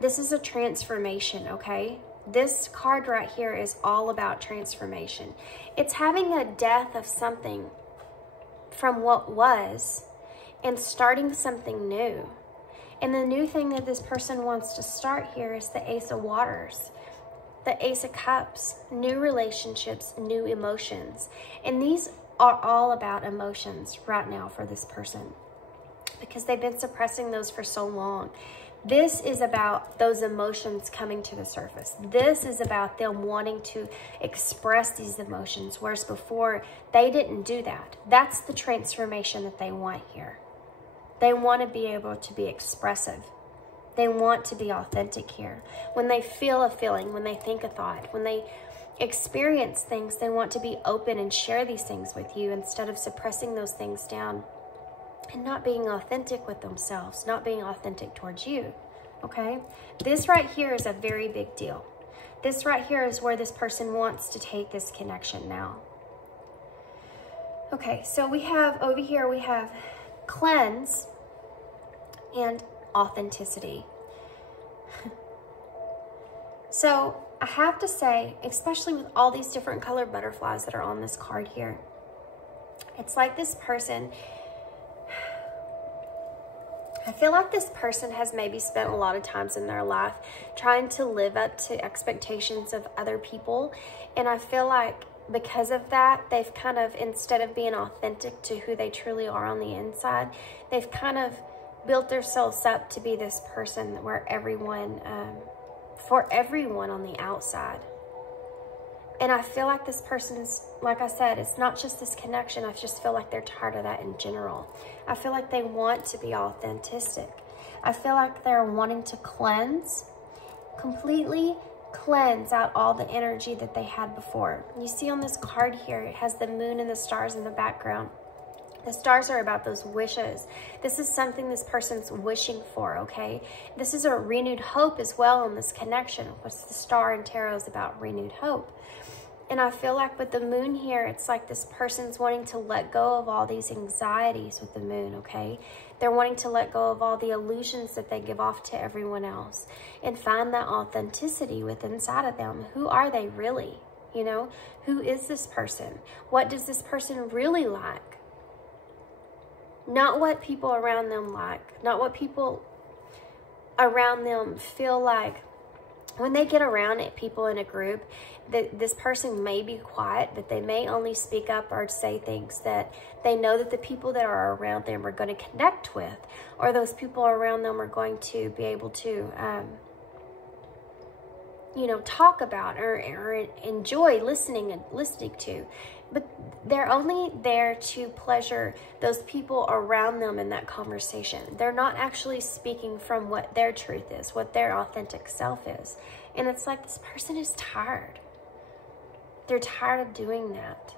This is a transformation, okay? This card right here is all about transformation. It's having a death of something from what was and starting something new. And the new thing that this person wants to start here is the Ace of Waters, the Ace of Cups, new relationships, new emotions. And these are all about emotions right now for this person because they've been suppressing those for so long. This is about those emotions coming to the surface. This is about them wanting to express these emotions, whereas before they didn't do that. That's the transformation that they want here. They want to be able to be expressive. They want to be authentic here. When they feel a feeling, when they think a thought, when they experience things, they want to be open and share these things with you instead of suppressing those things down and not being authentic with themselves, not being authentic towards you, okay? This right here is a very big deal. This right here is where this person wants to take this connection now. Okay, so we have, over here, we have cleanse and authenticity. So I have to say, especially with all these different colored butterflies that are on this card here, it's like this person, I feel like this person has maybe spent a lot of times in their life trying to live up to expectations of other people. And I feel like because of that, they've kind of, instead of being authentic to who they truly are on the inside, they've kind of built themselves up to be this person where everyone, for everyone on the outside. And I feel like this person's, like I said, it's not just this connection. I just feel like they're tired of that in general. I feel like they want to be authentic. I feel like they're wanting to cleanse, completely cleanse out all the energy that they had before. You see on this card here, it has the moon and the stars in the background. The stars are about those wishes. This is something this person's wishing for, okay? This is a renewed hope as well in this connection. What's the star in tarot is about renewed hope. And I feel like with the moon here, it's like this person's wanting to let go of all these anxieties with the moon, okay? They're wanting to let go of all the illusions that they give off to everyone else and find that authenticity within inside of them. Who are they really? You know, who is this person? What does this person really like? Not what people around them like, not what people around them feel like. When they get around people in a group, this person may be quiet, but they may only speak up or say things that they know that the people that are around them are going to connect with, or those people around them are going to be able to, you know, talk about or enjoy listening to. But they're only there to pleasure those people around them in that conversation. They're not actually speaking from what their truth is, what their authentic self is. And it's like this person is tired. They're tired of doing that.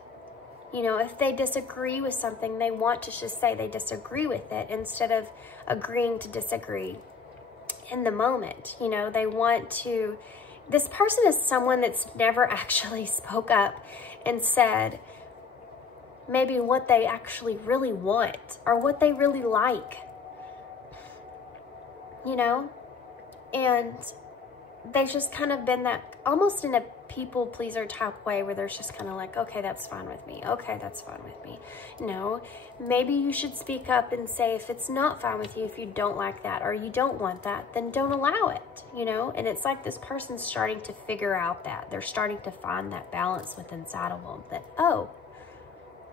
You know, if they disagree with something, they want to just say they disagree with it instead of agreeing to disagree in the moment. You know, they want to... This person is someone that's never actually spoke up and said maybe what they actually really want or what they really like, you know? And they've just kind of been that, almost in a people pleaser type way where they're just kind of like, okay, that's fine with me. Okay, that's fine with me. No, maybe you should speak up and say if it's not fine with you, if you don't like that or you don't want that, then don't allow it, you know? And it's like this person's starting to figure out that. They're starting to find that balance within inside of them that, oh,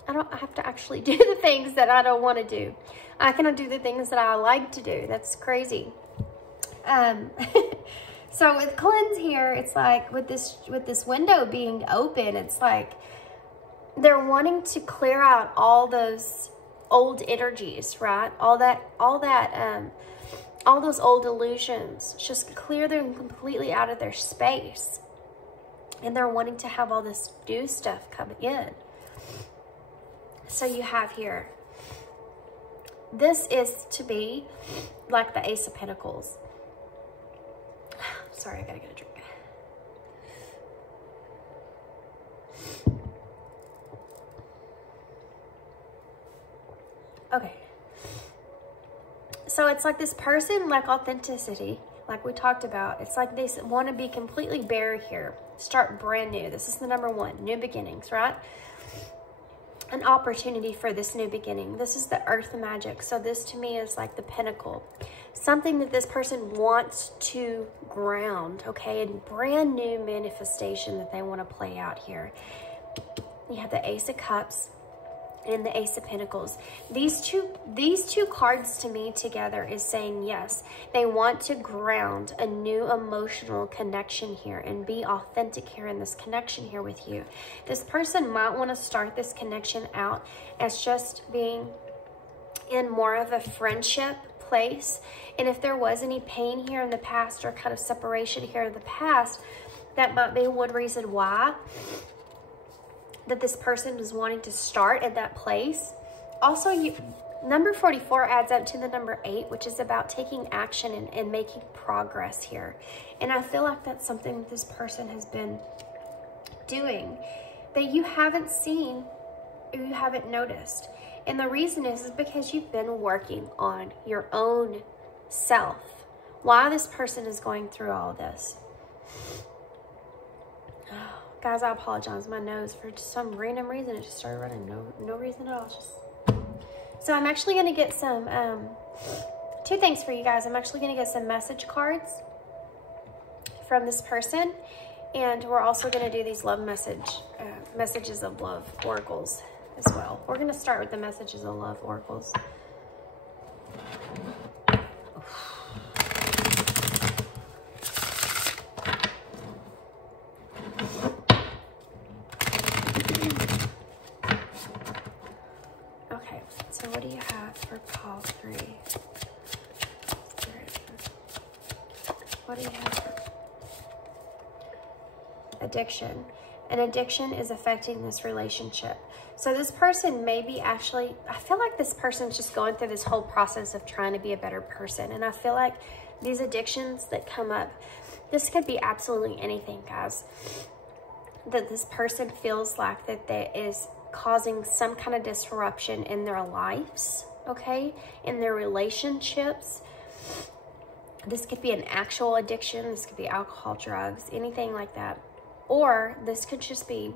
I don't have to actually do the things that I don't want to do. I can do the things that I like to do. That's crazy. So with cleanse here, it's like with this window being open, it's like they're wanting to clear out all those old energies, right? All those old illusions, just clear them completely out of their space. And they're wanting to have all this new stuff come in. So you have here this is to be like the Ace of Pentacles. Sorry, I gotta get a drink. Okay. So it's like this person, like authenticity, like we talked about. It's like they want to be completely bare here. Start brand new. This is the number one, new beginnings, right? An opportunity for this new beginning. This is the earth magic. So this to me is like the pinnacle. Something that this person wants to ground, okay? And brand new manifestation that they want to play out here. You have the Ace of Cups and the Ace of Pentacles. These two cards to me together is saying yes. They want to ground a new emotional connection here and be authentic here in this connection here with you. This person might want to start this connection out as just being in more of a friendship place. And if there was any pain here in the past or kind of separation here in the past, that might be one reason why that this person is wanting to start at that place. Also, number 44 adds up to the number 8, which is about taking action and making progress here. And I feel like that's something that this person has been doing that you haven't seen or you haven't noticed. And the reason is because you've been working on your own self. Why this person is going through all of this. Guys, I apologize. My nose, for some random reason, it just started running. No reason at all. So I'm actually going to get some, two things for you guys. I'm actually going to get some message cards from this person. And we're also going to do these love messages of love oracles as well. We're going to start with the messages of love oracles. So what do you have for call 3? What do you have for addiction? An addiction is affecting this relationship. So this person may be actually, I feel like this person's just going through this whole process of trying to be a better person. And I feel like these addictions that come up, this could be absolutely anything, guys. That this person feels like that there is causing some kind of disruption in their lives, okay, in their relationships. This could be an actual addiction. This could be alcohol, drugs, anything like that. Or this could just be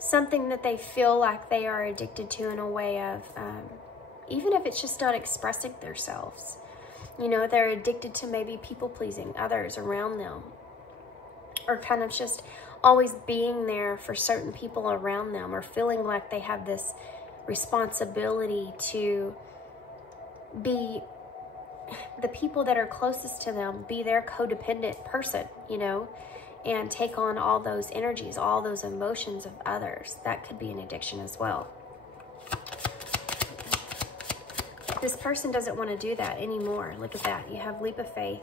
something that they feel like they are addicted to in a way of, even if it's just not expressing themselves. You know, they're addicted to maybe people-pleasing others around them. Or kind of just always being there for certain people around them, or feeling like they have this responsibility to be the people that are closest to them, be their codependent person, you know, and take on all those energies, all those emotions of others. That could be an addiction as well. This person doesn't want to do that anymore. Look at that. You have leap of faith.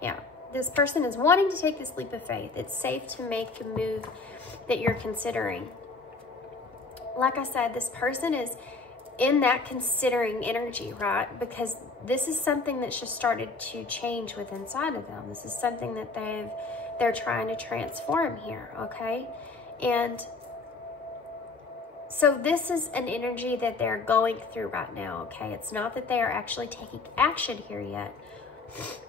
Yeah. This person is wanting to take this leap of faith. It's safe to make the move that you're considering. Like I said, this person is in that considering energy, right? Because this is something that's just started to change within inside of them. This is something that they're trying to transform here, okay? And so this is an energy that they're going through right now, okay? It's not that they are actually taking action here yet.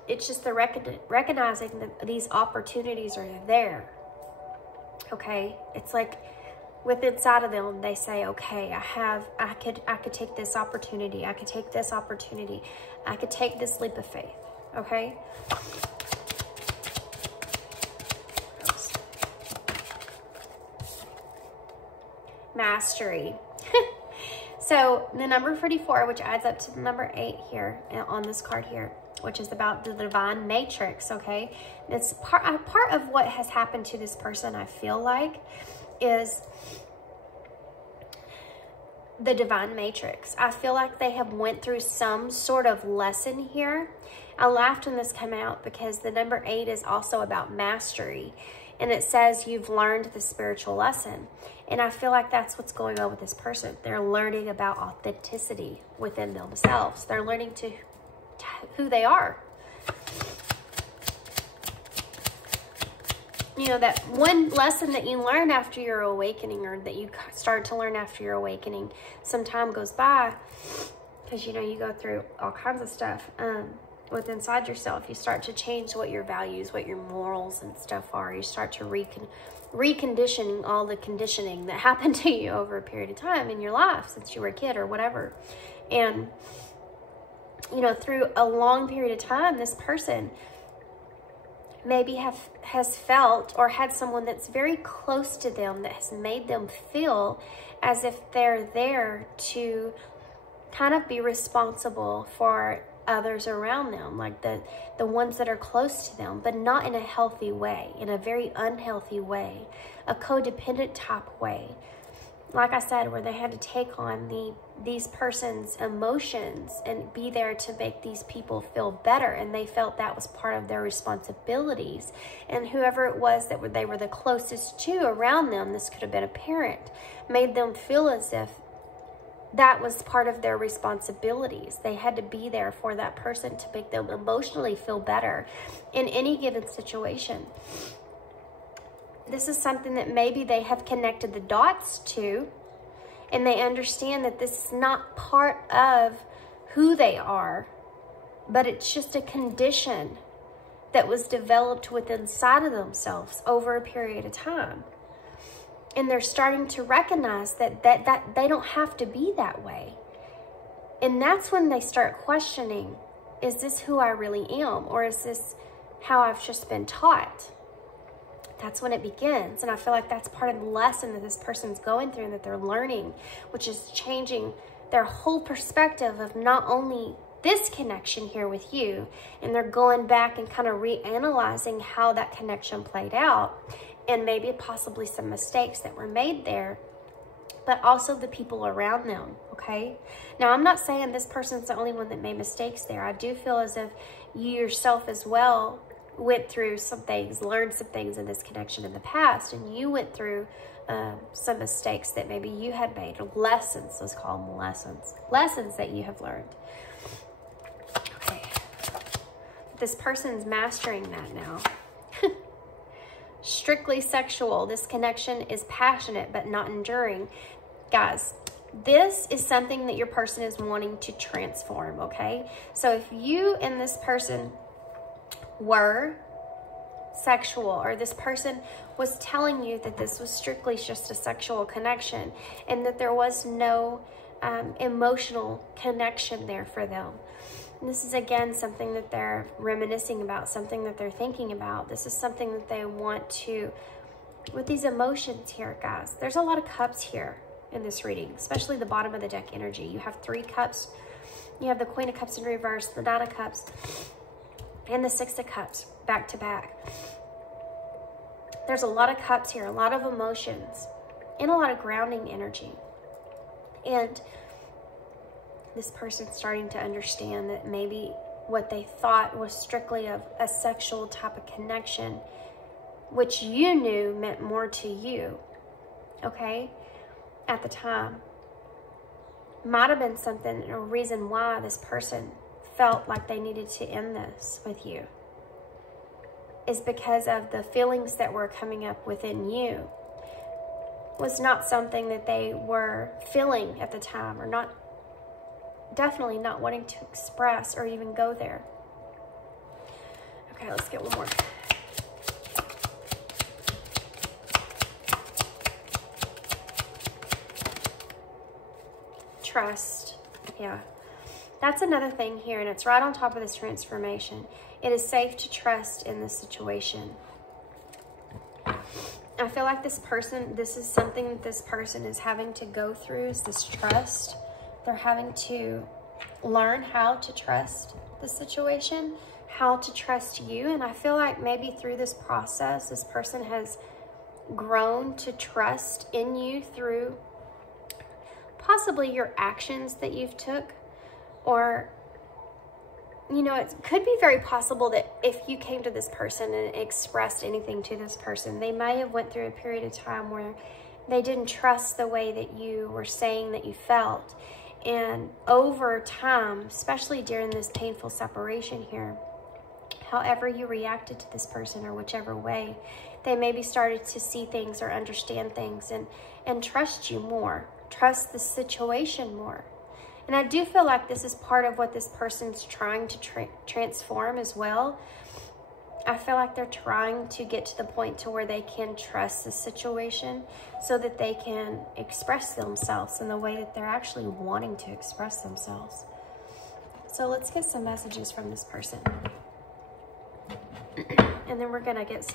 It's just the recognizing that these opportunities are there, okay? It's like within inside of them, they say, okay, I could take this opportunity. I could take this opportunity. I could take this leap of faith, okay? Oops. Mastery. So the number 44, which adds up to the number 8 here on this card here, which is about the divine matrix, okay? It's part of what has happened to this person, I feel like, is the divine matrix. I feel like they have went through some sort of lesson here. I laughed when this came out because the number 8 is also about mastery. And it says you've learned the spiritual lesson. And I feel like that's what's going on with this person. They're learning about authenticity within themselves. They're learning to who they are. You know, that one lesson that you learn after your awakening, or that you start to learn after your awakening, some time goes by, because, you know, you go through all kinds of stuff with inside yourself. You start to change what your values, what your morals and stuff are. You start to reconditioning all the conditioning that happened to you over a period of time in your life since you were a kid or whatever. And, you know, through a long period of time, this person maybe has felt, or had someone that's very close to them that has made them feel as if they're there to kind of be responsible for others around them, like the ones that are close to them, but not in a healthy way, in a very unhealthy way, a codependent type way. Like I said, where they had to take on these person's emotions and be there to make these people feel better, and they felt that was part of their responsibilities. And whoever it was that they were the closest to around them, this could have been a parent, made them feel as if that was part of their responsibilities. They had to be there for that person to make them emotionally feel better in any given situation. This is something that maybe they have connected the dots to, and they understand that this is not part of who they are, but it's just a condition that was developed within inside of themselves over a period of time. And they're starting to recognize that they don't have to be that way. And that's when they start questioning, is this who I really am? Or is this how I've just been taught? That's when it begins. And I feel like that's part of the lesson that this person's going through and that they're learning, which is changing their whole perspective of not only this connection here with you, and they're going back and kind of reanalyzing how that connection played out, and maybe possibly some mistakes that were made there, but also the people around them, okay? Now, I'm not saying this person's the only one that made mistakes there. I do feel as if you yourself as well went through some things, learned some things in this connection in the past, and you went through some mistakes that maybe you had made, or lessons, let's call them lessons that you have learned. Okay. This person's mastering that now. Strictly sexual. This connection is passionate but not enduring. Guys, this is something that your person is wanting to transform, okay? So if you and this person were sexual, or this person was telling you that this was strictly just a sexual connection and that there was no emotional connection there for them, this is, again, something that they're reminiscing about, something that they're thinking about. This is something that they want to, with these emotions here, guys. There's a lot of cups here in this reading, especially the bottom of the deck energy. You have 3 cups. You have the Queen of Cups in reverse, the Knight of Cups, and the 6 of Cups back to back. There's a lot of cups here, a lot of emotions, and a lot of grounding energy. And this person's starting to understand that maybe what they thought was strictly a sexual type of connection, which you knew meant more to you, okay, at the time, might have been something, a reason why this person felt like they needed to end this with you, is because of the feelings that were coming up within you was not something that they were feeling at the time, or not, definitely not wanting to express or even go there. Okay, let's get one more. Trust. Yeah. That's another thing here, and it's right on top of this transformation. It is safe to trust in this situation. I feel like this person, this is something that this person is having to go through, is this trust. They're having to learn how to trust the situation, how to trust you. And I feel like maybe through this process, this person has grown to trust in you through possibly your actions that you've took, or you know, it could be very possible that if you came to this person and expressed anything to this person, they may have went through a period of time where they didn't trust the way that you were saying that you felt. And over time, especially during this painful separation here, however you reacted to this person or whichever way, they maybe started to see things or understand things and trust you more, trust the situation more. And I do feel like this is part of what this person's trying to transform as well. I feel like they're trying to get to the point to where they can trust the situation so that they can express themselves in the way that they're actually wanting to express themselves. So let's get some messages from this person. And then we're going to get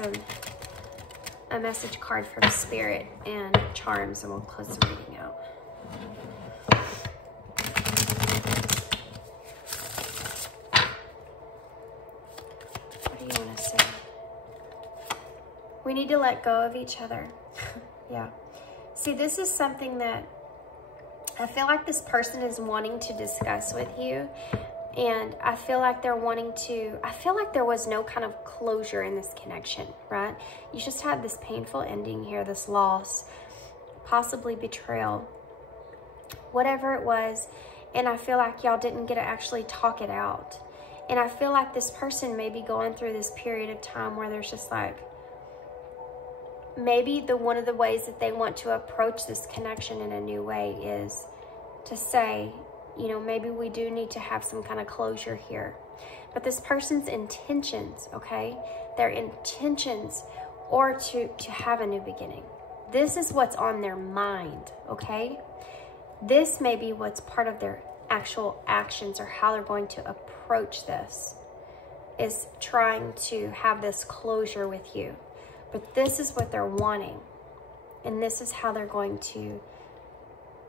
a message card from Spirit and Charms, and we'll close the reading out. What do you want to say? We need to let go of each other. Yeah. See, this is something that I feel like this person is wanting to discuss with you. And I feel like they're wanting to, I feel like there was no kind of closure in this connection, right? You just had this painful ending here, this loss, possibly betrayal, whatever it was. And I feel like y'all didn't get to actually talk it out. And I feel like this person may be going through this period of time where there's just like, maybe one of the ways that they want to approach this connection in a new way is to say, you know, maybe we do need to have some kind of closure here. But this person's intentions, okay, their intentions are to have a new beginning. This is what's on their mind, okay? This may be what's part of their actual actions or how they're going to approach this, is trying to have this closure with you. But this is what they're wanting. And this is how they're going to,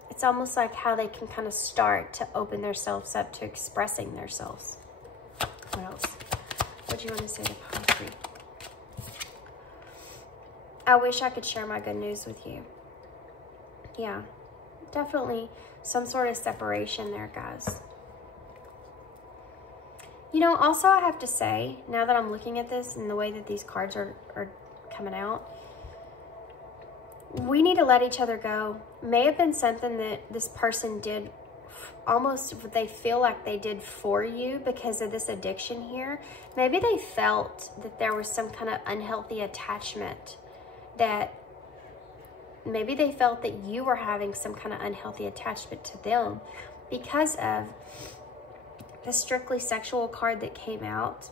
it's almost like how they can kind of start to open themselves up to expressing themselves. What else? What do you want to say to poetry? I wish I could share my good news with you. Yeah, definitely some sort of separation there, guys. You know, also I have to say, now that I'm looking at this and the way that these cards are coming out, we need to let each other go. May have been something that this person did, almost they feel like they did for you because of this addiction here. Maybe they felt that there was some kind of unhealthy attachment, that maybe they felt that you were having some kind of unhealthy attachment to them because of the strictly sexual card that came out.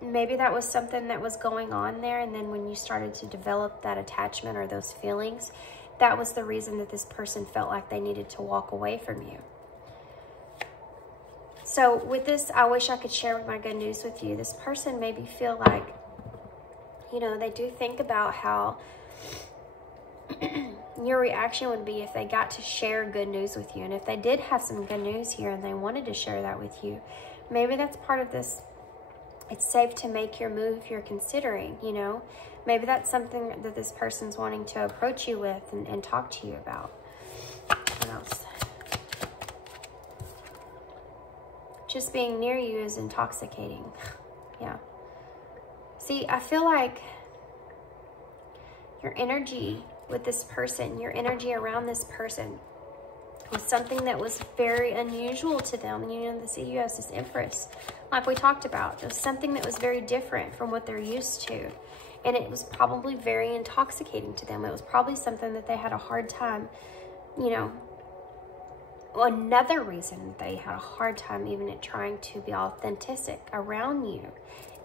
Maybe that was something that was going on there, and then when you started to develop that attachment or those feelings, that was the reason that this person felt like they needed to walk away from you. So with this, I wish I could share my good news with you. This person maybe feel like, you know, they do think about how your reaction would be if they got to share good news with you. And if they did have some good news here and they wanted to share that with you, maybe that's part of this. It's safe to make your move if you're considering, you know. Maybe that's something that this person's wanting to approach you with and talk to you about. What else? Just being near you is intoxicating. Yeah. See, I feel like your energy with this person, your energy around this person was something that was very unusual to them. You know, the you has this Empress, like we talked about. It was something that was very different from what they're used to. And it was probably very intoxicating to them. It was probably something that they had a hard time, you know. Another reason that they had a hard time even at trying to be authentic around you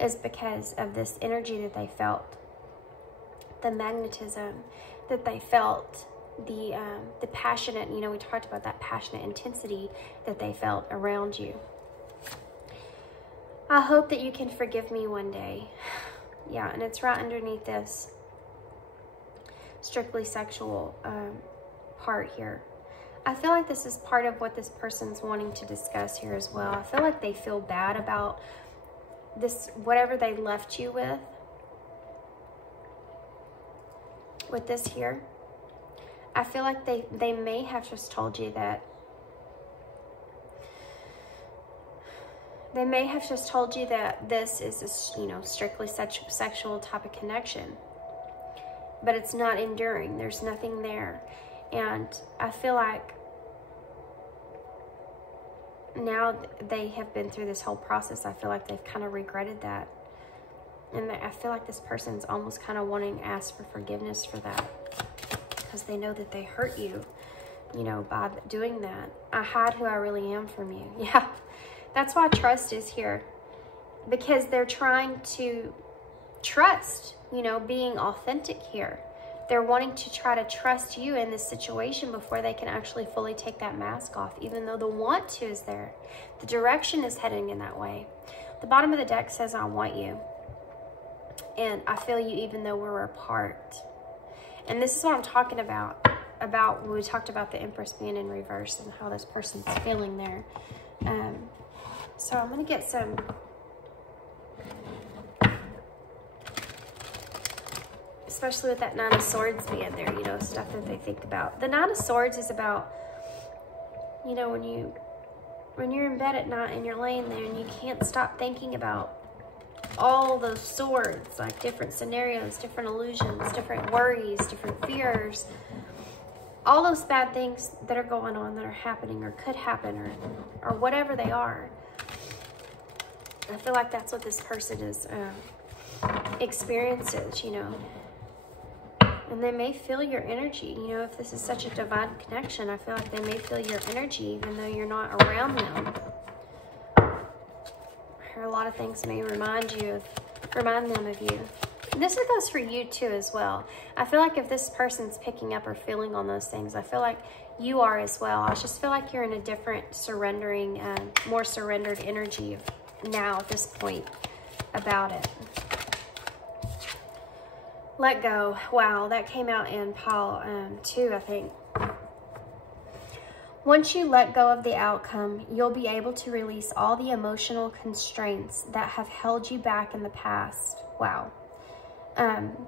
is because of this energy that they felt. The magnetism that they felt, the passionate, you know, we talked about that passionate intensity that they felt around you. I hope that you can forgive me one day. Yeah, and it's right underneath this strictly sexual part here. I feel like this is part of what this person's wanting to discuss here as well. I feel like they feel bad about this, whatever they left you with this here. I feel like they may have just told you that They may have just told you that this is a, you know, strictly sexual type of connection, but it's not enduring. There's nothing there. And I feel like now they have been through this whole process, I feel like they've kind of regretted that. And I feel like this person's almost kind of wanting to ask for forgiveness for that, because they know that they hurt you, you know, by doing that. I hide who I really am from you. Yeah, that's why trust is here, because they're trying to trust, you know, being authentic here. They're wanting to try to trust you in this situation before they can actually fully take that mask off, even though the want to is there. The direction is heading in that way. The bottom of the deck says, I want you. And I feel you even though we're apart. And this is what I'm talking about when we talked about the Empress being in reverse and how this person's feeling there. So I'm going to get some... especially with that Nine of Swords being there, you know, stuff that they think about. The Nine of Swords is about, you know, when you're in bed at night and you're laying there and you can't stop thinking about all those swords, like different scenarios, different illusions, different worries, different fears, all those bad things that are going on, that are happening or could happen, or whatever they are. I feel like that's what this person is experiences, you know. And they may feel your energy, you know, if this is such a divine connection, I feel like they may feel your energy even though you're not around them. Or a lot of things may remind them of you. And this goes for you too as well. I feel like if this person's picking up or feeling on those things, I feel like you are as well. I just feel like you're in a different surrendering, more surrendered energy now at this point about it. Let go. Wow, that came out in pile 2, I think. Once you let go of the outcome, you'll be able to release all the emotional constraints that have held you back in the past. Wow.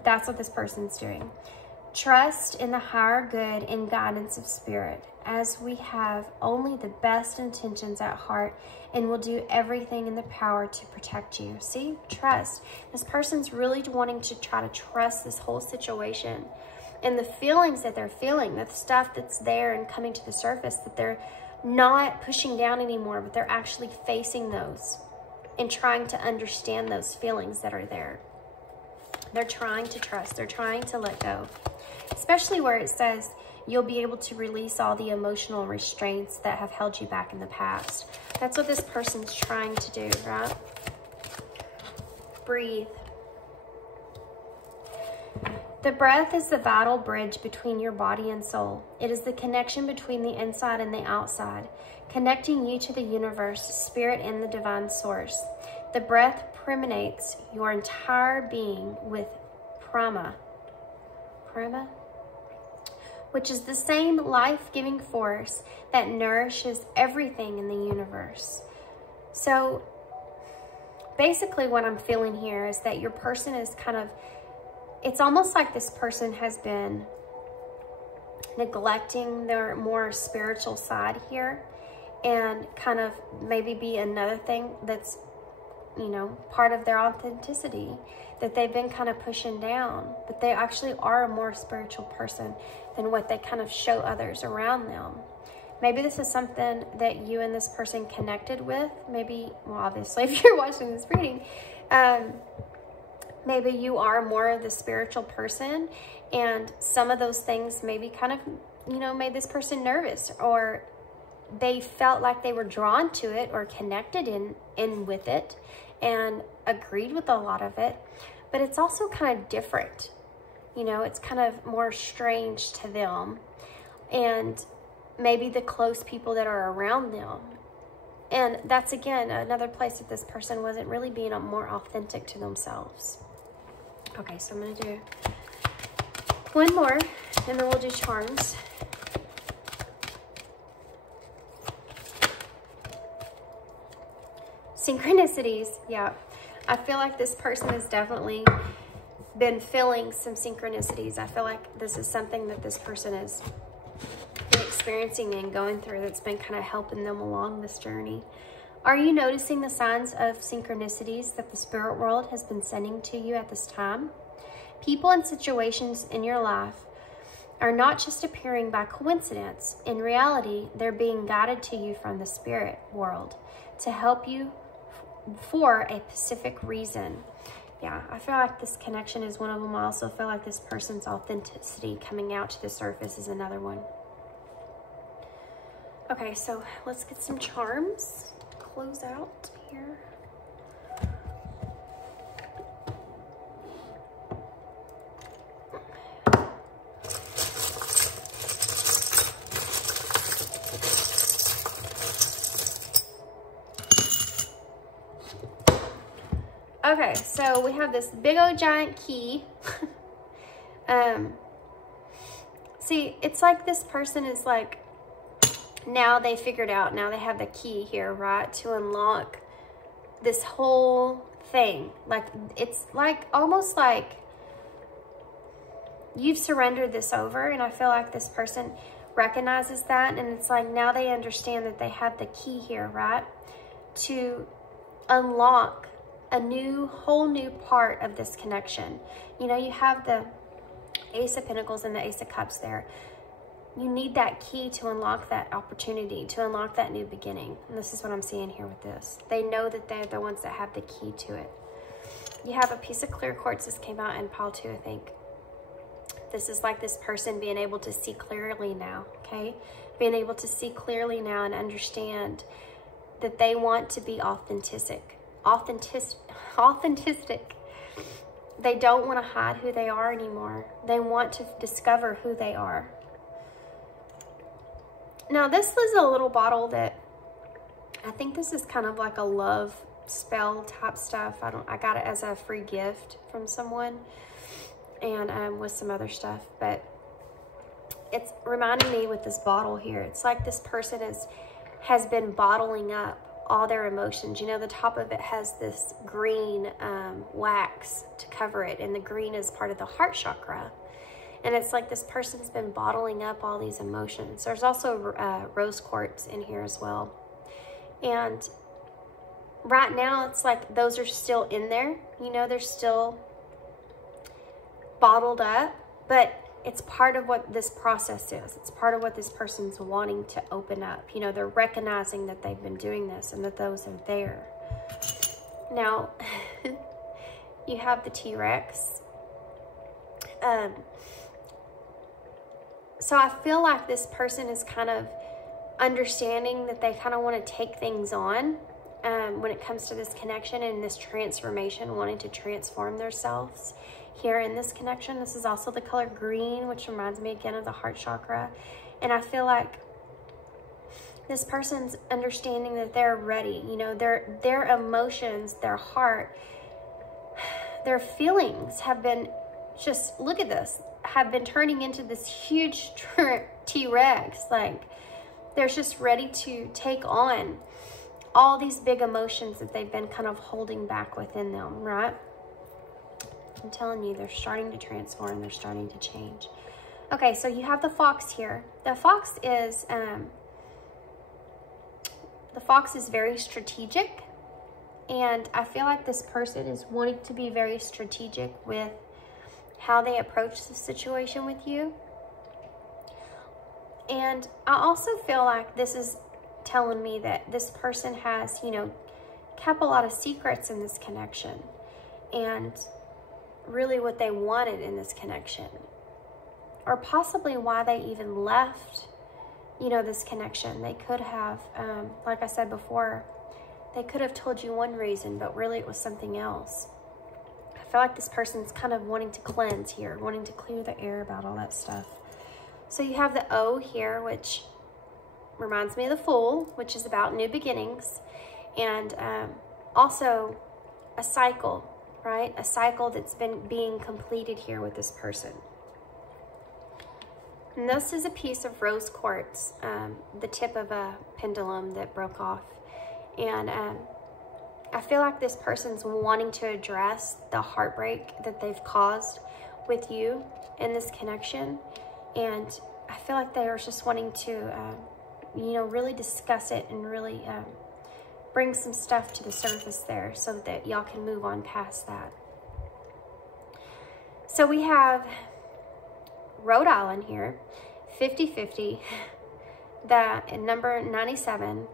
That's what this person's doing. Trust in the higher good and guidance of spirit, as we have only the best intentions at heart and will do everything in the power to protect you. See, trust. This person's really wanting to try to trust this whole situation and the feelings that they're feeling, the stuff that's there and coming to the surface, that they're not pushing down anymore, but they're actually facing those and trying to understand those feelings that are there. They're trying to trust. They're trying to let go. Especially where it says you'll be able to release all the emotional restraints that have held you back in the past. That's what this person's trying to do, right? Breathe. The breath is the vital bridge between your body and soul. It is the connection between the inside and the outside, connecting you to the universe, spirit, and the divine source. The breath permeates your entire being with prana, which is the same life-giving force that nourishes everything in the universe. So basically what I'm feeling here is that your person is kind of, it's almost like this person has been neglecting their more spiritual side here, and kind of maybe be another thing that's, you know, part of their authenticity that they've been kind of pushing down, but they actually are a more spiritual person than what they kind of show others around them. Maybe this is something that you and this person connected with. Maybe, well, obviously, if you're watching this reading, maybe you are more of the spiritual person, and some of those things maybe kind of, you know, made this person nervous, or they felt like they were drawn to it or connected in with it and agreed with a lot of it. But it's also kind of different. You know, it's kind of more strange to them, and maybe the close people that are around them. And that's, again, another place that this person wasn't really being more authentic to themselves. Okay, so I'm going to do one more, and then we'll do charms. Synchronicities, yeah. I feel like this person has definitely been feeling some synchronicities. I feel like this is something that this person has been experiencing and going through that's been kind of helping them along this journey. Are you noticing the signs of synchronicities that the spirit world has been sending to you at this time? People and situations in your life are not just appearing by coincidence. In reality, they're being guided to you from the spirit world to help you for a specific reason. Yeah, I feel like this connection is one of them. I also feel like this person's authenticity coming out to the surface is another one. Okay, so let's get some charms to close out here. Okay, so we have this big old giant key. See, it's like this person is like, now they figured out, now they have the key here, right, to unlock this whole thing. Like, it's like, almost like you've surrendered this over, and I feel like this person recognizes that, and it's like now they understand that they have the key here, right, to unlock a whole new part of this connection. You know, you have the Ace of Pentacles and the Ace of Cups there. You need that key to unlock that opportunity, to unlock that new beginning. And this is what I'm seeing here with this. They know that they're the ones that have the key to it. You have a piece of clear quartz. This came out in pile 2, I think. This is like this person being able to see clearly now, okay? Being able to see clearly now and understand that they want to be authentic. They don't want to hide who they are anymore. They want to discover who they are. Now, this is a little bottle that I think this is kind of like a love spell type stuff. I got it as a free gift from someone, and with some other stuff, but it's reminding me with this bottle here. It's like this person has been bottling up all their emotions. You know, the top of it has this green wax to cover it, and the green is part of the heart chakra. And it's like this person's been bottling up all these emotions. There's also rose quartz in here as well. And right now, it's like those are still in there. You know, they're still bottled up, but it's part of what this process is. It's part of what this person's wanting to open up. You know, they're recognizing that they've been doing this and that those are there. Now, you have the T-Rex. So I feel like this person is kind of understanding that they kind of want to take things on when it comes to this connection and this transformation, wanting to transform themselves here in this connection. This is also the color green, which reminds me again of the heart chakra. And I feel like this person's understanding that they're ready. You know, their emotions, their heart, their feelings have been, just look at this, have been turning into this huge T-Rex. Like, they're just ready to take on all these big emotions that they've been kind of holding back within them, right? I'm telling you, they're starting to transform. They're starting to change. Okay, so you have the fox here. The fox is very strategic, and I feel like this person is wanting to be very strategic with how they approach the situation with you. And I also feel like this is telling me that this person has, you know, kept a lot of secrets in this connection, and really what they wanted in this connection, or possibly why they even left, you know, this connection. They could have, like I said before, they could have told you one reason, but really it was something else. I feel like this person's kind of wanting to cleanse here, wanting to clear the air about all that stuff. So you have the O here, which reminds me of the Fool, which is about new beginnings, and also a cycle, right? A cycle that's been being completed here with this person. And this is a piece of rose quartz, the tip of a pendulum that broke off. And I feel like this person's wanting to address the heartbreak that they've caused with you in this connection. And I feel like they are just wanting to, you know, really discuss it and really bring some stuff to the surface there so that y'all can move on past that. So we have Rhode Island here, 50-50, that number 97,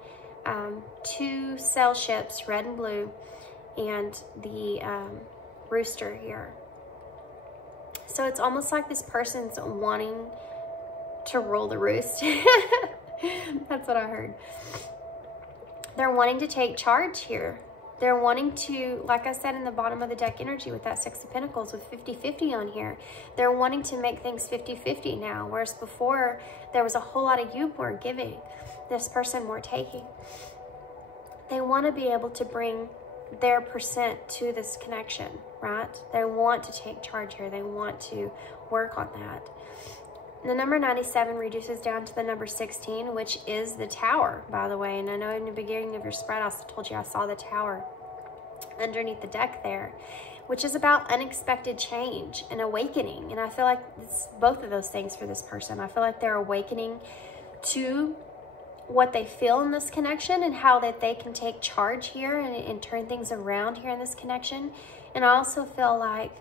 2 sail ships, red and blue, and the rooster here. So it's almost like this person's wanting to rule the roost. That's what I heard. They're wanting to take charge here. They're wanting to, like I said in the bottom of the deck energy with that 6 of Pentacles with 50-50 on here, they're wanting to make things 50-50 now, whereas before there was a whole lot of you more giving, this person more taking. They want to be able to bring their percent to this connection, right? They want to take charge here. They want to work on that. The number 97 reduces down to the number 16, which is the Tower, by the way. And I know in the beginning of your spread, I told you I saw the Tower underneath the deck there, which is about unexpected change and awakening. And I feel like it's both of those things for this person. I feel like they're awakening to what they feel in this connection and how that they can take charge here and turn things around here in this connection. And I also feel like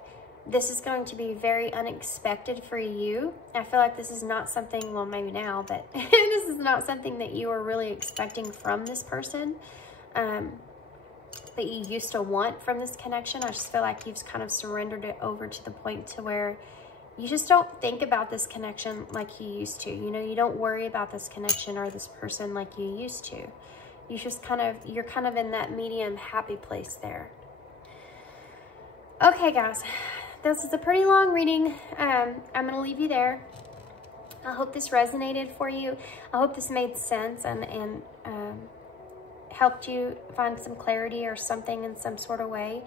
this is going to be very unexpected for you. I feel like this is not something, well, maybe now, but this is not something that you are really expecting from this person, that you used to want from this connection. I just feel like you've kind of surrendered it over to the point to where you just don't think about this connection like you used to. You know, you don't worry about this connection or this person like you used to. You just you're kind of in that medium happy place there. Okay, guys. This is a pretty long reading. I'm going to leave you there. I hope this resonated for you. I hope this made sense and helped you find some clarity or something in some sort of way.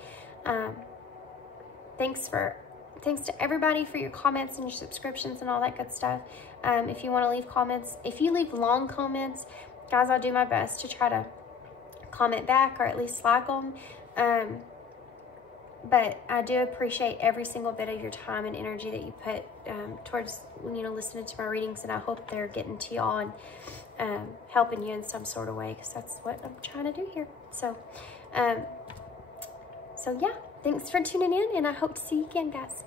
Thanks to everybody for your comments and your subscriptions and all that good stuff. If you want to leave comments, if you leave long comments, guys, I'll do my best to try to comment back or at least like them. But I do appreciate every single bit of your time and energy that you put towards, you know, listening to my readings, and I hope they're getting to y'all and helping you in some sort of way, because that's what I'm trying to do here. So, so yeah, thanks for tuning in, and I hope to see you again, guys.